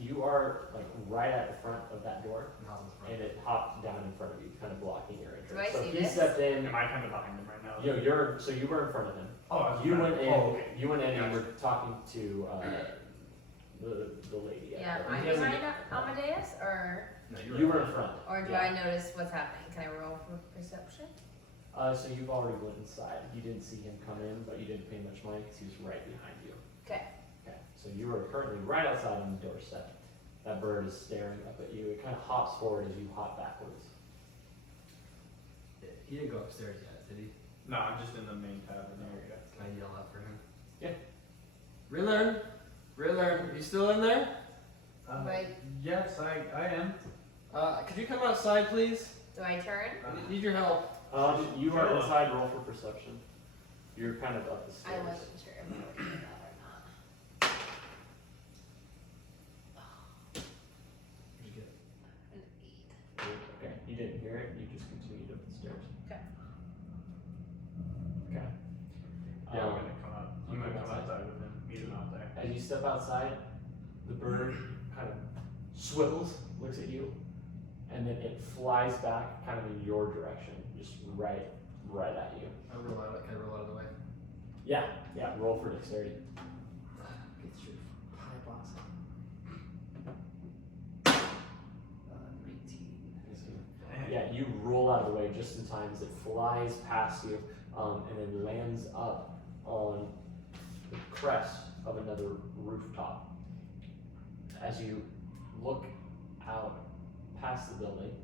You are like right at the front of that door, And how's in front? and it hopped down in front of you, kind of blocking your entrance. Do I so see he this? stepped in. Am I kind of behind him right now? So you were in front of him. Oh, I was You in went front. in. Oh, okay. You went in and Gotcha. were talking to the lady. Yeah, there. am I He hasn't- behind Amadeus, or No, You were in front. do yeah. I notice what's happening? Can I roll for perception? So you've already went inside. You didn't see him come in, but you didn't pay much mind because he was right behind you. Okay. Okay. So you are currently right outside on the doorstep. That bird is staring up at you. It kind of hops forward as you hop backwards. He didn't go upstairs yet, did he? No, I'm just in the main tavern area. Can I yell out for him? Yeah. Riddler! Riddler, you still in there? Right. Yes, I am. Could you come outside, please? Do I turn? Need your help. You are Sure. inside. Roll for perception. You're kind of up the I stairs. wasn't sure if I would do that or not. What'd you get? An 8. Okay. You didn't hear it. You just continued up the stairs. Okay. Okay. Yeah, I'm gonna come out. I'm you gonna come come outside. outside with him. Meet him out there. As you step outside, the bird kind of swivels, looks at you, and then it flies back kind of in your direction, just right at you. Can I roll out of the way? Yeah, roll for dexterity. Get your pie box. you roll out of the way just in time as it flies past you, and then lands up on the crest of another rooftop. As you look out past the building,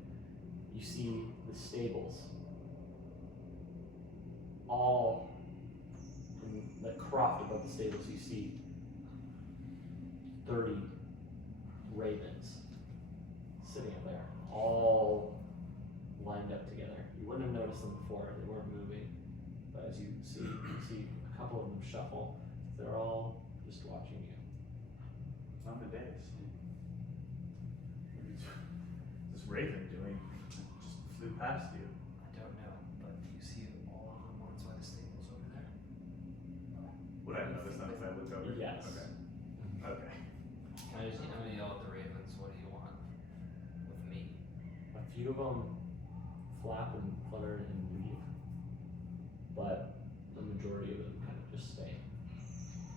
you see the stables. All in the croft above the stables, you see 30 ravens sitting up there, all lined up together. You wouldn't have noticed them before, they weren't moving. But as you see a couple of them shuffle, they're all just watching you. On the days. This raven doing just flew past you. I don't know, but do you see all of the ones by the stables over there? Would I notice them if I looked over? Yes. Okay. Okay. Can I just yell at the ravens? What do you want with me? A few of them flap and flutter and leave, but the majority of them kind of just stay.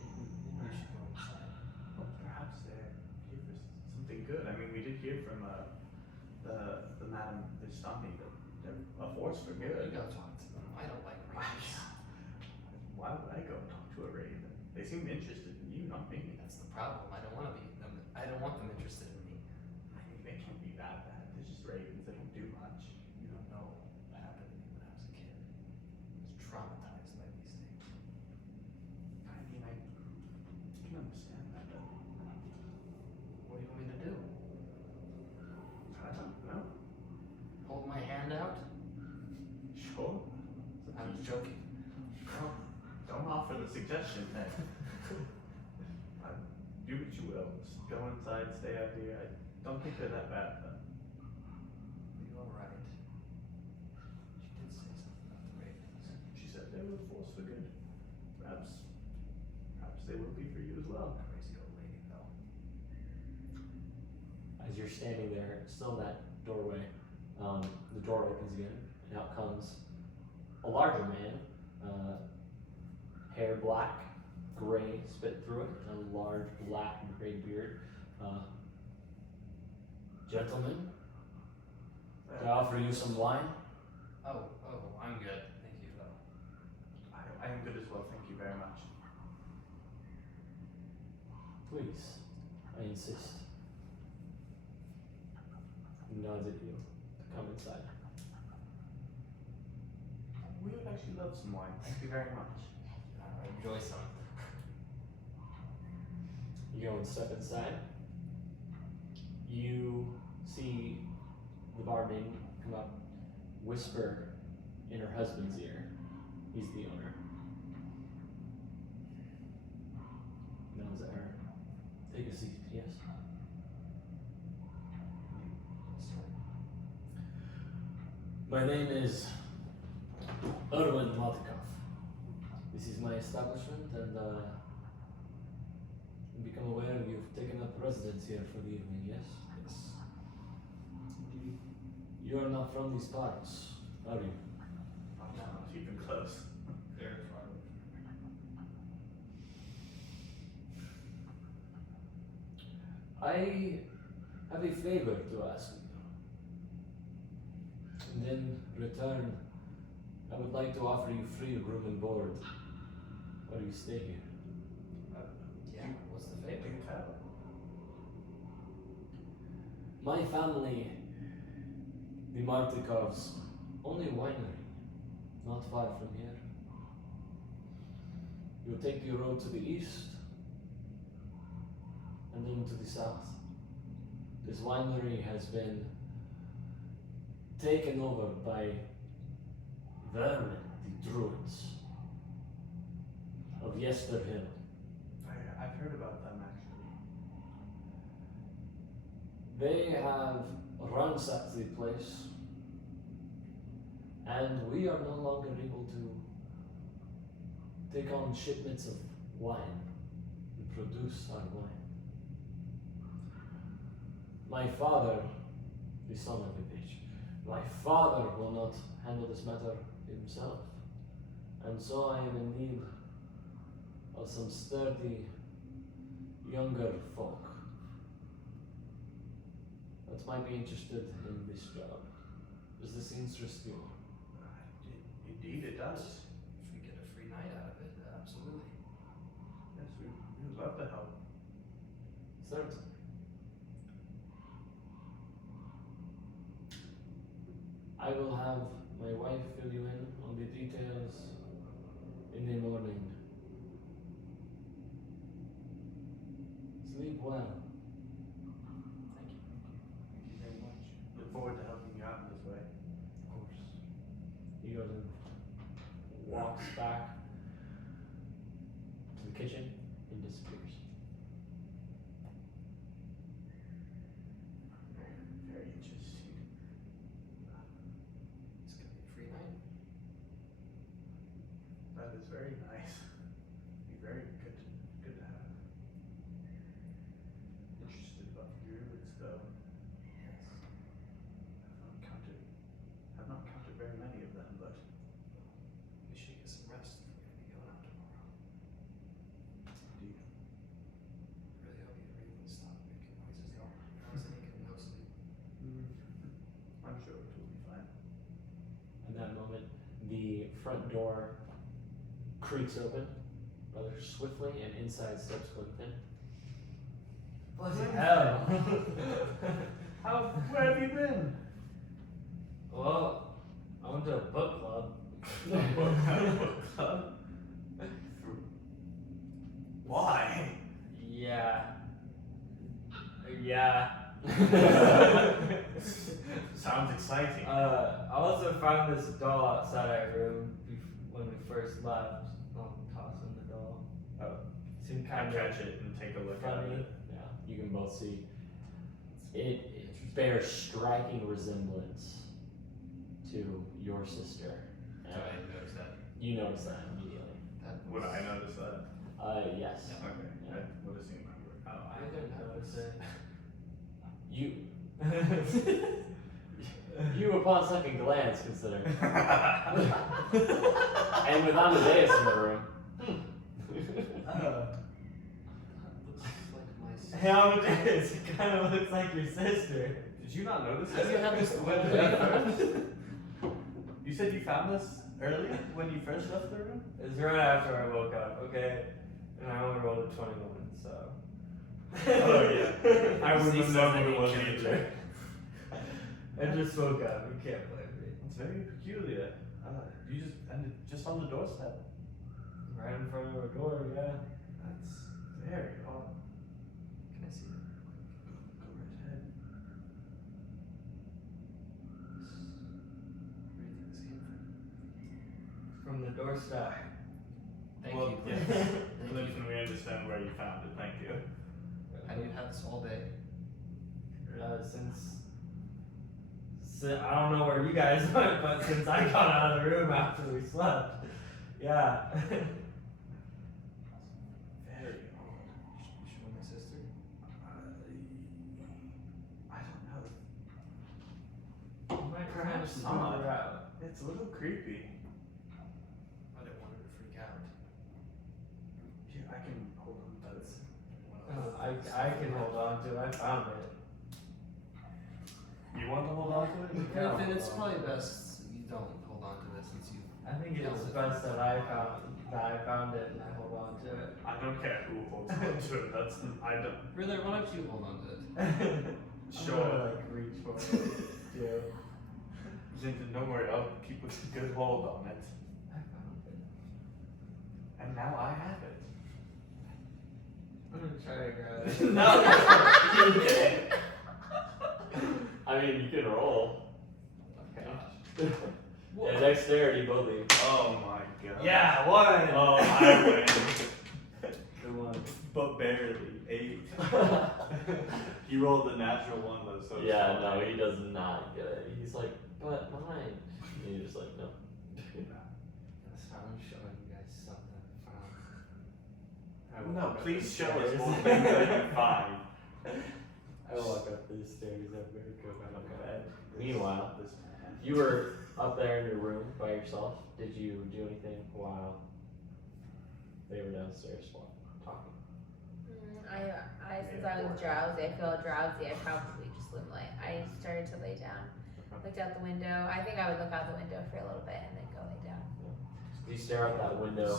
Maybe we should go inside. Well, perhaps they're here for something good. I mean, we did hear from the Madam Vistani that they're a force for You good. go talk to them. I don't like ravens. Why would I go talk to a raven? They seem interested in you, not me. That's the problem. I don't want to be them. I don't want them interested in me. I mean, they can't be that bad. They're just ravens. They don't do much. You don't know what happened to me when I was a kid. I was traumatized by these things. I mean, I can understand that, but What do you want me to do? I don't know. Hold my hand out? Sure. I was joking. Well, don't offer the suggestion then. Do what you will. Just go inside, stay out here. I don't think they're that bad, though. You're right. She did say something about the ravens. She said they were a force for good. Perhaps they will be for you as well. Crazy old lady, though. As you're standing there, still in that doorway, the door opens again, and out comes a larger man, hair black, gray spit through it, a large black and gray beard. Gentlemen, can I offer you some wine? Oh, I'm good. Thank you, though. I am good as well, thank you very much. Please, I insist. He nods at you to come inside. We would actually love some wine. Thank you very much. Enjoy some. You go and step inside. You see the barmaid come up, whisper in her husband's ear. He's the owner. Nods at her. Take a seat, yes. My name is Erwin Matikov. This is my establishment, and become aware you've taken up residence here for the evening, yes? Yes. You are not from these parts, are you? Not even close. Very far. I have a favor to ask you. And in return, I would like to offer you free room and board while you stay here. Yeah, what's the favor? Do tell. My family, the Martikovs, own a winery not far from here. You take the road to the east and then to the south. This winery has been taken over by Vermin, the druids of Yesterhill. I've heard about them actually. They have ransacked the place, and we are no longer able to take on shipments of wine and produce our wine. My father, the son of a bitch, my father will not handle this matter himself, and so I am in need of some sturdy younger folk that might be interested in this job. Does this interest you? Indeed, it does. If we get a free night out of it, absolutely. Yes, we would love to help. Certainly. I will have my wife fill you in on the details in the morning. Sleep well. Thank you. Thank you very much. Look forward to helping you out in this way. Of course. He goes and walks back to the kitchen and disappears. Very interesting. It's gonna be a free night. That is very nice. Be very good to have. Interested about the druids, though. Yes. I've not counted very many of them, but We should get some rest if we're gonna be going out tomorrow. indeed. Really hope you never even stop making noises though. I was thinking no sleep. I'm sure it will be fine. At that moment, the front door creaks open rather swiftly, and inside steps Clinton. Bloody hell. Where have you been? Well, I went to a book club. Why? Yeah. Yeah. Sounds exciting. I also found this doll outside our room when we first left. I'll toss in the doll. Oh. Seemed Can kind I of catch it and take a look at Funny. it? Yeah, you can both see. It bears striking resemblance to your sister. So I noticed that. You notice that immediately. That Would was- I notice that? Yes. Okay. Yeah. I would assume I would. Oh, I didn't notice it. You, you upon second glance consider. And with Amadeus in the room. Looks like my sister. Hey, Amadeus, it kind of looks like your sister. Did you not notice How do you have this when you said you found this earlier when you first left the room? It's right after I woke up, okay? And I only rolled a 21, so. Oh, yeah. I wouldn't have known Seasonal it was character. either. I just woke up, you can't blame me. It's very peculiar. You just ended just on the doorstep. Right in front of a door, yeah. That's very odd. Can I see it? Go right ahead. Where do you think this came from? From the doorstep. Thank Well, you. yes. Thank you. Listen, we understand where you found it. Thank you. And you had this all day. I don't know where you guys went, but since I got out of the room after we slept, yeah. Very odd. You show my sister? I don't know. You might Perhaps scoop not. her out. It's a little creepy. I didn't want her to freak out. Yeah, I can hold on to this. I can hold on to it. I found it. You want to hold on to it? Yeah. Then it's probably best you don't hold on to this since you. I think it's best that I found it and I hold on to it. I don't care who holds on to it. That's I don't. Brother, why don't you hold on to it? I'm gonna like reach for it too. Zinton, don't worry. I'll keep a good hold on it. I found it. And now I have it. I'm gonna try to grab it. No, you didn't. I mean, you can roll. Okay. Yeah, dexterity, both of you. Oh my god. Yeah, one. Oh, I win. The one. But barely. 8. He rolled the natural one though, so. it's Yeah, fine. no, he does not get it. He's like, but mine. And you're just like, no. That's how I'm showing you guys something I found. No, please show us more things that you find. I walk up these stairs. I'm very good. Okay. Meanwhile, This man. you were up there in your room by yourself. Did you do anything while they were downstairs while talking? Since I was drowsy, I feel drowsy. I probably just I started to lay down. looked out the window. I think I would look out the window for a little bit and then go lay down. You stare out that window.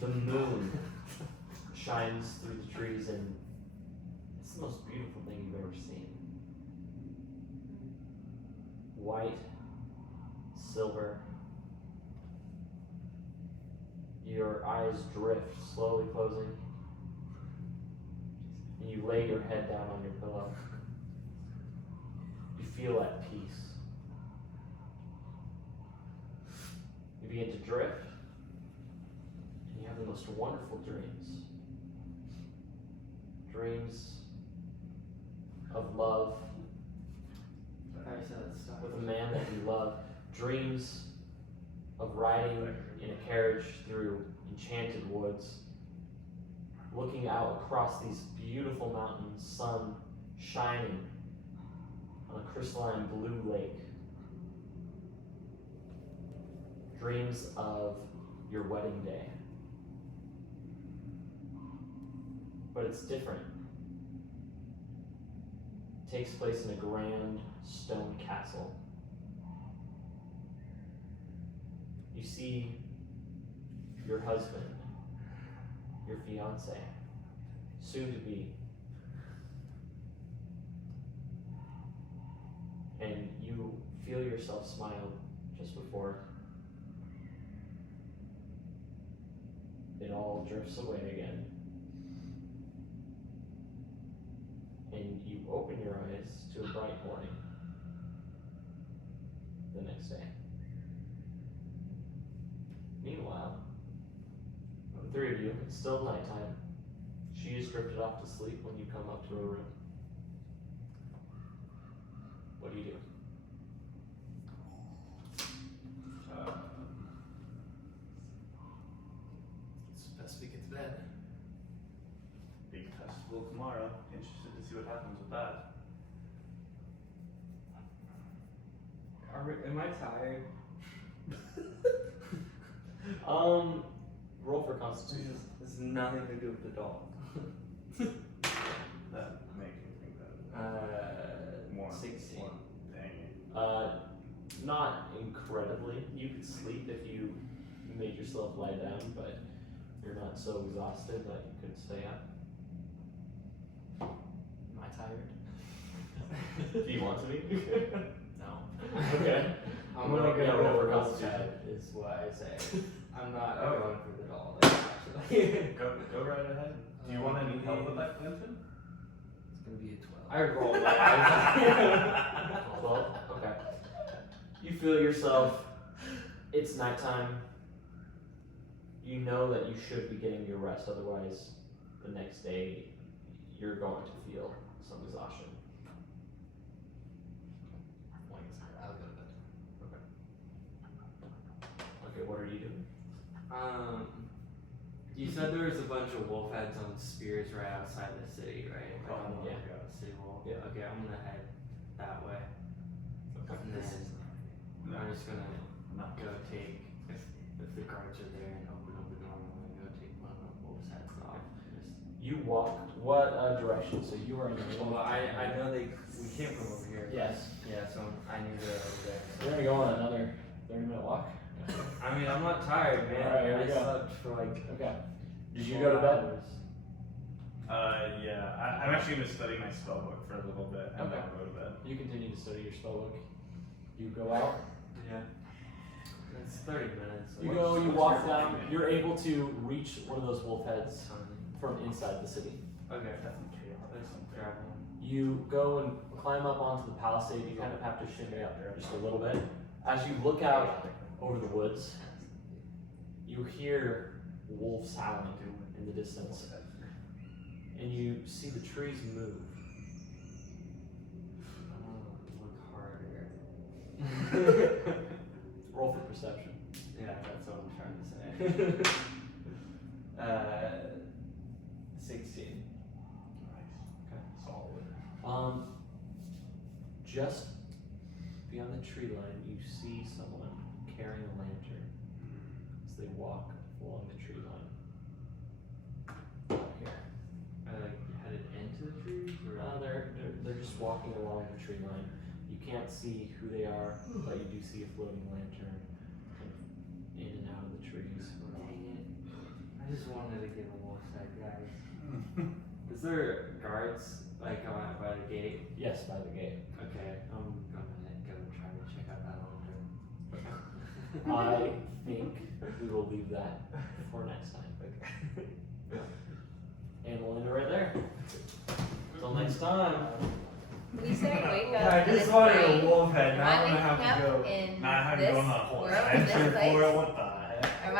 The moon shines through the trees, and it's the most beautiful thing you've ever seen. White, silver. Your eyes drift, slowly closing, and you lay your head down on your pillow. You feel at peace. You begin to drift, and you have the most wonderful dreams. Dreams of love with a man that you love. Dreams of riding in a carriage through enchanted woods, looking out across these beautiful mountains, sun shining on a crystalline blue lake. Dreams of your wedding day. But it's different. It takes place in a grand stone castle. You see your husband, your fiance, soon to be, and you feel yourself smile just before it all drifts away again. And you open your eyes to a bright morning the next day. Meanwhile, the three of you, it's still nighttime. She has drifted off to sleep when you come up to her room. What do you do? It's best we get to bed. Big festival tomorrow. Interested to see what happens with that. Am I tired? Roll for Constitution. This has nothing to do with the doll. That makes me think that. More. 16. More. Dang it. Not incredibly. You could sleep if you made yourself lie down, but you're not so exhausted that you could stay up. Am I tired? Do you want to be? No. Okay. I'm gonna go roll for with Constitution. that, is what I say. I'm not Oh. going for the doll, though, actually. Go right ahead. Do you want any help with that, Clinton? It's gonna be a 12. I rolled that. 12? Okay. You feel yourself, it's nighttime. You know that you should be getting your rest, otherwise the next day you're going to feel some exhaustion. I'll go to bed. Okay, what are you doing? You said there was a bunch of wolf heads on spears right outside the city, right? Like on the Yeah. city wall. Yeah. Okay, I'm gonna head that way. And then I'm just gonna go take, if the guards are there and open up the door, I'm gonna go take one of the wolf's heads off. You walk, what direction? So you are in the Well, I know we came from over here. but- Yes. Yeah, so I knew they're over there. We're gonna go on another 30-minute walk. I mean, I'm not tired, man. Alright, here we I go. slept for like Okay. Did you 4 go to bed? hours. Yeah. I'm actually gonna study my spell book for a little bit and Okay. then go to bed. You continue to study your spellbook. You go out. Yeah. It's 30 minutes. You go. You walk down. You're able to reach one of those wolf heads from inside the city. Okay. That's chaotic. There's some travel. You go and climb up onto the palisade. You kind of have to shimmy up there just a little bit. As you look out over the woods, you hear wolves howling in the distance, and you see the trees move. Look harder. Roll for perception. Yeah, that's what I'm trying to say. 16. Nice. Solid. Just beyond the tree line, you see someone carrying a lantern as they walk along the tree line. Out here. Are they like headed into the trees? Or? They're just walking along the tree line. You can't see who they are, but you do see a floating lantern kind of in and out of the trees. Dang it. I just wanted to get a wolf sight, guys. Is there guards like by the gate? Yes, by the gate. Okay, I'm gonna go try to check out that lantern. I think we will leave that for next time. And we'll end it right there. Until next time. We say wake up. I and just it's wanted night. a wolf head. Am Now I I'm gonna have waking to up go. in Now I have to this go on a world, adventure this place? for what the